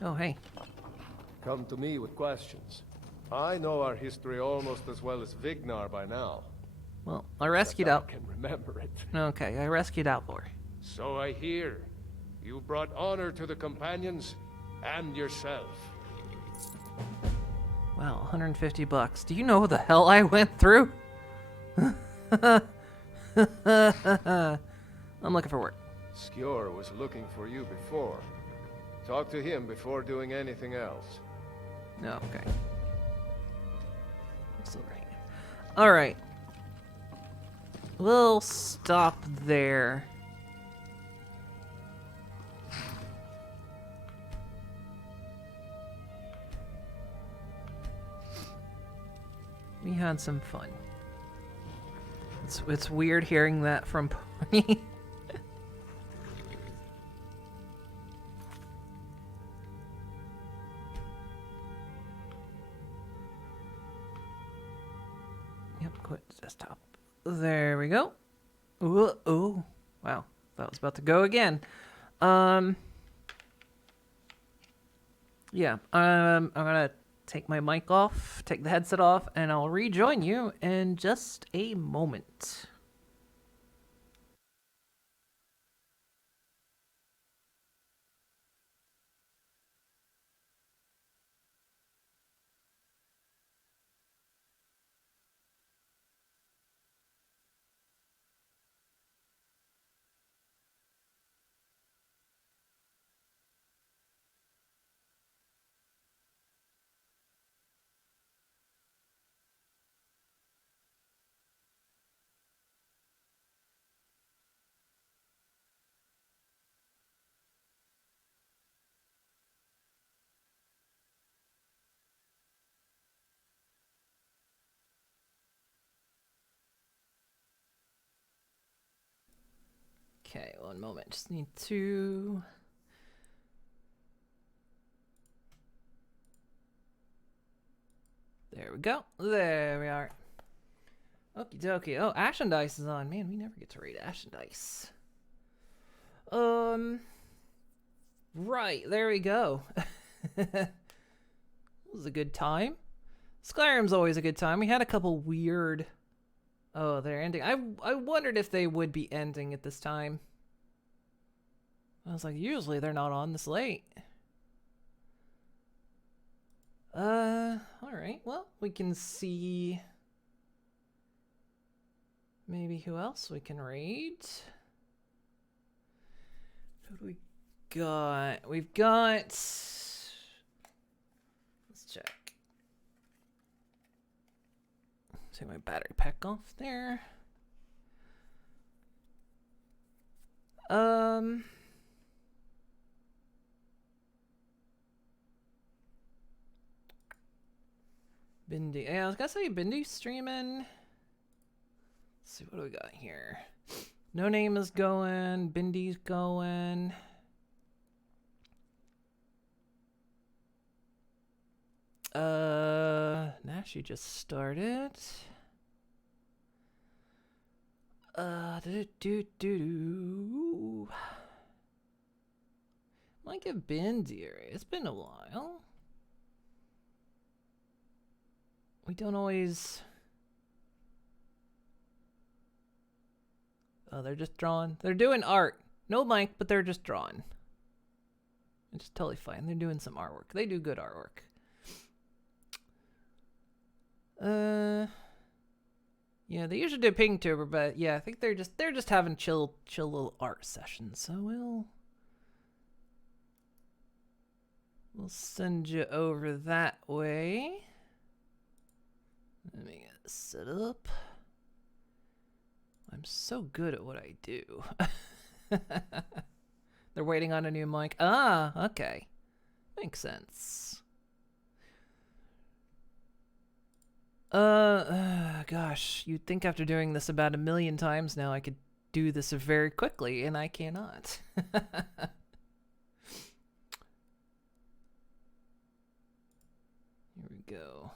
Oh, hey. Come to me with questions. I know our history almost as well as Vignar by now. Well, I rescued out. I can remember it. Okay, I rescued Outlaw. So I hear. You brought honor to the companions and yourself. Wow, 150 bucks. Do you know what the hell I went through? I'm looking for work. Skjor was looking for you before. Talk to him before doing anything else. No, okay. All right. We'll stop there. We had some fun. It's weird hearing that from Pony. Yep, quit desktop. There we go. Ooh, ooh. Wow, that was about to go again. Yeah, I'm gonna take my mic off, take the headset off, and I'll rejoin you in just a moment. Okay, one moment. Just need to... There we go. There we are. Okie dokie. Oh, Ashen Dice is on. Man, we never get to read Ashen Dice. Right, there we go. It was a good time. Skyrim's always a good time. We had a couple weird... Oh, they're ending. I wondered if they would be ending at this time. I was like, usually they're not on this late. Alright. Well, we can see... Maybe who else we can raid. Who do we got? We've got... Let's check. Take my battery pack off there. Bindi. Yeah, I was gonna say Bindi's streaming. Let's see, what do we got here? No Name is going. Bindi's going. Nashi just started. Might give Bindi. It's been a while. We don't always... Oh, they're just drawing. They're doing art. No mic, but they're just drawing. It's totally fine. They're doing some artwork. They do good artwork. Yeah, they usually do Pingtuber, but yeah, I think they're just having chill little art sessions. So we'll send you over that way. Let me get this set up. I'm so good at what I do. They're waiting on a new mic. Ah, okay. Makes sense. Gosh, you'd think after doing this about 1,000,000 times now I could do this very quickly, and I cannot. Here we go.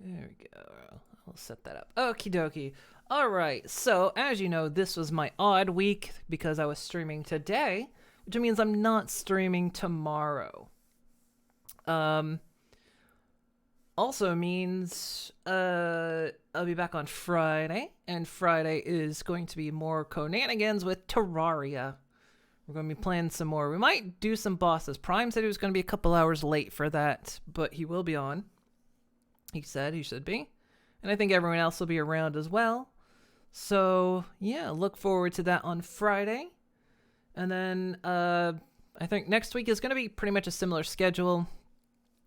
There we go. I'll set that up. Okie dokie. Alright, so as you know, this was my odd week because I was streaming today, which means I'm not streaming tomorrow. Also means I'll be back on Friday, and Friday is going to be more Conanigans with Terraria. We're going to be playing some more. We might do some bosses. Prime said he was going to be a couple hours late for that, but he will be on. He said he should be. And I think everyone else will be around as well. So, yeah, look forward to that on Friday. And then I think next week is going to be pretty much a similar schedule.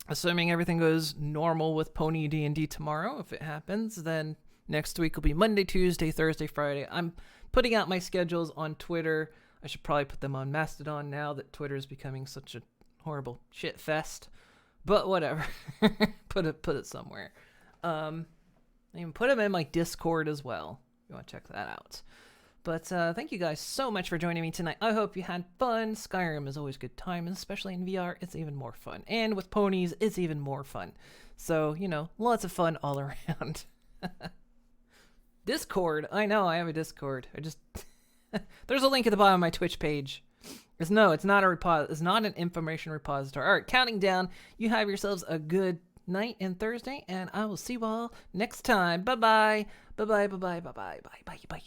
Assuming everything goes normal with Pony D&D tomorrow, if it happens, then next week will be Monday, Tuesday, Thursday, Friday. I'm putting out my schedules on Twitter. I should probably put them on Mastodon now that Twitter is becoming such a horrible shit fest. But whatever. put it somewhere. I even put them in my Discord as well. You want to check that out. But thank you guys so much for joining me tonight. I hope you had fun. Skyrim is always a good time, and especially in VR, it's even more fun. And with ponies, it's even more fun. So, lots of fun all around. Discord. I know, I have a Discord. There's a link at the bottom of my Twitch page. It's not it's not an information repository. All right, counting down. You have yourselves a good night and Thursday, and I will see you all next time. Bye-bye. Bye-bye, bye-bye, bye-bye, bye-bye, bye.